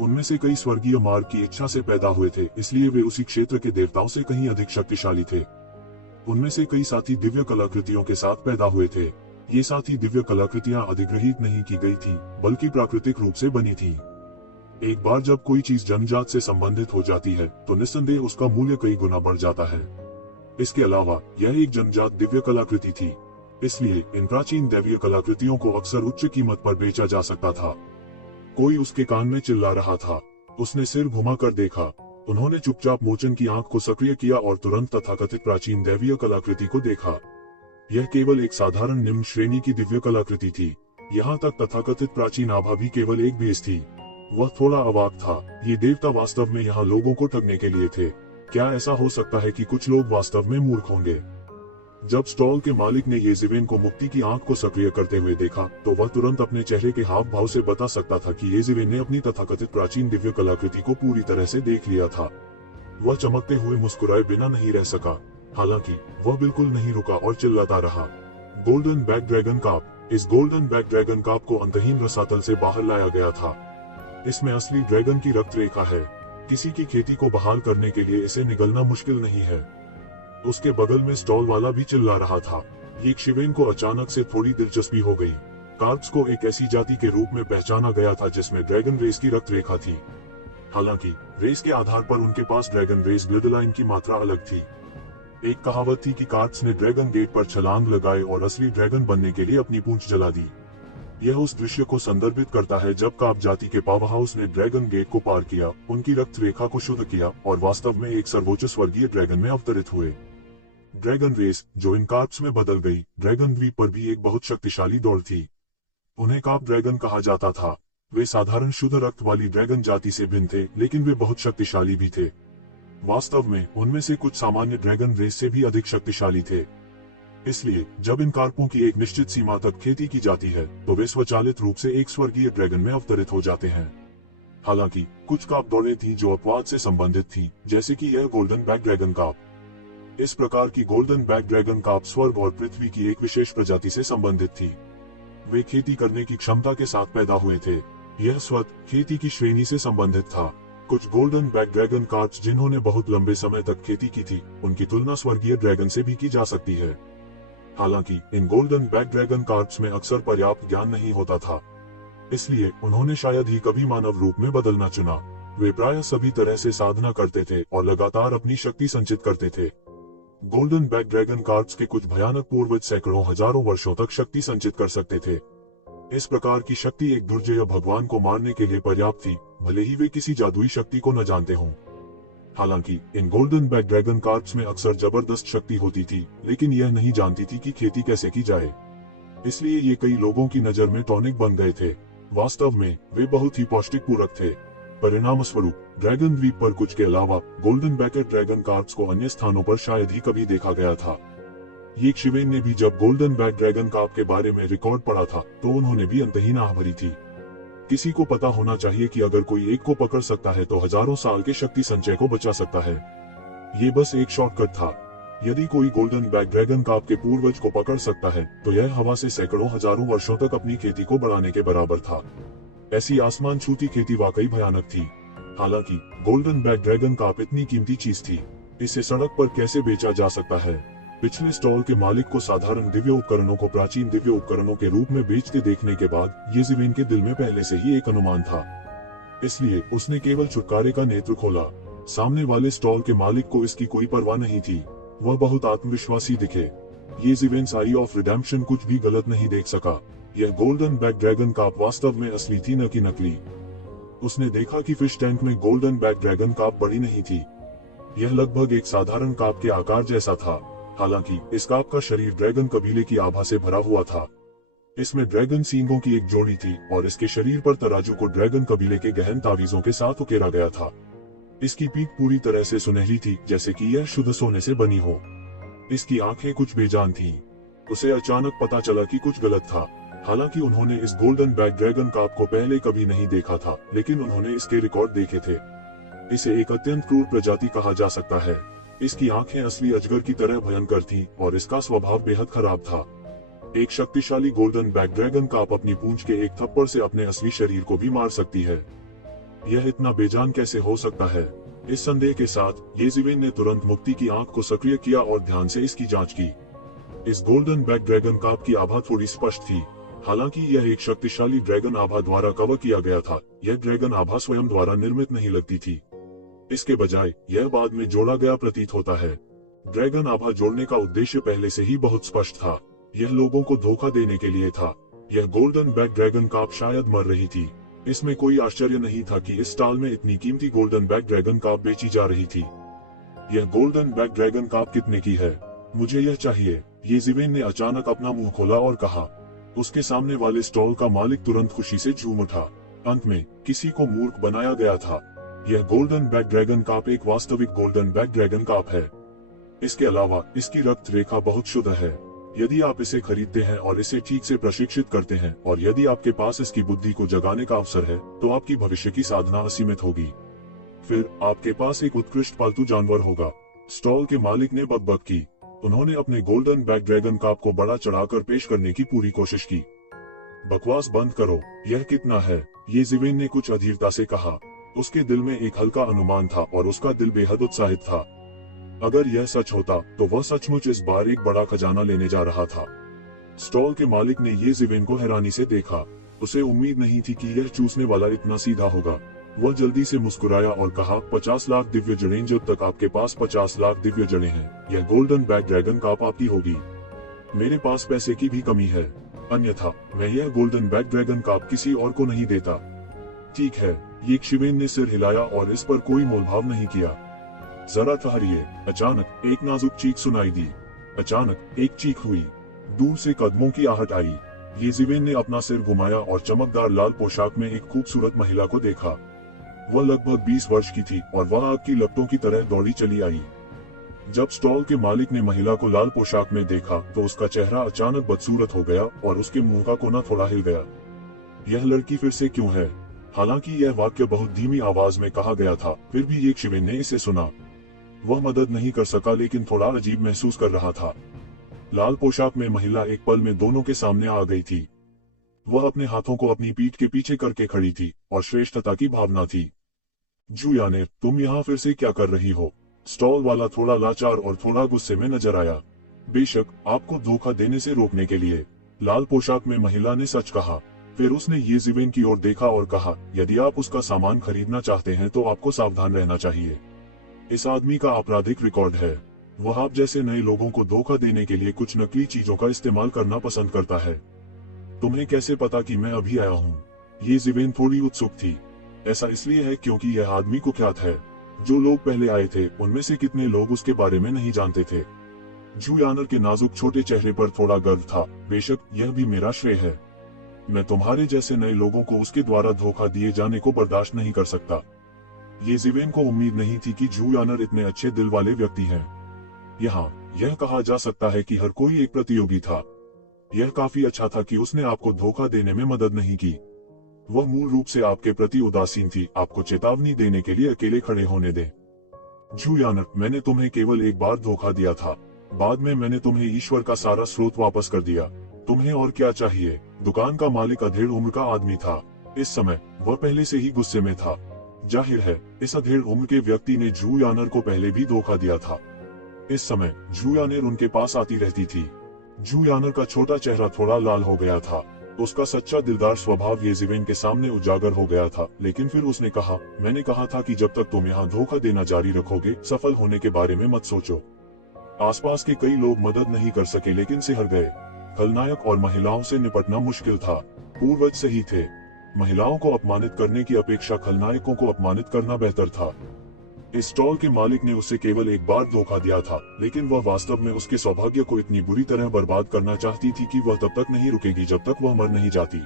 उनमें से कई स्वर्गीय मार्ग की इच्छा से पैदा हुए थे, इसलिए वे उसी क्षेत्र के देवताओं से कहीं अधिक शक्तिशाली थे। उनमें से कई साथी दिव्य कलाकृतियों के साथ पैदा हुए थे। ये साथी दिव्य कलाकृतियां अधिग्रहित नहीं की गई थी, बल्कि प्राकृतिक रूप से बनी थी। एक बार जब कोई चीज जन्मजात से संबंधित हो जाती है, तो निस्संदेह उसका मूल्य कई गुना बढ़ जाता है। इसके अलावा यह एक जन्मजात दिव्य कलाकृति थी, इसलिए इन प्राचीन दैवीय कलाकृतियों को अक्सर उच्च कीमत पर बेचा जा सकता था। कोई उसके कान में चिल्ला रहा था। उसने सिर घुमाकर देखा। उन्होंने चुपचाप मोचन की आंख को सक्रिय किया और तुरंत तथाकथित प्राचीन दैवीय कलाकृति को देखा। यह केवल एक साधारण निम्न श्रेणी की दिव्य कलाकृति थी। यहाँ तक तथाकथित प्राचीन आभा भी केवल एक बेस थी। वह थोड़ा अवाक था। ये देवता वास्तव में यहाँ लोगों को ठगने के लिए थे। क्या ऐसा हो सकता है कि कुछ लोग वास्तव में मूर्ख होंगे? जब स्टॉल के मालिक ने येज़ेवेन को मुक्ति की आंख को सक्रिय करते हुए देखा, तो वह तुरंत अपने चेहरे के हाव भाव से बता सकता था कि येज़ेवेन ने अपनी तथाकथित प्राचीन दिव्य कलाकृति को पूरी तरह से देख लिया था। वह चमकते हुए मुस्कुराए बिना नहीं रह सका। हालांकि वह बिल्कुल नहीं रुका और चिल्लाता रहा, गोल्डन बैक ड्रैगन काप। इस गोल्डन बैक ड्रैगन काप को अंतहीन रसातल से बाहर लाया गया था। इसमें असली ड्रैगन की रक्त रेखा है। किसी की खेती को बहाल करने के लिए इसे निगलना मुश्किल नहीं है। उसके बगल में स्टॉल वाला भी चिल्ला रहा था। येज़ेवेन को अचानक से थोड़ी दिलचस्पी हो गई। कार्प्स को एक ऐसी जाति के रूप में पहचाना गया था जिसमें ड्रैगन रेस की रक्त रेखा थी। हालांकि रेस के आधार पर उनके पास ड्रैगन रेस ब्लड लाइन की मात्रा अलग थी। एक कहावत थी कि कार्प्स ने ड्रैगन गेट पर छलांग लगाई और असली ड्रैगन बनने के लिए अपनी पूंछ जला दी। यह उस दृश्य को संदर्भित करता है जब कार्प जाति के पावर हाउस ने ड्रैगन गेट को पार किया, उनकी रक्त रेखा को शुद्ध किया और वास्तव में एक सर्वोच्च स्वर्गीय ड्रैगन में अवतरित हुए। ड्रैगन रेस, जो इन कार्प्स में बदल गई, ड्रैगन द्वीप पर भी एक बहुत शक्तिशाली दौड़ थी। उन्हें कार्प ड्रैगन कहा जाता था। वे साधारण शुद्ध रक्त वाली ड्रैगन जाति से भिन्न थे, लेकिन वे बहुत शक्तिशाली भी थे। वास्तव में उनमें से कुछ सामान्य ड्रैगन रेस से भी अधिक शक्तिशाली थे। इसलिए जब इन कार्पों की एक निश्चित सीमा तक खेती की जाती है, तो वे स्वचालित रूप से एक स्वर्गीय ड्रैगन में अवतरित हो जाते हैं। हालांकि कुछ कार्प दौड़ें थीं जो अपवाद से संबंधित थीं, जैसे कि यह गोल्डन बैक ड्रैगन कार्प। इस प्रकार की गोल्डन बैक ड्रैगन कार्प स्वर्ग और पृथ्वी की एक विशेष प्रजाति से संबंधित थी। वे खेती करने की क्षमता के साथ पैदा हुए थे। यह स्वतः खेती की श्रेणी से संबंधित था। कुछ गोल्डन बैक ड्रैगन कार्प्स जिन्होंने बहुत लंबे समय तक खेती की थी, उनकी तुलना स्वर्गीय ड्रैगन से भी की जा सकती है। हालांकि इन गोल्डन बैक ड्रैगन कार्प्स में अक्सर पर्याप्त ज्ञान नहीं होता था, इसलिए उन्होंने शायद ही कभी मानव रूप में बदलना चुना। वे प्रायः सभी तरह से साधना करते थे और लगातार अपनी शक्ति संचित करते थे। गोल्डन बैक ड्रैगन कार्प्स के कुछ भयानक पूर्वज सैकड़ों हजारों वर्षों तक शक्ति संचित कर सकते थे। इस प्रकार की शक्ति एक दुर्जय भगवान को मारने के लिए पर्याप्त थी, भले ही वे किसी जादुई शक्ति को न जानते हों। हालांकि इन गोल्डन बैक ड्रैगन कार्प्स में अक्सर जबरदस्त शक्ति होती थी, लेकिन यह नहीं जानती थी कि खेती कैसे की जाए। इसलिए ये कई लोगों की नजर में टॉनिक बन गए थे। वास्तव में वे बहुत ही पौष्टिक पूरक थे। परिणाम स्वरूप ड्रैगन द्वीप पर कुछ के अलावा गोल्डन बैकेट ड्रैगन कार्प्स को अन्य स्थानों पर शायद ही कभी देखा गया था। येज़ेवेन ने भी जब गोल्डन बैक ड्रैगन कार्प के बारे में रिकॉर्ड पढ़ा था, तो उन्होंने भी अंतहीन आह भरी थी। किसी को पता होना चाहिए कि अगर कोई एक को पकड़ सकता है तो हजारों साल के शक्ति संचय को बचा सकता है। ये बस एक शॉर्टकट था। यदि कोई गोल्डन बैक ड्रैगन कार्प के पूर्वज को पकड़ सकता है, तो यह हवा से सैकड़ों हजारों वर्षों तक अपनी खेती को बढ़ाने के बराबर था। ऐसी आसमान छूती खेती वाकई भयानक थी। हालांकि गोल्डन बैक ड्रैगन कार्प इतनी कीमती चीज थी, इसे सड़क पर कैसे बेचा जा सकता है? पिछले स्टॉल के मालिक को साधारण दिव्य उपकरणों को प्राचीन दिव्य उपकरणों के रूप में बेचते देखने के बाद येज़ेवेन के दिल में पहले से ही एक अनुमान था। इसलिए उसने केवल छुटकारे का नेत्र खोला। सामने वाले स्टॉल के मालिक को इसकी कोई परवाह नहीं थी। वह बहुत आत्मविश्वासी दिखे। ये जिवेन्स आई ऑफ रिडेम्पशन कुछ भी गलत नहीं देख सका। यह गोल्डन बैक ड्रैगन कार्प वास्तव में असली थी, न कि नकली। उसने देखा कि फिश टैंक में गोल्डन बैक ड्रैगन कार्प बड़ी नहीं थी। यह लगभग एक साधारण कार्प के आकार जैसा था। हालांकि इस कार्प का शरीर ड्रैगन कबीले की आभा से भरा हुआ था। इसमें ड्रैगन सींगों की एक जोड़ी थी और इसके शरीर पर तराजू को ड्रैगन कबीले के गहन तावीजों के साथ उकेरा गया था। इसकी पीठ पूरी तरह से सुनहरी थी, जैसे कि यह शुद्ध सोने से बनी हो। इसकी आंखें कुछ बेजान थीं। उसे अचानक पता चला कि कुछ गलत था। हालांकि उन्होंने इस गोल्डन बैक ड्रैगन कार्प को पहले कभी नहीं देखा था, लेकिन उन्होंने इसके रिकॉर्ड देखे थे। इसे एक अत्यंत क्रूर प्रजाति कहा जा सकता है। इसकी आंखें असली अजगर की तरह भयंकर थीं और इसका स्वभाव बेहद खराब था। एक शक्तिशाली गोल्डन बैक ड्रैगन कार्प अपनी पूंछ के एक थप्पड़ से अपने असली शरीर को भी मार सकती है। यह इतना बेजान कैसे हो सकता है? इस संदेह के साथ येजिवेन ने तुरंत मुक्ति की आंख को सक्रिय किया और ध्यान से इसकी जांच की। इस गोल्डन बैक ड्रैगन कार्प की आभा थोड़ी स्पष्ट थी। हालांकि यह एक शक्तिशाली ड्रैगन आभा द्वारा कवर किया गया था। यह ड्रैगन आभा स्वयं द्वारा निर्मित नहीं लगती थी। इसके बजाय यह बाद में जोड़ा गया प्रतीत होता है। ड्रैगन आभा जोड़ने का उद्देश्य पहले से ही बहुत स्पष्ट था। यह लोगों को धोखा देने के लिए था। यह गोल्डन बैक ड्रैगन कार्प शायद मर रही थी। इसमें कोई आश्चर्य नहीं था कि इस स्टॉल में इतनी कीमती गोल्डन बैक ड्रैगन कार्प बेची जा रही थी। यह गोल्डन बैक ड्रैगन कार्प कितने की है? मुझे यह चाहिए। येजिवेन ने अचानक अपना मुंह खोला और कहा। उसके सामने वाले स्टॉल का मालिक तुरंत खुशी से झूम उठा। अंत में किसी को मूर्ख बनाया गया था। यह गोल्डन बैक ड्रैगन कार्प एक वास्तविक गोल्डन बैक ड्रैगन कार्प है। इसके अलावा इसकी रक्त रेखा बहुत शुद्ध है। यदि आप इसे खरीदते हैं और इसे ठीक से प्रशिक्षित करते हैं और यदि आपके पास इसकी बुद्धि को जगाने का अवसर है, तो आपकी भविष्य की साधना असीमित होगी। फिर आपके पास एक उत्कृष्ट पालतू जानवर होगा। स्टॉल के मालिक ने बकबक की। उन्होंने अपने गोल्डन बैक ड्रैगन कार्प को बड़ा चढ़ाकर पेश करने की पूरी कोशिश की। बकवास बंद करो। यह कितना है? येजिवेन ने कुछ अधीरता से कहा। उसके दिल में एक हल्का अनुमान था और उसका दिल बेहद उत्साहित था। अगर यह सच होता तो वह सचमुच इस बार एक बड़ा खजाना लेने जा रहा था। स्टॉल के मालिक ने येजिवेन को हैरानी से देखा। उसे उम्मीद नहीं थी कि यह चूसने वाला इतना सीधा होगा। वह जल्दी से मुस्कुराया और कहा, 50 लाख दिव्य जड़ें। जब तक आपके पास 50 लाख दिव्य जड़ें हैं, यह गोल्डन बैक ड्रैगन कार्प आपकी होगी। मेरे पास पैसे की भी कमी है, अन्यथा मैं यह गोल्डन बैक ड्रैगन कार्प किसी और को नहीं देता। ठीक है। येजिवेन ने सिर हिलाया और इस पर कोई मोलभाव नहीं किया। जरा ठहरिए। अचानक एक नाजुक चीख सुनाई दी। अचानक एक चीख हुई। दूर से कदमों की आहट आई। येजिवेन ने अपना सिर घुमाया और चमकदार लाल पोशाक में एक खूबसूरत महिला को देखा। वह लगभग 20 वर्ष की थी और वह आग की लपटों की तरह दौड़ी चली आई। जब स्टॉल के मालिक ने महिला को लाल पोशाक में देखा तो उसका चेहरा अचानक बदसूरत हो गया और उसके मुंह का कोना थोड़ा हिल गया। यह लड़की फिर से क्यों है? हालांकि यह वाक्य बहुत धीमी आवाज में कहा गया था, फिर भी येजिवेन ने इसे सुना। वह मदद नहीं कर सका, लेकिन थोड़ा अजीब महसूस कर रहा था। लाल पोशाक में महिला एक पल में दोनों के सामने आ गई थी। वह अपने हाथों को अपनी पीठ के पीछे करके खड़ी थी और श्रेष्ठता की भावना थी। जुयानेर, तुम यहाँ फिर से क्या कर रही हो? स्टॉल वाला थोड़ा लाचार और थोड़ा गुस्से में नजर आया। बेशक, आपको धोखा देने से रोकने के लिए, लाल पोशाक में महिला ने सच कहा। फिर उसने येजिवेन की ओर देखा और कहा, यदि आप उसका सामान खरीदना चाहते हैं तो आपको सावधान रहना चाहिए। इस आदमी का आपराधिक रिकॉर्ड है। वह आप जैसे नए लोगों को धोखा देने के लिए कुछ नकली चीजों का इस्तेमाल करना पसंद करता है। तुम्हें कैसे पता कि मैं अभी आया हूँ? येजिवेन थोड़ी उत्सुक थी। ऐसा इसलिए है क्योंकि यह आदमी कुख्यात है। जो लोग पहले आए थे उनमें से कितने लोग उसके बारे में नहीं जानते थे। जुयानर के नाजुक छोटे चेहरे पर थोड़ा गर्व था। बेशक, यह भी मेरा श्रेय है। मैं तुम्हारे जैसे नए लोगों को उसके द्वारा धोखा दिए जाने को बर्दाश्त नहीं कर सकता। येजिवेन को उम्मीद नहीं थी कि जुयानर इतने अच्छे दिल वाले व्यक्ति हैं। यहाँ यह कहा जा सकता है कि हर कोई एक प्रतियोगी था। यह काफी अच्छा था कि उसने आपको धोखा देने में मदद नहीं की। वह मूल रूप से आपके प्रति उदासीन थी, आपको चेतावनी देने के लिए अकेले खड़े होने दे। जुयानर, मैंने तुम्हें केवल एक बार धोखा दिया था। बाद में मैंने तुम्हें ईश्वर का सारा स्रोत वापस कर दिया। तुम्हें और क्या चाहिए? दुकान का मालिक अधेड़ उम्र का आदमी था। इस समय वह पहले से ही गुस्से में था। जाहिर है, इस अधेड़ उम्र के व्यक्ति ने जुयानर को पहले भी धोखा दिया था। इस समय जुयानर उनके पास आती रहती थी। जुयानर का छोटा चेहरा थोड़ा लाल हो गया था। उसका सच्चा दिलदार स्वभाव येजिवेन के सामने उजागर हो गया था। लेकिन फिर उसने कहा, मैंने कहा था कि जब तक तुम यहाँ धोखा देना जारी रखोगे, सफल होने के बारे में मत सोचो। आसपास के कई लोग मदद नहीं कर सके लेकिन से हार गए। खलनायक और महिलाओं से निपटना मुश्किल था। पूर्वज सही थे। महिलाओं को अपमानित करने की अपेक्षा खलनायकों को अपमानित करना बेहतर था। इस स्टॉल के मालिक ने उसे केवल एक बार धोखा दिया था, लेकिन वह वास्तव में उसके सौभाग्य को इतनी बुरी तरह बर्बाद करना चाहती थी कि वह तब तक नहीं रुकेगी जब तक वह मर नहीं जाती।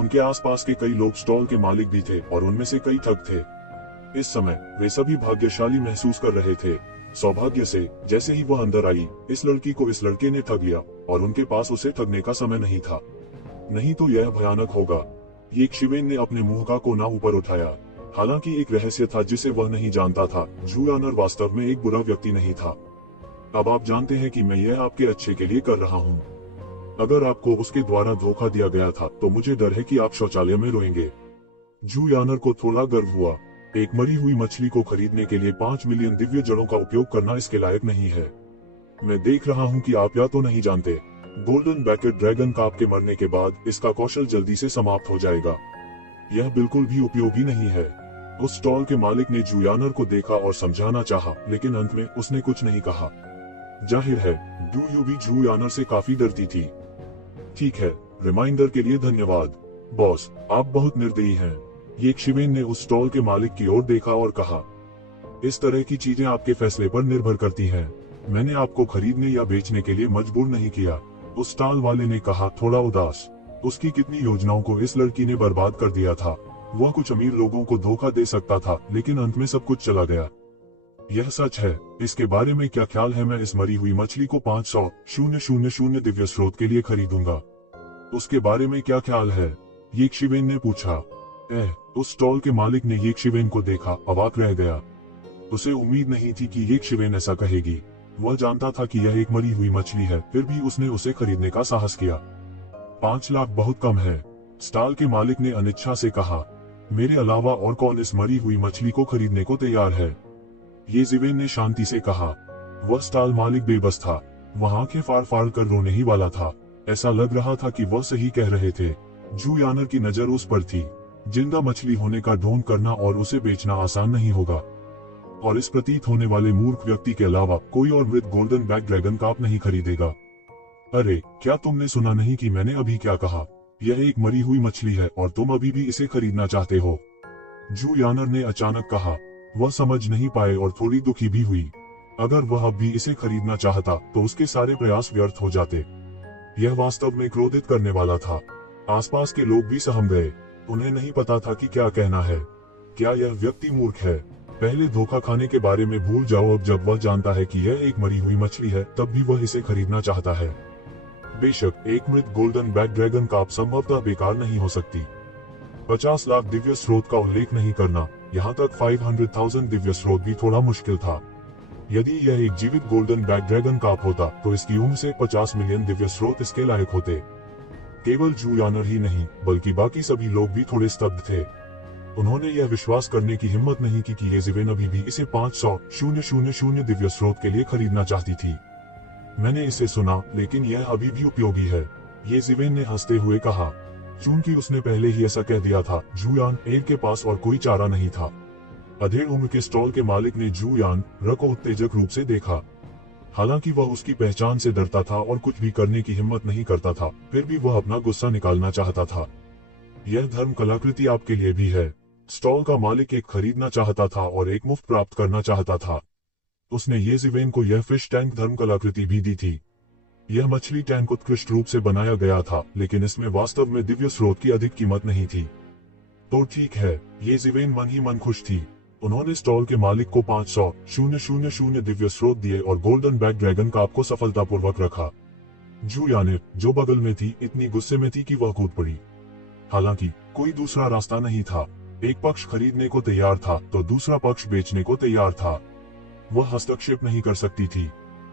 उनके आसपास के कई लोग स्टॉल के मालिक भी थे और उनमें से कई ठग थे। इस समय वे सभी भाग्यशाली महसूस कर रहे थे। सौभाग्य से जैसे ही वह अंदर आई, इस लड़की को इस लड़के ने ठग लिया और उनके पास उसे ठगने का समय नहीं था। नहीं तो यह भयानक होगा। ये शिवेन ने अपने मुंह का कोना ऊपर उठाया। हालांकि एक रहस्य था जिसे वह नहीं जानता था। जू यानर वास्तव में एक बुरा व्यक्ति नहीं था। अब आप जानते हैं कि मैं यह आपके अच्छे के लिए कर रहा हूँ। अगर आपको उसके द्वारा धोखा दिया गया था तो मुझे डर है कि आप शौचालय में रोएंगे। जू यानर को थोड़ा गर्व हुआ। एक मरी हुई मछली को खरीदने के लिए 5 मिलियन दिव्य जड़ों का उपयोग करना इसके लायक नहीं है। मैं देख रहा हूँ कि आप या तो नहीं जानते, गोल्डन बैकेट ड्रैगन का आपके मरने के बाद इसका कौशल जल्दी से समाप्त हो जाएगा। यह बिल्कुल भी उपयोगी नहीं है। उस स्टॉल के मालिक ने जू यानर को देखा और समझाना चाहा, लेकिन अंत में उसने कुछ नहीं कहा। जाहिर है डू यू भी जू यानर से काफी डरती थी। ठीक है, रिमाइंडर के लिए धन्यवाद बॉस, आप बहुत निर्दयी हैं। ये शिवेन ने उस स्टॉल के मालिक की ओर देखा और कहा, इस तरह की चीजें आपके फैसले पर निर्भर करती हैं। मैंने आपको खरीदने या बेचने के लिए मजबूर नहीं किया। उस स्टॉल वाले ने कहा, थोड़ा उदास। उसकी कितनी योजनाओं को इस लड़की ने बर्बाद कर दिया था। वह कुछ अमीर लोगों को धोखा दे सकता था, लेकिन अंत में सब कुछ चला गया। यह सच है। इसके बारे में क्या ख्याल है? मैं इस मरी हुई मछली को 500,000 दिव्य स्रोत के लिए खरीदूंगा। उसके बारे में क्या ख्याल है? ये शिवेन ने पूछा। उस स्टॉल के मालिक ने ये शिवेन को देखा, अवाक रह गया। उसे उम्मीद नहीं थी कि ये शिवेन ऐसा कहेगी। वह जानता था कि यह एक मरी हुई मछली है, फिर भी उसने उसे खरीदने का साहस किया। 5 लाख बहुत कम है, स्टॉल के मालिक ने अनिच्छा से कहा। मेरे अलावा और कौन इस मरी हुई मछली को खरीदने को तैयार है? ये शिवेन ने शांति से कहा। वह स्टॉल मालिक बेबस था। वह आंखें फाड़ फाड़ कर रोने ही वाला था। ऐसा लग रहा था कि वह सही कह रहे थे। जू यानर की नजर उस पर थी। जिंदा मछली होने का ढोंग करना और उसे बेचना आसान नहीं होगा, और इस प्रतीत होने वाले मूर्ख व्यक्ति के अलावा कोई और मृत गोल्डन बैक ड्रैगन का आप नहीं खरीदेगा। अरे, क्या तुमने सुना नहीं कि मैंने अभी क्या कहा? यह एक मरी हुई मछली है और तुम अभी भी इसे खरीदना चाहते हो? जू यानर ने अचानक कहा। वह समझ नहीं पाए और थोड़ी दुखी भी हुई। अगर वह अब भी इसे खरीदना चाहता तो उसके सारे प्रयास व्यर्थ हो जाते। यह वास्तव में क्रोधित करने वाला था। आसपास के लोग भी सहम गए। उन्हें नहीं पता था कि क्या कहना है। क्या यह व्यक्ति मूर्ख है? पहले धोखा खाने के बारे में भूल जाओ। अब जब वह जानता है कि यह एक मरी हुई मछली है, तब भी वह इसे खरीदना चाहता है। बेशक एक मृत गोल्डन बैक ड्रैगन का संभवतः बेकार नहीं हो सकती। 50 लाख दिव्य स्रोत का उल्लेख नहीं करना, यहाँ तक 500,000 दिव्य स्रोत भी थोड़ा मुश्किल था। यदि यह एक जीवित गोल्डन बैक ड्रैगन काप होता तो इसकी उम्र से 50 मिलियन दिव्य स्रोत इसके लायक होते। केवल जू यानर ही नहीं, बल्कि बाकी सभी लोग भी थोड़े स्तब्ध थे। उन्होंने यह विश्वास करने की हिम्मत नहीं की कि ये शिवेन अभी भी इसे 500,000 दिव्य स्रोत के लिए खरीदना चाहती थी। मैंने इसे सुना, लेकिन यह अभी भी उपयोगी है, ये शिवेन ने हंसते हुए कहा। चूंकि उसने पहले ही ऐसा कह दिया था, जू यानर के पास और कोई चारा नहीं था। अधेड़ उम्र के स्टॉल के मालिक ने जू यानर को उत्तेजक रूप से देखा। हालांकि वह उसकी पहचान से डरता था और कुछ भी करने की हिम्मत नहीं करता था, फिर भी वह अपना गुस्सा निकालना चाहता था। यह धर्म कलाकृति आपके लिए भी है। स्टॉल का मालिक एक खरीदना चाहता था और एक मुफ्त प्राप्त करना चाहता था। उसने ये शिवेन को यह फिश टैंक धर्म कलाकृति भी दी थी। यह मछली टैंक उत्कृष्ट रूप से बनाया गया था, लेकिन इसमें वास्तव में दिव्य स्रोत की अधिक कीमत नहीं थी। तो ठीक है, ये शिवेन मन ही मन खुश थी। उन्होंने स्टॉल के मालिक को 500,000 दिव्य स्रोत दिए और गोल्डन बैक ड्रैगन का आपको सफलतापूर्वक रखा। जू यानर, जो बगल में थी, इतनी गुस्से में थी कि वह कूद पड़ी। हालांकि कोई दूसरा रास्ता नहीं था। एक पक्ष खरीदने को तैयार था तो दूसरा पक्ष बेचने को तैयार था। वह हस्तक्षेप नहीं कर सकती थी।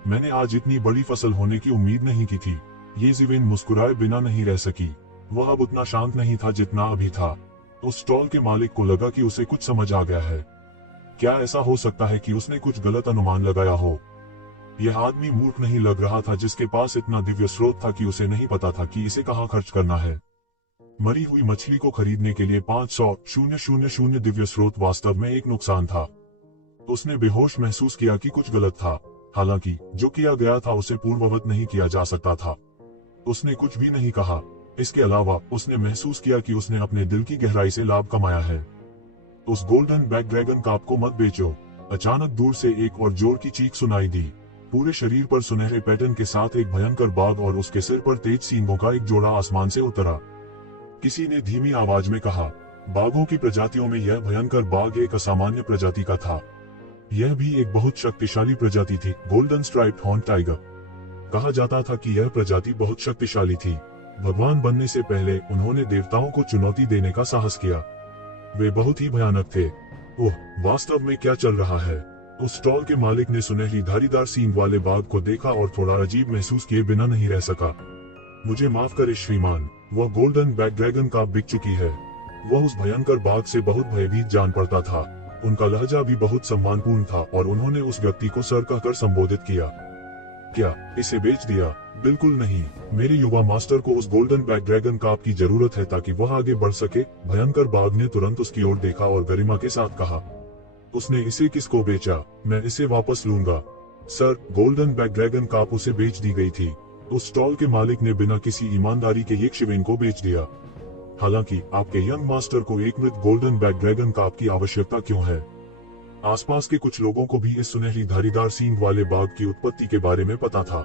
मैंने आज इतनी बड़ी फसल होने की उम्मीद नहीं की थी। ये शिवेन मुस्कुराए बिना नहीं रह सकी। वह अब उतना शांत नहीं था जितना अभी था। उस स्टॉल के मालिक को लगा कि उसे कुछ समझ आ गया है। क्या ऐसा हो सकता है कि उसने कुछ गलत अनुमान लगाया हो? यह आदमी मूर्ख नहीं लग रहा था जिसके पास इतना दिव्य स्रोत था कि उसे नहीं पता था कि इसे कहां खर्च करना है। मरी हुई मछली को खरीदने के लिए 500,000 दिव्य स्रोत वास्तव में एक नुकसान था। उसने बेहोश महसूस किया कि कुछ गलत था। हालांकि जो किया गया था उसे पूर्ववत नहीं किया जा सकता था। उसने कुछ भी नहीं कहा। इसके अलावा उसने महसूस किया कि उसने अपने दिल की गहराई से लाभ कमाया है। उस गोल्डन बैक ड्रैगन काप को मत बेचो। अचानक दूर से एक और जोर की चीख सुनाई दी। पूरे शरीर पर सुनहरे पैटर्न के साथ एक भयंकर बाघ और उसके सिर पर तेज सींगों का एक जोड़ा आसमान से उतरा। किसी ने धीमी आवाज में कहा, बाघों की प्रजातियों में यह भयंकर बाघ एक असामान्य प्रजाति का था। यह भी एक बहुत शक्तिशाली प्रजाति थी, गोल्डन स्ट्राइप्ड हॉर्न टाइगर। कहा जाता था कि यह प्रजाति बहुत शक्तिशाली थी। भगवान बनने से पहले उन्होंने देवताओं को चुनौती देने का साहस किया। वे बहुत ही भयानक थे। ओह, वास्तव में क्या चल रहा है? उस स्टॉल के मालिक ने सुनहरी धारीदार सींग वाले बाघ को देखा और थोड़ा अजीब महसूस किए बिना नहीं रह सका। मुझे माफ करे श्रीमान, वह गोल्डन बैक ड्रैगन काप बिक चुकी है। वह उस भयंकर बाघ से बहुत भयभीत जान पड़ता था। उनका लहजा भी बहुत सम्मानपूर्ण था और उन्होंने उस व्यक्ति को सर कहकर संबोधित किया। क्या इसे बेच दिया? बिल्कुल नहीं। मेरे युवा मास्टर को उस गोल्डन बैक ड्रैगन काप की जरूरत है ताकि वह आगे बढ़ सके। भयंकर बाघ ने तुरंत उसकी ओर देखा और गरिमा के साथ कहा, उसने इसे किसको बेचा? मैं इसे वापस लूंगा। सर, गोल्डन बैक ड्रैगन काप उसे बेच दी गई थी। उस स्टॉल के मालिक ने बिना किसी ईमानदारी के एक शिवेन को बेच दिया। हालांकि आपके यंग मास्टर को एक मृत गोल्डन बैक ड्रैगन काप की आवश्यकता क्यों है? आसपास के कुछ लोगों को भी इस सुनहरी धारीदार सींग वाले बाघ की उत्पत्ति के बारे में पता था।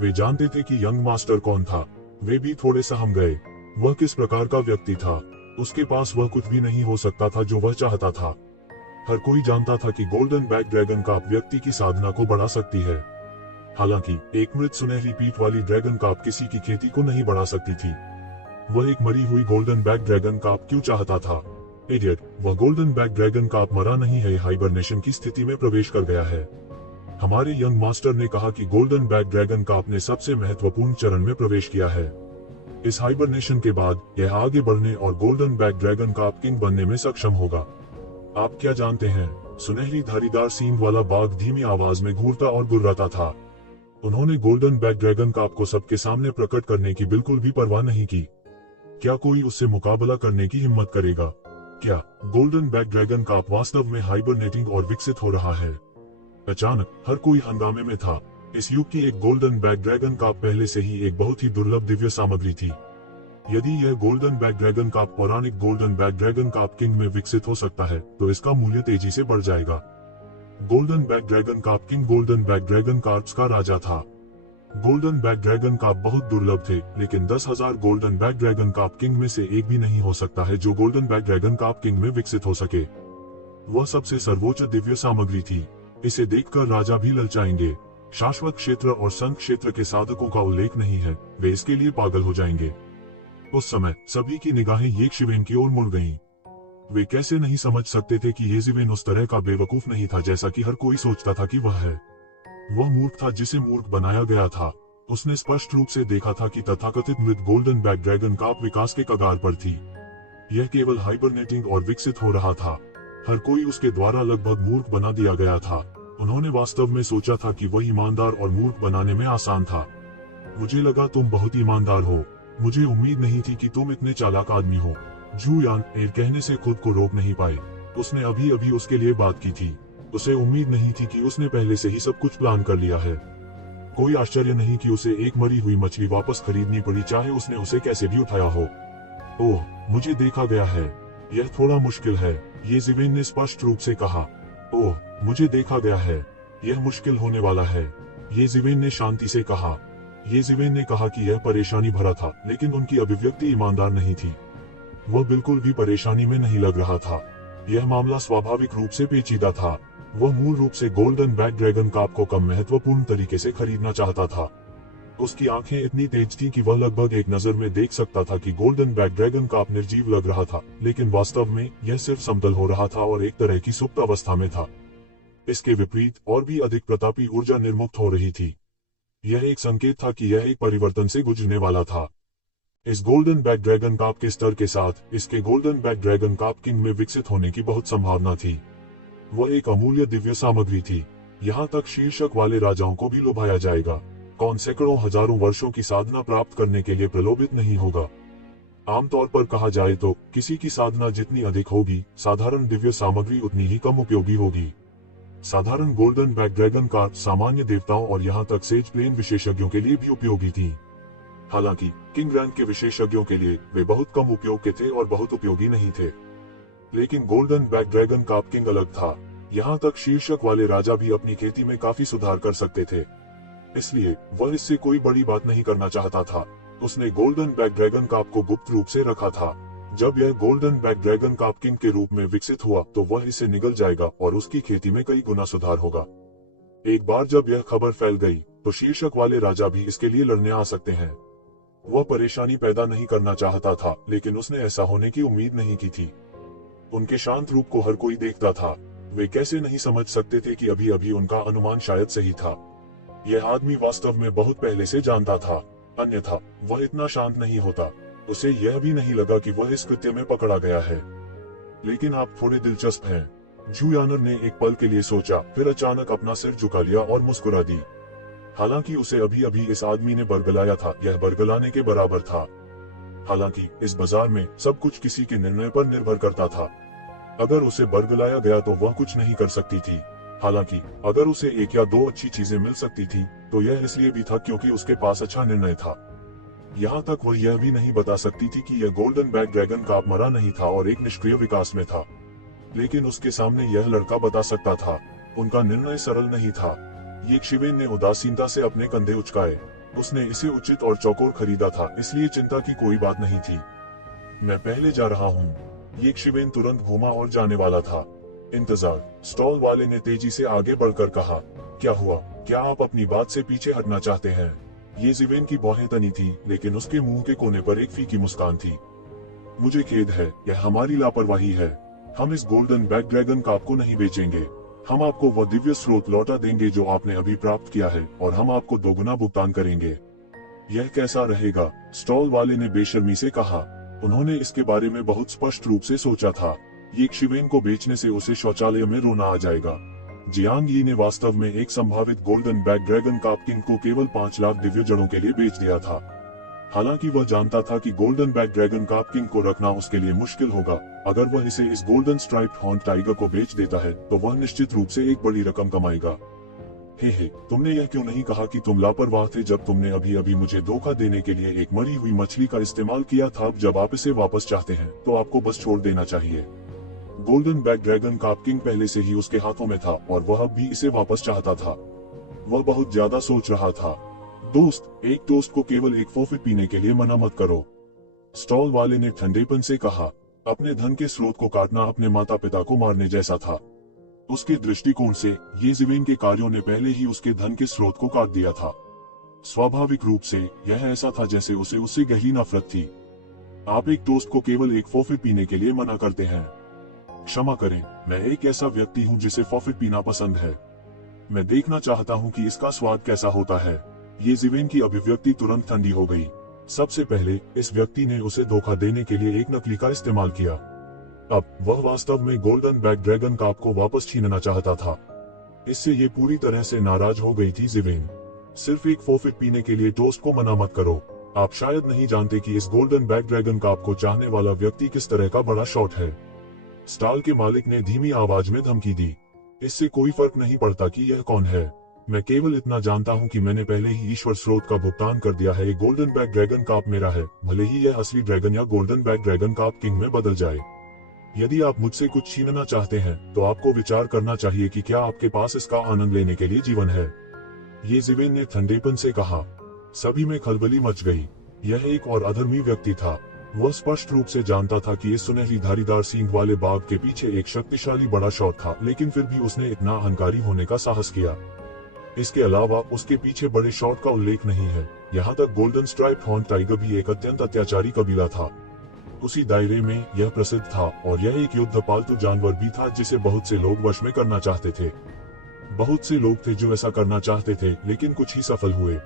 वे जानते थे कि यंग मास्टर कौन था। वे भी थोड़े सहम गए। वह किस प्रकार का व्यक्ति था? उसके पास वह कुछ भी नहीं हो सकता था जो वह चाहता था। हर कोई जानता था कि गोल्डन बैक ड्रैगन काप व्यक्ति की साधना को बढ़ा सकती है। हालांकि एक मृत सुनहरी पीठ वाली ड्रैगन काप किसी की खेती को नहीं बढ़ा सकती थी। वह एक मरी हुई गोल्डन बैक ड्रैगन काप क्यों चाहता था? इडियट, वह गोल्डन बैक ड्रैगन काप मरा नहीं है, हाइबरनेशन की स्थिति में प्रवेश कर गया है। हमारे यंग मास्टर ने कहा कि गोल्डन बैक ड्रैगन काप ने सबसे महत्वपूर्ण चरण में प्रवेश किया है। इस हाइबरनेशन के बाद यह आगे बढ़ने और golden back dragon carp king बनने में सक्षम होगा। आप क्या जानते हैं? सुनहरी धारीदार सींग वाला बाघ धीमी आवाज में घूरता और गुर्राता था। उन्होंने गोल्डन बैक ड्रैगन काप को सबके सामने प्रकट करने की बिल्कुल भी परवाह नहीं की। क्या कोई उससे मुकाबला करने की हिम्मत करेगा? क्या गोल्डन बैक ड्रैगन काप वास्तव में हाइबरनेटिंग और विकसित हो रहा है? अचानक हर कोई हंगामे में था। इस युग की एक गोल्डन बैक ड्रैगन काप पहले से ही एक बहुत ही दुर्लभ दिव्य सामग्री थी। यदि यह गोल्डन बैक ड्रैगन काप पौराणिक golden back dragon carp king में विकसित हो सकता है तो इसका मूल्य तेजी से बढ़ जाएगा। Golden back dragon carp king golden back dragon carps का राजा था। गोल्डन बैक ड्रैगन काप बहुत दुर्लभ थे, लेकिन 10,000 golden back dragon carp king में से एक भी नहीं हो सकता है जो golden back dragon carp king में विकसित हो सके। वह सबसे सर्वोच्च दिव्य सामग्री थी। इसे देखकर राजा भी ललचाएंगे। शाश्वत क्षेत्र और संत क्षेत्र के साधकों का उल्लेख नहीं है, वे इसके लिए पागल हो जाएंगे। उस समय सभी की निगाहें येशिवेन की ओर मुड़ गईं। वे कैसे नहीं समझ सकते थे कि येशिवेन उस तरह का बेवकूफ नहीं था जैसा कि हर कोई सोचता था कि वह है। वह मूर्ख था जिसे मूर्ख बनाया गया था। उसने स्पष्ट रूप से देखा था कि तथाकथित मृत गोल्डन बैक ड्रैगन काप विकास के कगार पर थी। यह केवल हाइबरनेटिंग और विकसित हो रहा था। हर कोई उसके द्वारा लगभग मूर्ख बना दिया गया था। उन्होंने वास्तव में सोचा था कि वह ईमानदार और मूर्ख बनाने में आसान था। मुझे लगा तुम बहुत ईमानदार हो। मुझे उम्मीद नहीं थी कि तुम इतने चालाक आदमी हो। जू यान एर कहने से खुद को रोक नहीं पाए। उसने अभी अभी उसके लिए बात की थी। उसे उम्मीद नहीं थी कि उसने पहले से ही सब कुछ प्लान कर लिया है। कोई आश्चर्य नहीं कि उसे एक मरी हुई मछली वापस खरीदनी पड़ी, चाहे उसने उसे कैसे भी उठाया हो। ओह, मुझे देखा गया है। यह थोड़ा मुश्किल है, येशिवेन ने स्पष्ट रूप से कहा। ओह, मुझे देखा गया है। यह मुश्किल होने वाला है, येशिवेन ने शांति से कहा। येशिवेन ने कहा कि यह परेशानी भरा था, लेकिन उनकी अभिव्यक्ति ईमानदार नहीं थी। वह बिल्कुल भी परेशानी में नहीं लग रहा था। यह मामला स्वाभाविक रूप से पेचीदा था। वह मूल रूप से गोल्डन बैक ड्रैगन काप को कम महत्वपूर्ण तरीके से खरीदना चाहता था। उसकी आंखें इतनी तेज थी कि वह लगभग एक नजर में देख सकता था कि गोल्डन बैक ड्रैगन काप निर्जीव लग रहा था, लेकिन वास्तव में यह सिर्फ समतल हो रहा था और एक तरह की सुप्त अवस्था में था। इसके विपरीत और भी अधिक प्रतापी ऊर्जा निर्मुक्त हो रही थी। यह एक संकेत था कि यह एक परिवर्तन से गुजरने वाला था। इस गोल्डन बैक ड्रैगन काप के स्तर के साथ इसके golden back dragon carp king में विकसित होने की बहुत संभावना थी। वह एक अमूल्य दिव्य सामग्री थी। यहाँ तक शीर्षक वाले राजाओं को भी लुभाया जाएगा। कौन सैकड़ों हजारों वर्षों की साधना प्राप्त करने के लिए प्रलोभित नहीं होगा? आमतौर पर कहा जाए तो किसी की साधना जितनी अधिक होगी, साधारण दिव्य सामग्री उतनी ही कम उपयोगी होगी। साधारण गोल्डन बैक ड्रैगन कार्प सामान्य देवताओं और यहाँ तक सेज प्लेन विशेषज्ञों के लिए भी उपयोगी थी। हालांकि किंग रैंक के विशेषज्ञों के लिए वे बहुत कम उपयोग के थे और बहुत उपयोगी नहीं थे। लेकिन golden back dragon carp king अलग था। यहाँ तक शीर्षक वाले राजा भी अपनी खेती में काफी सुधार कर सकते थे, इसलिए वह इससे कोई बड़ी बात नहीं करना चाहता था। उसने गोल्डन बैक ड्रैगन कार्प को गुप्त रूप से रखा था। जब यह golden back dragon carp king के रूप में विकसित हुआ तो वह इसे निगल जाएगा और उसकी खेती में कई गुना सुधार होगा। एक बार जब यह खबर फैल गई तो शीर्षक वाले राजा भी इसके लिए लड़ने आ सकते हैं। वह परेशानी पैदा नहीं करना चाहता था, लेकिन उसने ऐसा होने की उम्मीद नहीं की थी। उनके शांत रूप को हर कोई देखता था। वे कैसे नहीं समझ सकते थे कि अभी अभी उनका अनुमान शायद सही था। यह आदमी वास्तव में बहुत पहले से जानता था, अन्यथा वह इतना शांत नहीं होता। उसे यह भी नहीं लगा कि वह इस कृत्य में पकड़ा गया है। लेकिन आप थोड़े दिलचस्प हैं। जू यानर ने एक पल के लिए सोचा, फिर अचानक अपना सिर झुका लिया और मुस्कुरा दी। हालांकि उसे अभी अभी इस आदमी ने बरगलाया था, यह बरगलाने के बराबर था। हालांकि इस बाजार में सब कुछ किसी के निर्णय पर निर्भर करता था। अगर उसे बरगलाया गया तो वह कुछ नहीं कर सकती थी। हालांकि अगर उसे एक या दो अच्छी चीजें मिल सकती थी तो यह इसलिए भी था क्योंकि उसके पास अच्छा निर्णय था। यहाँ तक वह यह भी नहीं बता सकती थी कि यह गोल्डन बैक ड्रैगन कार्प मरा नहीं था और एक निष्क्रिय विकास में था। लेकिन उसके सामने यह लड़का बता सकता था। उनका निर्णय सरल नहीं था। ये शिवेन ने उदासीनता से अपने कंधे उचकाए। उसने इसे उचित और चौकोर खरीदा था, इसलिए चिंता की कोई बात नहीं थी। मैं पहले जा रहा हूँ। ये शिवेन तुरंत घूमा और जाने वाला था। इंतजार, स्टॉल वाले ने तेजी से आगे बढ़कर कहा। क्या हुआ? क्या आप अपनी बात से पीछे हटना चाहते हैं? ये जिवेन की बाहें तनी थी, लेकिन उसके मुंह के कोने पर एक फीकी मुस्कान थी। मुझे खेद है, यह हमारी लापरवाही है। हम इस गोल्डन बैक ड्रैगन कार्प को नहीं बेचेंगे। हम आपको वह दिव्य स्रोत लौटा देंगे जो आपने अभी प्राप्त किया है, और हम आपको दोगुना भुगतान करेंगे। यह कैसा रहेगा? स्टॉल वाले ने बेशर्मी से कहा। उन्होंने इसके बारे में बहुत स्पष्ट रूप से सोचा था। ये शिवेन को बेचने से उसे शौचालय में रोना आ जाएगा। जियांग यी ने वास्तव में एक संभावित golden back dragon carp king को केवल 5 लाख दिव्य जड़ों के लिए बेच दिया था। हालांकि वह जानता था कि golden back dragon carp king को रखना उसके लिए मुश्किल होगा। अगर वह इसे इस गोल्डन स्ट्राइप्ड हॉर्न टाइगर को बेच देता है तो वह निश्चित रूप से एक बड़ी रकम कमाएगा। हे, तुमने यह क्यों नहीं कहा कि तुम लापरवाह थे जब तुमने अभी अभी मुझे धोखा देने के लिए एक मरी हुई मछली का इस्तेमाल किया था? जब आप इसे वापस चाहते हैं तो आपको बस छोड़ देना चाहिए। Golden back dragon carp king पहले से ही उसके हाथों में था और वह अब भी इसे वापस चाहता था। वह बहुत ज्यादा सोच रहा था। दोस्त, एक दोस्त को केवल एक फोफिट पीने के लिए मना मत करो, स्टॉल वाले ने ठंडेपन से कहा। अपने धन के स्रोत को काटना अपने माता पिता को मारने जैसा था। उसके दृष्टिकोण से ये जिवेन के कार्यों ने पहले ही उसके धन के स्रोत को काट दिया था। स्वाभाविक रूप से यह ऐसा था जैसे उसे उससे गहरी नफरत थी। आप एक दोस्त को केवल एक फोफिट पीने के लिए मना करते हैं। क्षमा करें, मैं एक ऐसा व्यक्ति हूं जिसे फोफिट पीना पसंद है। मैं देखना चाहता हूं कि इसका स्वाद कैसा होता है। ये जिवेन की अभिव्यक्ति तुरंत ठंडी हो गई। सबसे पहले इस व्यक्ति ने उसे धोखा देने के लिए एक नकली का इस्तेमाल किया। अब वह वास्तव में गोल्डन बैक ड्रैगन कार्प को वापस छीनना चाहता था। इससे ये पूरी तरह से नाराज हो गई थी। जिवेन, सिर्फ एक फोफिट पीने के लिए दोस्त को मना मत करो। आप शायद नहीं जानते कि इस गोल्डन बैक ड्रैगन कार्प को चाहने वाला व्यक्ति किस तरह का बड़ा शॉट है। स्टॉल के मालिक ने धीमी आवाज में धमकी दी। इससे कोई फर्क नहीं पड़ता कि यह कौन है। मैं केवल इतना जानता हूं कि मैंने पहले ही ईश्वर स्रोत का भुगतान कर दिया है। ये गोल्डन बैक ड्रैगन कार्प मेरा है, भले ही यह असली ड्रैगन या golden back dragon carp king में बदल जाए। यदि आप मुझसे कुछ छीनना चाहते हैं तो आपको विचार करना चाहिए कि क्या आपके पास इसका आनंद लेने के लिए जीवन है। ये जिवेन ने ठंडेपन से कहा। सभी में खलबली मच गई। यह एक और अधर्मी व्यक्ति था। वह स्पष्ट रूप से जानता था कि इस सुनहरी धारीदार सींग वाले बाघ के पीछे एक शक्तिशाली बड़ा शॉट था, लेकिन फिर भी उसने इतना अहंकारी होने का साहस किया। इसके अलावा उसके पीछे बड़े शॉट का उल्लेख नहीं है। यहाँ तक गोल्डन स्ट्राइप्ड हॉर्न टाइगर भी एक अत्यंत अत्याचारी कबीला था। उसी दायरे में यह प्रसिद्ध था, और यह एक युद्ध पालतू जानवर भी था जिसे बहुत से लोग वश में करना चाहते थे। बहुत से लोग थे जो ऐसा करना चाहते थे, लेकिन कुछ ही सफल हुए।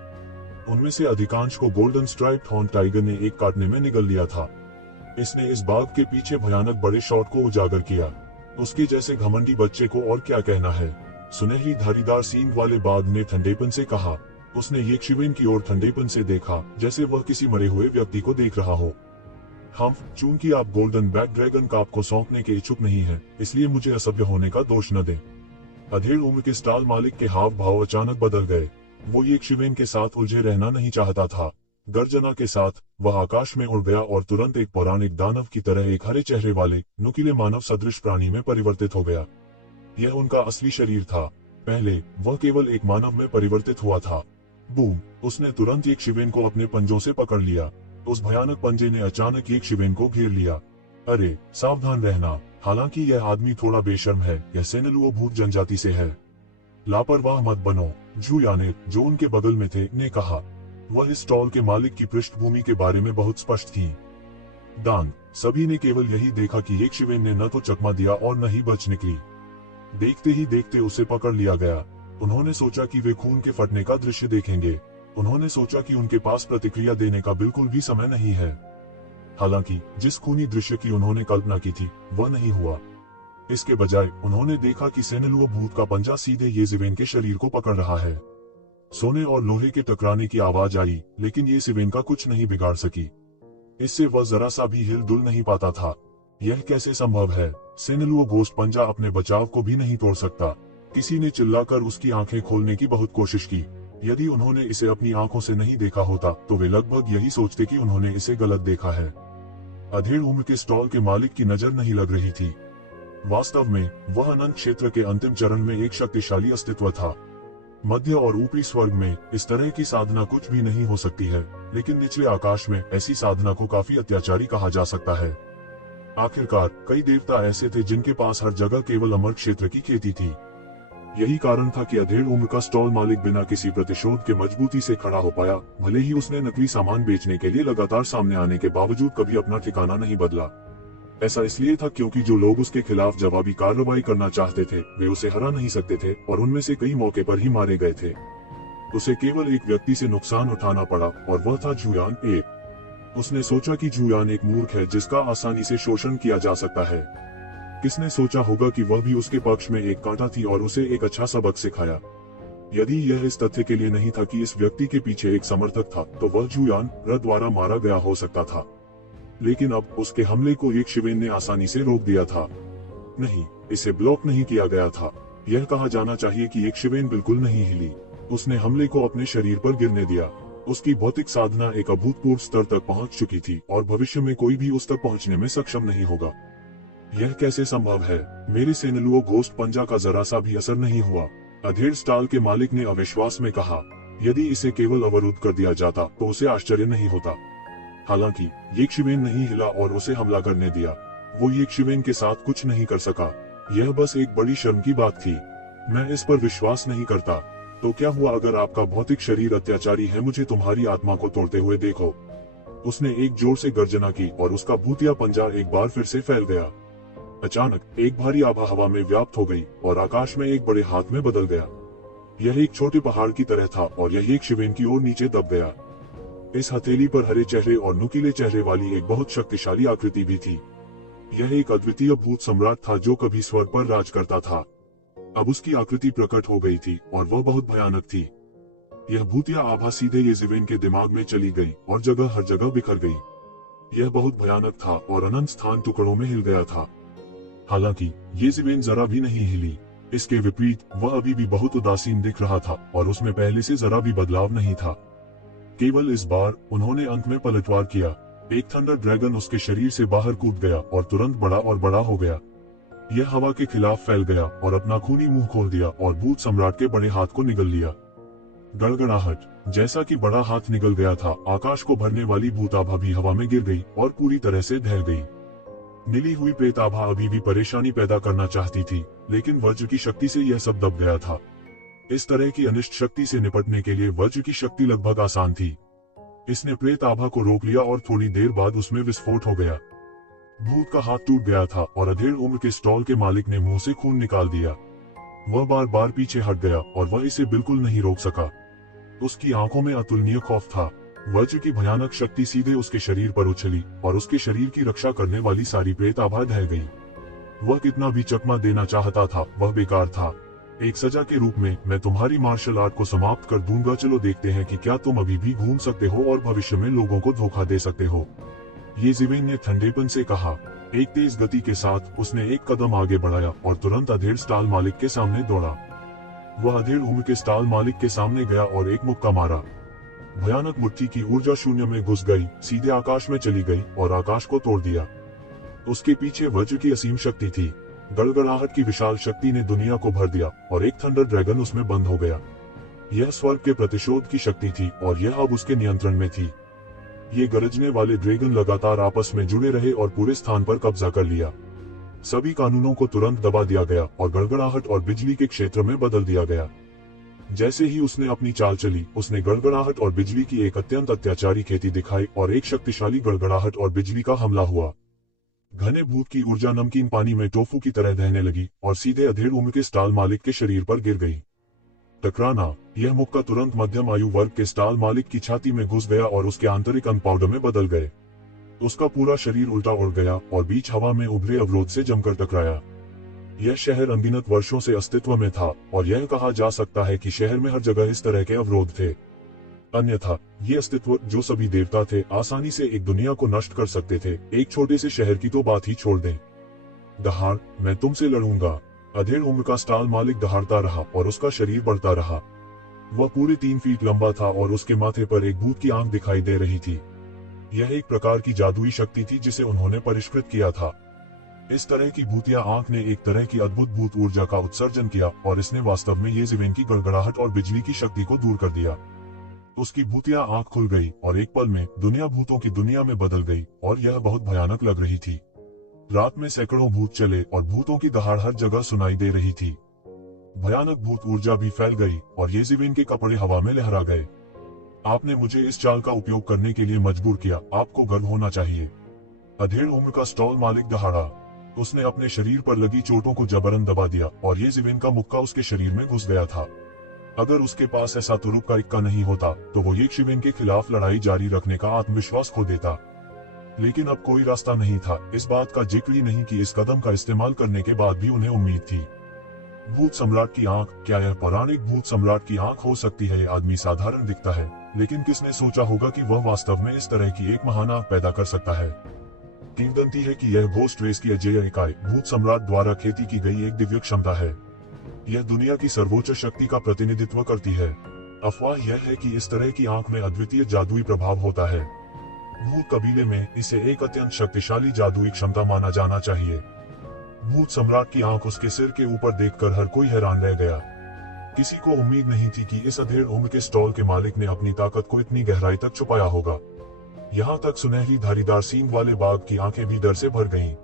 उनमें से अधिकांश को गोल्डन स्ट्राइप्ड हॉर्न टाइगर ने एक काटने में निगल लिया था। इसने इस बाघ के पीछे भयानक बड़े शॉट को उजागर किया। उसके जैसे घमंडी बच्चे को और क्या कहना है। सुनहरी धारीदार सींग वाले बाघ ने ठंडेपन से कहा। उसने ये शिवेन की ओर ठंडेपन से देखा, जैसे वह किसी मरे हुए व्यक्ति को देख रहा हो। चूंकि आप गोल्डन बैक ड्रैगन कार्प को सौंपने के इच्छुक नहीं हैं, इसलिए मुझे असभ्य होने का दोष न दें। अधेड़ उम्र के स्टॉल मालिक के हाव भाव अचानक बदल गए। वो यक्षवेन के साथ उलझे रहना नहीं चाहता था। गर्जना के साथ वह आकाश में उड़ गया और तुरंत एक पौराणिक दानव की तरह एक हरे चेहरे वाले नुकीले मानव सदृश प्राणी में परिवर्तित हो गया। यह उनका असली शरीर था। पहले वह केवल एक मानव में परिवर्तित हुआ था। बूम! उसने तुरंत यक्षवेन को अपने पंजों से पकड़ लिया। उस भयानक पंजे ने अचानक यक्षवेन को घेर लिया। अरे सावधान रहना, हालांकि यह आदमी थोड़ा बेशर्म है, यह सेनेलुओ भूत जनजाति से है। लापरवाह मत बनो, जुयाने, जो उनके बगल में थे, ने कहा। वह इस स्टॉल के मालिक की पृष्ठभूमि के बारे में बहुत स्पष्ट थी। दांग, सभी ने केवल यही देखा कि यक्षवेन ने न तो चकमा दिया और न ही बच निकली। देखते ही देखते उसे पकड़ लिया गया। उन्होंने सोचा कि वे खून के फटने का दृश्य देखेंगे। उन्होंने सोचा कि उनके पास प्रतिक्रिया देने का बिल्कुल भी समय नहीं है। हालांकि जिस खूनी दृश्य की उन्होंने कल्पना की थी वह नहीं हुआ। इसके बजाय उन्होंने देखा कि सेनेलुओ भूत का पंजा सीधे येज़ेवेन के शरीर को पकड़ रहा है। सोने और लोहे के टकराने की आवाज आई, लेकिन येज़ेवेन का कुछ नहीं बिगाड़ सकी। इससे वह जरा सा भी हिल डुल नहीं पाता था। यह कैसे संभव है? सेनेलुओ घोस्ट पंजा अपने बचाव को भी नहीं तोड़ सकता। किसी ने चिल्लाकर उसकी आंखें खोलने की बहुत कोशिश की। यदि उन्होंने इसे अपनी आंखों से नहीं देखा होता तो वे लगभग यही सोचते कि उन्होंने इसे गलत देखा है। अधेड़ उम्र के स्टॉल के मालिक की नजर नहीं लग रही थी। वास्तव में वह अनंत क्षेत्र के अंतिम चरण में एक शक्तिशाली अस्तित्व था। मध्य और ऊपरी स्वर्ग में इस तरह की साधना कुछ भी नहीं हो सकती है, लेकिन निचले आकाश में ऐसी साधना को काफी अत्याचारी कहा जा सकता है। आखिरकार कई देवता ऐसे थे जिनके पास हर जगह केवल अमर क्षेत्र की खेती थी। यही कारण था कि अधेड़ उम्र का स्टॉल मालिक बिना किसी प्रतिशोध के मजबूती से खड़ा हो पाया। भले ही उसने नकली सामान बेचने के लिए लगातार सामने आने के बावजूद कभी अपना ठिकाना नहीं बदला। ऐसा इसलिए था क्योंकि जो लोग उसके खिलाफ जवाबी कार्रवाई करना चाहते थे वे उसे हरा नहीं सकते थे, और उनमें से कई मौके पर ही मारे गए थे। उसे केवल एक व्यक्ति से नुकसान उठाना पड़ा और वह था जुयान ए। उसने सोचा कि जुयान एक मूर्ख है जिसका आसानी से शोषण किया जा सकता है। किसने सोचा होगा कि वह भी उसके पक्ष में एक कांटा थी और उसे एक अच्छा सबक सिखाया। यदि यह इस तथ्य के लिए नहीं था कि इस व्यक्ति के पीछे एक समर्थक था तो वह जुयान र द्वारा मारा गया हो सकता था। लेकिन अब उसके हमले को यक्षवेन ने आसानी से रोक दिया था। नहीं, इसे ब्लॉक नहीं किया गया था। यह कहा जाना चाहिए कि यक्षवेन बिल्कुल नहीं हिली। उसने हमले को अपने शरीर पर गिरने दिया। उसकी भौतिक साधना एक अभूतपूर्व स्तर तक पहुंच चुकी थी और भविष्य में कोई भी उस तक पहुंचने में सक्षम नहीं होगा। यह कैसे संभव है? मेरे सेनेलुओ घोस्ट पंजा का जरा सा भी असर नहीं हुआ, अधेड़ स्टॉल के मालिक ने अविश्वास में कहा। यदि इसे केवल अवरुद्ध कर दिया जाता तो उसे आश्चर्य नहीं होता। हालांकि यक्षवेन नहीं हिला और उसे हमला करने दिया। वो यक्षवेन के साथ कुछ नहीं कर सका। यह बस एक बड़ी शर्म की बात थी। मैं इस पर विश्वास नहीं करता। तो क्या हुआ अगर आपका भौतिक शरीर अत्याचारी है? मुझे तुम्हारी आत्मा को तोड़ते हुए देखो। उसने एक जोर से गर्जना की और उसका भूतिया पंजा एक बार फिर से फैल गया। अचानक एक भारी आभा हवा में व्याप्त हो गई और आकाश में एक बड़े हाथ में बदल गया। यह एक छोटे पहाड़ की तरह था और यह यक्षवेन की ओर नीचे दब गया। इस हथेली पर हरे चेहरे और नुकीले चेहरे वाली एक बहुत शक्तिशाली आकृति भी थी। यह एक अद्वितीय भूत सम्राट था जो कभी स्वर्ग पर राज करता था। अब उसकी आकृति प्रकट हो गई थी और वह बहुत भयानक थी। यह भूतिया आभा सीधे येज़ेवेन के दिमाग में चली गई और जगह हर जगह बिखर गई। यह बहुत भयानक था और अनंत स्थान टुकड़ों में हिल गया था। हालांकि येज़ेवेन जरा भी नहीं हिली। इसके विपरीत वह अभी भी बहुत उदासीन दिख रहा था और उसमें पहले से जरा भी बदलाव नहीं था। केवल इस बार उन्होंने अंत में पलटवार किया। एक थंडर ड्रैगन उसके शरीर से बाहर कूद गया और तुरंत बड़ा और बड़ा हो गया। यह हवा के खिलाफ फैल गया और अपना खूनी मुंह खोल दिया और भूत सम्राट के बड़े हाथ को निगल लिया। गड़गड़ाहट, जैसा कि बड़ा हाथ निगल गया था, आकाश को भरने वाली भूताभा भी हवा में गिर गई और पूरी तरह से ढह गई। मिली हुई प्रेताभा अभी भी परेशानी पैदा करना चाहती थी, लेकिन वज्र की शक्ति से यह सब दब गया था। इस तरह की अनिष्ट शक्ति से निपटने के लिए वज्र की शक्ति लगभग आसान थी। इसने प्रेत आभा को रोक लिया और थोड़ी देर बाद उसमें विस्फोट हो गया। भूत का हाथ टूट गया था और अधेड़ उम्र के स्टॉल के मालिक ने मुंह से खून निकाल दिया। वह बार बार पीछे हट गया और वह इसे बिल्कुल नहीं रोक सका। उसकी आंखों में अतुलनीय खौफ था। वज्र की भयानक शक्ति सीधे उसके शरीर पर उछली और उसके शरीर की रक्षा करने वाली सारी प्रेत आभा ढह गई। वह कितना भी चकमा देना चाहता था वह बेकार था। एक सजा के रूप में मैं तुम्हारी मार्शल आर्ट को समाप्त कर दूंगा। चलो देखते हैं कि क्या तुम अभी भी घूम सकते हो और भविष्य में लोगों को धोखा दे सकते हो। येज़ेवेन ने ठंडेपन से कहा। एक तेज गति के साथ उसने एक कदम आगे बढ़ाया और तुरंत अधेड़ स्टॉल मालिक के सामने दौड़ा। वह अधेड़ उम्र के स्टॉल मालिक के सामने गया और एक मुक्का मारा। भयानक मुट्ठी की ऊर्जा शून्य में घुस गई, सीधे आकाश में चली गई और आकाश को तोड़ दिया। उसके पीछे वज्र की असीम शक्ति थी। गड़गड़ाहट की विशाल शक्ति ने दुनिया को भर दिया और एक थंडर ड्रैगन उसमें बंद हो गया। यह स्वर्ग के प्रतिशोध की शक्ति थी और यह अब उसके नियंत्रण में थी। ये गरजने वाले ड्रैगन लगातार आपस में जुड़े रहे और पूरे स्थान पर कब्जा कर लिया। सभी कानूनों को तुरंत दबा दिया गया और गड़गड़ाहट और बिजली के क्षेत्र में बदल दिया गया। जैसे ही उसने अपनी चाल चली, उसने गड़गड़ाहट और बिजली की एक अत्यंत अत्याचारी खेती दिखाई और एक शक्तिशाली गड़गड़ाहट और बिजली का हमला हुआ। घने भूत की ऊर्जा नमकीन पानी में टोफू की तरह बहने लगी और सीधे अधेड़ उम्र के स्टॉल मालिक के शरीर पर गिर गई। टकराना, यह मुक्का तुरंत मध्यम आयु वर्ग के स्टॉल मालिक की छाती में घुस गया और उसके आंतरिक अंग पाउडर में बदल गए। उसका पूरा शरीर उल्टा उड़ गया और बीच हवा में उभरे अवरोध से जमकर टकराया। यह शहर अनगिनत वर्षों से अस्तित्व में था और यह कहा जा सकता है कि शहर में हर जगह इस तरह के अवरोध थे। अन्यथा ये अस्तित्व, जो सभी देवता थे, आसानी से एक दुनिया को नष्ट कर सकते थे। एक छोटे से शहर की तो बात ही छोड़ दें। दहाड़, मैं तुमसे लड़ूंगा। अधेड़ उम्र का स्टॉल मालिक दहाड़ता रहा और उसका शरीर बढ़ता रहा। वह पूरे 3 फीट लंबा था और उसके माथे पर एक भूत की आंख दिखाई दे रही थी। यह एक प्रकार की जादुई शक्ति थी जिसे उन्होंने परिष्कृत किया था। इस तरह की भूतिया आंख ने एक तरह की अद्भुत भूत ऊर्जा का उत्सर्जन किया और इसने वास्तव में ये ज़मीन की गड़गड़ाहट और बिजली की शक्ति को दूर कर दिया। उसकी भूतिया आंख खुल गई और एक पल में दुनिया भूतों की दुनिया में बदल गई और यह बहुत भयानक लग रही थी। रात में सैकड़ों भूत चले और भूतों की दहाड़ हर जगह सुनाई दे रही थी। भयानक भूत ऊर्जा भी फैल गई और ये ज़मीन के कपड़े हवा में लहरा गए। आपने मुझे इस चाल का उपयोग करने के लिए मजबूर किया, आपको गर्व होना चाहिए। अधेड़ उम्र का स्टॉल मालिक दहाड़ा। उसने अपने शरीर पर लगी चोटों को जबरन दबा दिया और ये ज़मीन का मुक्का उसके शरीर में घुस गया था। अगर उसके पास ऐसा तुरुप का इक्का नहीं होता तो वो ये शिवेन के खिलाफ लड़ाई जारी रखने का आत्मविश्वास खो देता। लेकिन अब कोई रास्ता नहीं था। इस बात का जिक्र ही नहीं कि इस कदम का इस्तेमाल करने के बाद भी उन्हें उम्मीद थी। भूत सम्राट की आंख, क्या यह पौराणिक भूत सम्राट की आंख हो सकती है? यह आदमी साधारण दिखता है, लेकिन किसने सोचा होगा कि वह वास्तव में इस तरह की एक महान आंख पैदा कर सकता है। किंवदंती है कि यह घोस्ट रेस की अजेय इकाई भूत सम्राट द्वारा खेती की गई एक दिव्य क्षमता है। यह दुनिया की सर्वोच्च शक्ति का प्रतिनिधित्व करती है। अफवाह यह है कि इस तरह की आंख में अद्वितीय जादुई प्रभाव होता है। भूत कबीले में इसे एक अत्यंत शक्तिशाली जादुई क्षमता माना जाना चाहिए। भूत सम्राट की आंख उसके सिर के ऊपर देखकर हर कोई हैरान रह गया। किसी को उम्मीद नहीं थी कि इस अधेड़ उम्र के स्टॉल के मालिक ने अपनी ताकत को इतनी गहराई तक छुपाया होगा। यहाँ तक सुनहरी धारीदार सींग वाले बाघ की आंखें भी डर से भर गईं।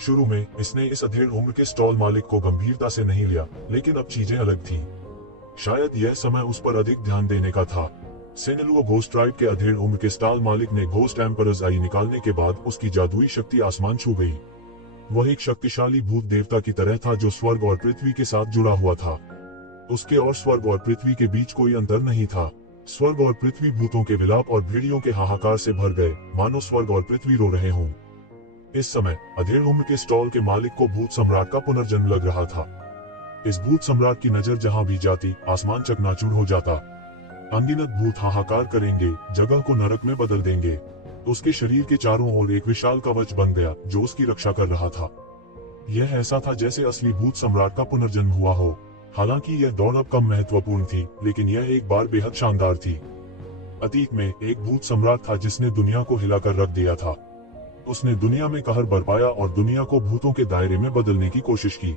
शुरू में इसने इस अधेड़ उम्र के स्टॉल मालिक को गंभीरता से नहीं लिया, लेकिन अब चीजें अलग थीं। शायद यह समय उस पर अधिक ध्यान देने का था। सेनेलुओ घोस्ट राइड के अधेड़ उम्र के स्टॉल मालिक ने घोस्ट एम्परर्स आई निकालने के बाद उसकी जादुई शक्ति आसमान छू गई। वह एक शक्तिशाली भूत देवता की तरह था जो स्वर्ग और पृथ्वी के साथ जुड़ा हुआ था। उसके और स्वर्ग और पृथ्वी के बीच कोई अंतर नहीं था। स्वर्ग और पृथ्वी भूतों के विलाप और भेड़ियों के हाहाकार से भर गए, मानो स्वर्ग और पृथ्वी रो रहे हों। इस समय अधेड़ उम्र के स्टॉल के मालिक को भूत सम्राट का पुनर्जन्म लग रहा था। इस भूत सम्राट की नजर जहां भी जाती, आसमान चकनाचूर हो जाता। अनगिनत भूत हाहाकार करेंगे, जगह को नरक में बदल देंगे। उसके शरीर के चारों ओर एक विशाल कवच बन गया जो उसकी रक्षा कर रहा था। यह ऐसा था जैसे असली भूत सम्राट का पुनर्जन्म हुआ हो। हालांकि यह दौड़ अब कम महत्वपूर्ण थी, लेकिन यह एक बार बेहद शानदार थी। अतीत में एक भूत सम्राट था जिसने दुनिया को हिलाकर रख दिया था। उसने दुनिया में कहर बरपाया और दुनिया को भूतों के दायरे में बदलने की कोशिश की।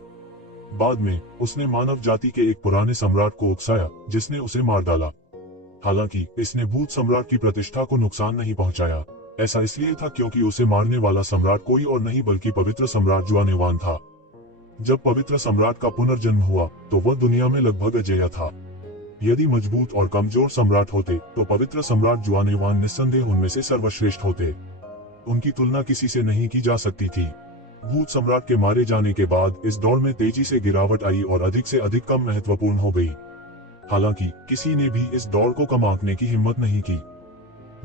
बाद में उसने मानव जाति के एक पुराने सम्राट को उकसाया जिसने उसे मार डाला। हालांकि इसने भूत सम्राट की प्रतिष्ठा को नुकसान नहीं पहुंचाया। ऐसा इसलिए था क्योंकि उसे मारने वाला सम्राट कोई और नहीं बल्कि पवित्र सम्राट जुआनेवान था। जब पवित्र सम्राट का पुनर्जन्म हुआ तो वह दुनिया में लगभग अजेय था। यदि मजबूत और कमजोर सम्राट होते तो पवित्र सम्राट जुआनेवान निस्संदेह उनमें से सर्वश्रेष्ठ होते। उनकी तुलना किसी से नहीं की जा सकती थी। भूत सम्राट के मारे जाने के बाद इस दौड़ में तेजी से गिरावट आई और अधिक से अधिक कम महत्वपूर्ण हो गई। हालांकि किसी ने भी इस दौड़ को कम आंकने की हिम्मत नहीं की।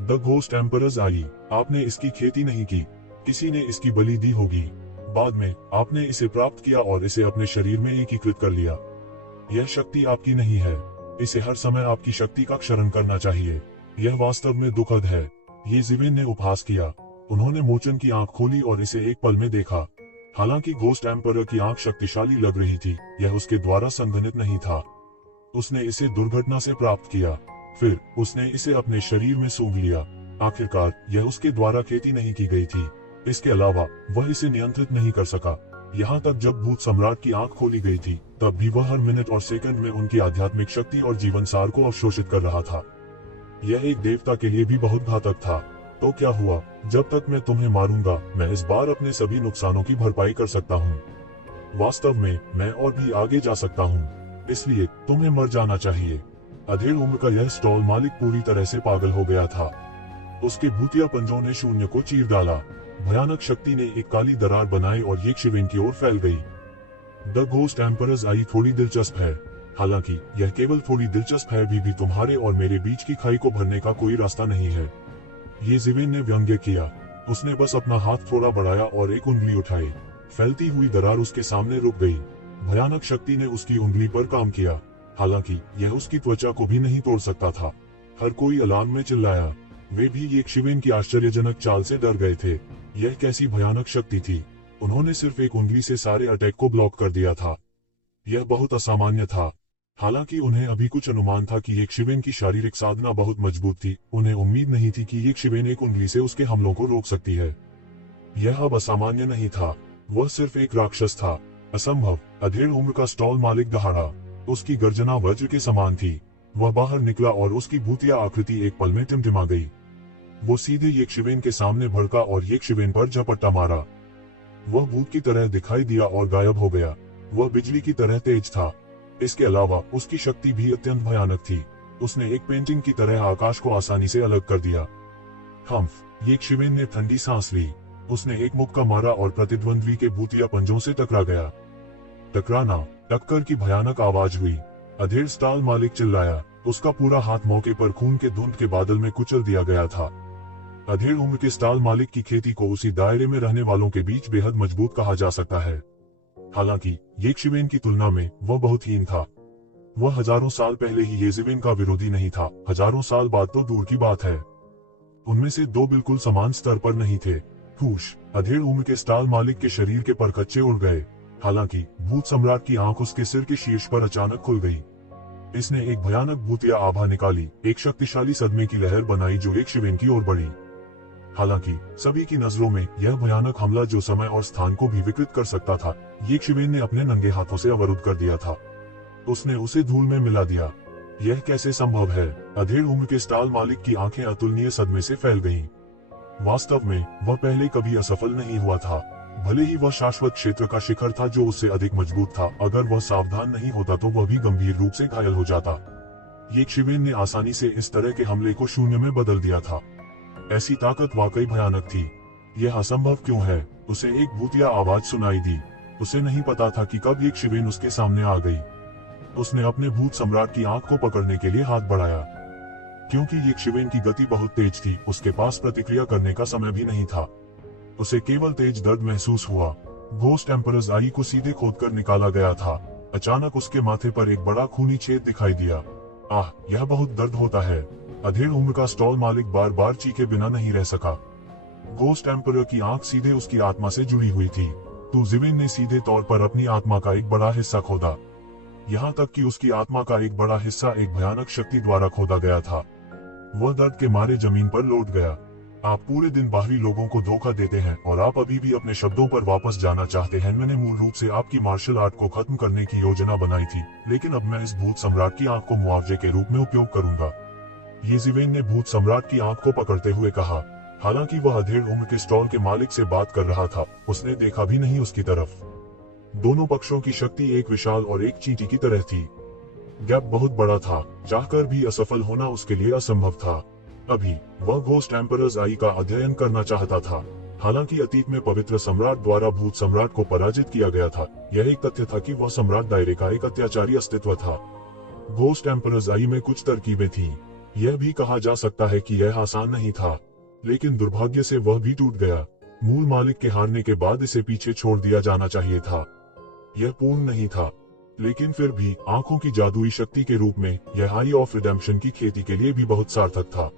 द घोस्ट एम्परर्स आई। आपने इसकी खेती नहीं की, किसी ने इसकी बलि दी होगी। बाद में आपने इसे प्राप्त किया और इसे अपने शरीर में एकीकृत कर लिया। यह शक्ति आपकी नहीं है। इसे हर समय आपकी शक्ति का क्षरण करना चाहिए। यह वास्तव में दुखद है। ये ज़िवेन ने उपहास किया। उन्होंने मोचन की आंख खोली और इसे एक पल में देखा। हालांकि घोस्ट एम्परर की आंख शक्तिशाली लग रही थी, यह उसके द्वारा संघनित नहीं था। उसने इसे दुर्घटना से प्राप्त किया, फिर उसने इसे अपने शरीर में सूंघ लिया। आखिरकार यह उसके द्वारा खेती नहीं की गई थी। इसके अलावा वह इसे नियंत्रित नहीं कर सका। यहाँ तक जब भूत सम्राट की आंख खोली गई थी, तब भी वह हर मिनट और सेकंड में उनकी आध्यात्मिक शक्ति और जीवन सार को अवशोषित कर रहा था। यह एक देवता के लिए भी बहुत घातक था। तो क्या हुआ? जब तक मैं तुम्हें मारूंगा, मैं इस बार अपने सभी नुकसानों की भरपाई कर सकता हूँ। वास्तव में मैं और भी आगे जा सकता हूँ, इसलिए तुम्हें मर जाना चाहिए। अधेड़ उम्र का यह स्टॉल मालिक पूरी तरह से पागल हो गया था। उसके भूतिया पंजों ने शून्य को चीर डाला। भयानक शक्ति ने एक काली दरार बनाई और यक्षविन की ओर फैल गई। द घोस्ट एम्परर्स आई थोड़ी दिलचस्प है, हालांकि यह केवल थोड़ी दिलचस्प है, भी तुम्हारे और मेरे बीच की खाई को भरने का कोई रास्ता नहीं है। ये ज़िविन ने व्यंग्य किया। उसने बस अपना हाथ थोड़ा बढ़ाया और एक उंगली उठाई। फैलती हुई दरार उसके सामने रुक गई। भयानक शक्ति ने उसकी उंगली पर काम किया, हालांकि यह उसकी त्वचा को भी नहीं तोड़ सकता था। हर कोई अलार्म में चिल्लाया। वे भी यक्षविन की आश्चर्यजनक चाल से डर गए थे। यह कैसी भयानक शक्ति थी? उन्होंने सिर्फ एक उंगली से सारे अटैक को ब्लॉक कर दिया था। यह बहुत असामान्य था। हालांकि उन्हें अभी कुछ अनुमान था कि यक्षविन की शारीरिक साधना बहुत मजबूत थी। उन्हें उम्मीद नहीं थी कि यक्षविन एक उंगली से उसके हमलों को रोक सकती है। यह अब असामान्य नहीं था, वह सिर्फ एक राक्षस था। असंभव। अधेड़ उम्र का स्टॉल मालिक दहाड़ा। उसकी गर्जना वज्र के समान थी। वह बाहर निकला और उसकी भूतिया आकृति एक पल में टिमटिमा गई। वो सीधे यक्षविन के सामने भड़का और यक्षविन पर झपट्टा मारा। वह भूत की तरह दिखाई दिया और गायब हो गया। वह बिजली की तरह तेज था। इसके अलावा उसकी शक्ति भी अत्यंत भयानक थी। उसने एक पेंटिंग की तरह आकाश को आसानी से अलग कर दिया। हम्फ। यक्षविन ने ठंडी सांस ली। उसने एक मुक्का मारा और प्रतिद्वंद्वी के भूतिया पंजों से टकरा गया। टकराना, टक्कर की भयानक आवाज हुई। अधेड़ स्टॉल मालिक चिल्लाया। उसका पूरा हाथ मौके पर खून के धुंध के बादल में कुचल दिया गया था। अधेड़ उम्र के स्टॉल मालिक की खेती को उसी दायरे में रहने वालों के बीच बेहद मजबूत कहा जा सकता है। हालांकि यक्षविन की तुलना में वह बहुत हीन था। वह हजारों साल पहले ही यज़िविन का विरोधी नहीं था, हजारों साल बाद तो दूर की बात है। उनमें से दो बिल्कुल समान स्तर पर नहीं थे। हुश। अधेड़ उम्र के स्टॉल मालिक के शरीर के परखच्चे उड़ गए। हालांकि भूत सम्राट की आंख उसके सिर के शीर्ष पर अचानक खुल गई। इसने एक भयानक भूतिया आभा निकाली, एक शक्तिशाली सदमे की लहर बनाई जो यक्षविन की ओर बढ़ी। हालांकि सभी की नजरों में यह भयानक हमला, जो समय और स्थान को भी विकृत कर सकता था, यक्षविन ने अपने नंगे हाथों से अवरुद्ध कर दिया था। उसने उसे धूल में मिला दिया। यह कैसे संभव है? अधेड़ उम्र के स्टॉल मालिक की आंखें अतुलनीय सदमे से फैल गईं। वास्तव में वह पहले कभी असफल नहीं हुआ था। भले ही वह शाश्वत क्षेत्र का शिखर था जो उससे अधिक मजबूत था, अगर वह सावधान नहीं होता तो वह भी गंभीर रूप से घायल हो जाता। यक्षविन ने आसानी से इस तरह के हमले को शून्य में बदल दिया था। ऐसी ताकत वाकई भयानक थी। यह असंभव क्यों है? उसे एक भूतिया आवाज सुनाई दी। उसे नहीं पता था कि कब यक्षविन उसके सामने आ गई। उसने अपने भूत सम्राट की आंख को पकड़ने के लिए हाथ बढ़ाया। क्योंकि यक्षविन की गति बहुत तेज थी, उसके पास प्रतिक्रिया करने का समय भी नहीं था। उसे केवल तेज दर्द महसूस हुआ। घोस्ट एम्परर्स आई को सीधे खोदकर निकाला गया था। अचानक उसके माथे पर एक बड़ा खूनी छेद दिखाई दिया। आह, यह बहुत दर्द होता है। अधेड़ उम्र का स्टॉल मालिक बार बार चीखे बिना नहीं रह सका। घोस्ट एम्परर की आंख सीधे उसकी आत्मा से जुड़ी हुई थी। तो ज़िविन ने सीधे तौर पर अपनी आत्मा का एक बड़ा हिस्सा खोदा। यहाँ तक कि उसकी आत्मा का एक बड़ा हिस्सा एक भयानक शक्ति द्वारा खोदा गया था। वह दर्द के मारे जमीन पर लौट गया। आप पूरे दिन बाहरी लोगों को धोखा देते हैं और आप अभी भी अपने शब्दों पर वापस जाना चाहते हैं। मैंने मूल रूप से आपकी मार्शल आर्ट को खत्म करने की योजना बनाई थी, लेकिन अब मैं इस भूत सम्राट की आंख को मुआवजे के रूप में उपयोग करूंगा। यज़िविन ने भूत सम्राट की आंख को पकड़ते हुए कहा। हालांकि वह अधेड़ उम्र के स्टॉल के मालिक से बात कर रहा था, उसने देखा भी नहीं उसकी तरफ। दोनों पक्षों की शक्ति एक विशाल और एक चींटी की तरह थी। गैप बहुत बड़ा था, चाहकर भी असफल होना उसके लिए असंभव था। अभी वह घोस्ट एम्परर्स आई का अध्ययन करना चाहता था। हालांकि अतीत में पवित्र सम्राट द्वारा भूत सम्राट को पराजित किया गया था, यह एक तथ्य था कि वह सम्राट दायरे का एक अत्याचारी अस्तित्व था। घोस्ट एम्परर्स आई में कुछ तरकीबें थीं। यह भी कहा जा सकता है कि यह आसान नहीं था, लेकिन दुर्भाग्य से वह भी टूट गया। मूल मालिक के हारने के बाद इसे पीछे छोड़ दिया जाना चाहिए था। यह पूर्ण नहीं था, लेकिन फिर भी आंखों की जादुई शक्ति के रूप में यह आई ऑफ रिडेम्पशन की खेती के लिए भी बहुत सार्थक था।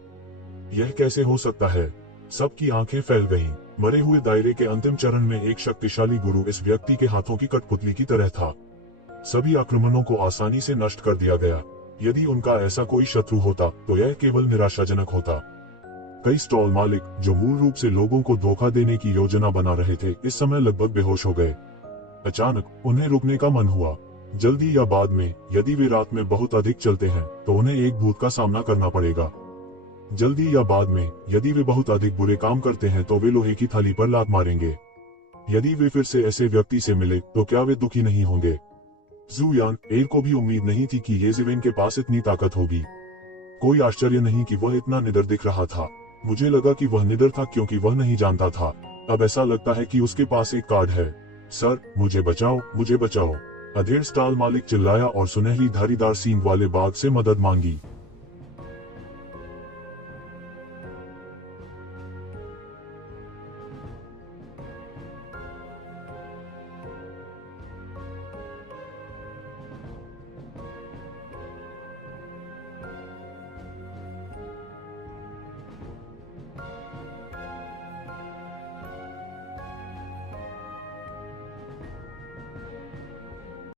यह कैसे हो सकता है? सबकी आंखें फैल गईं। मरे हुए दायरे के अंतिम चरण में एक शक्तिशाली गुरु इस व्यक्ति के हाथों की कठपुतली की तरह था। सभी आक्रमणों को आसानी से नष्ट कर दिया गया। यदि उनका ऐसा कोई शत्रु होता तो यह केवल निराशाजनक होता। कई स्टॉल मालिक, जो मूल रूप से लोगों को धोखा देने की योजना बना रहे थे, इस समय लगभग बेहोश हो गए। अचानक उन्हें रुकने का मन हुआ। जल्दी या बाद में, यदि वे रात में बहुत अधिक चलते हैं तो उन्हें एक भूत का सामना करना पड़ेगा। जल्दी या बाद में, यदि वे बहुत अधिक बुरे काम करते हैं तो वे लोहे की थाली पर लात मारेंगे। यदि वे फिर से ऐसे व्यक्ति से मिले तो क्या वे दुखी नहीं होंगे? ज़ू यांग एर को भी उम्मीद नहीं थी कि येज़ेवेन के पास इतनी ताकत होगी। कोई आश्चर्य नहीं कि वह इतना निडर दिख रहा था। मुझे लगा कि वह निडर था क्योंकि वह नहीं जानता था। अब ऐसा लगता है कि उसके पास एक कार्ड है। सर, मुझे बचाओ, मुझे बचाओ। अधेड़ स्टॉल मालिक चिल्लाया और सुनहरी धारीदार सींग वाले बाघ से मदद मांगी।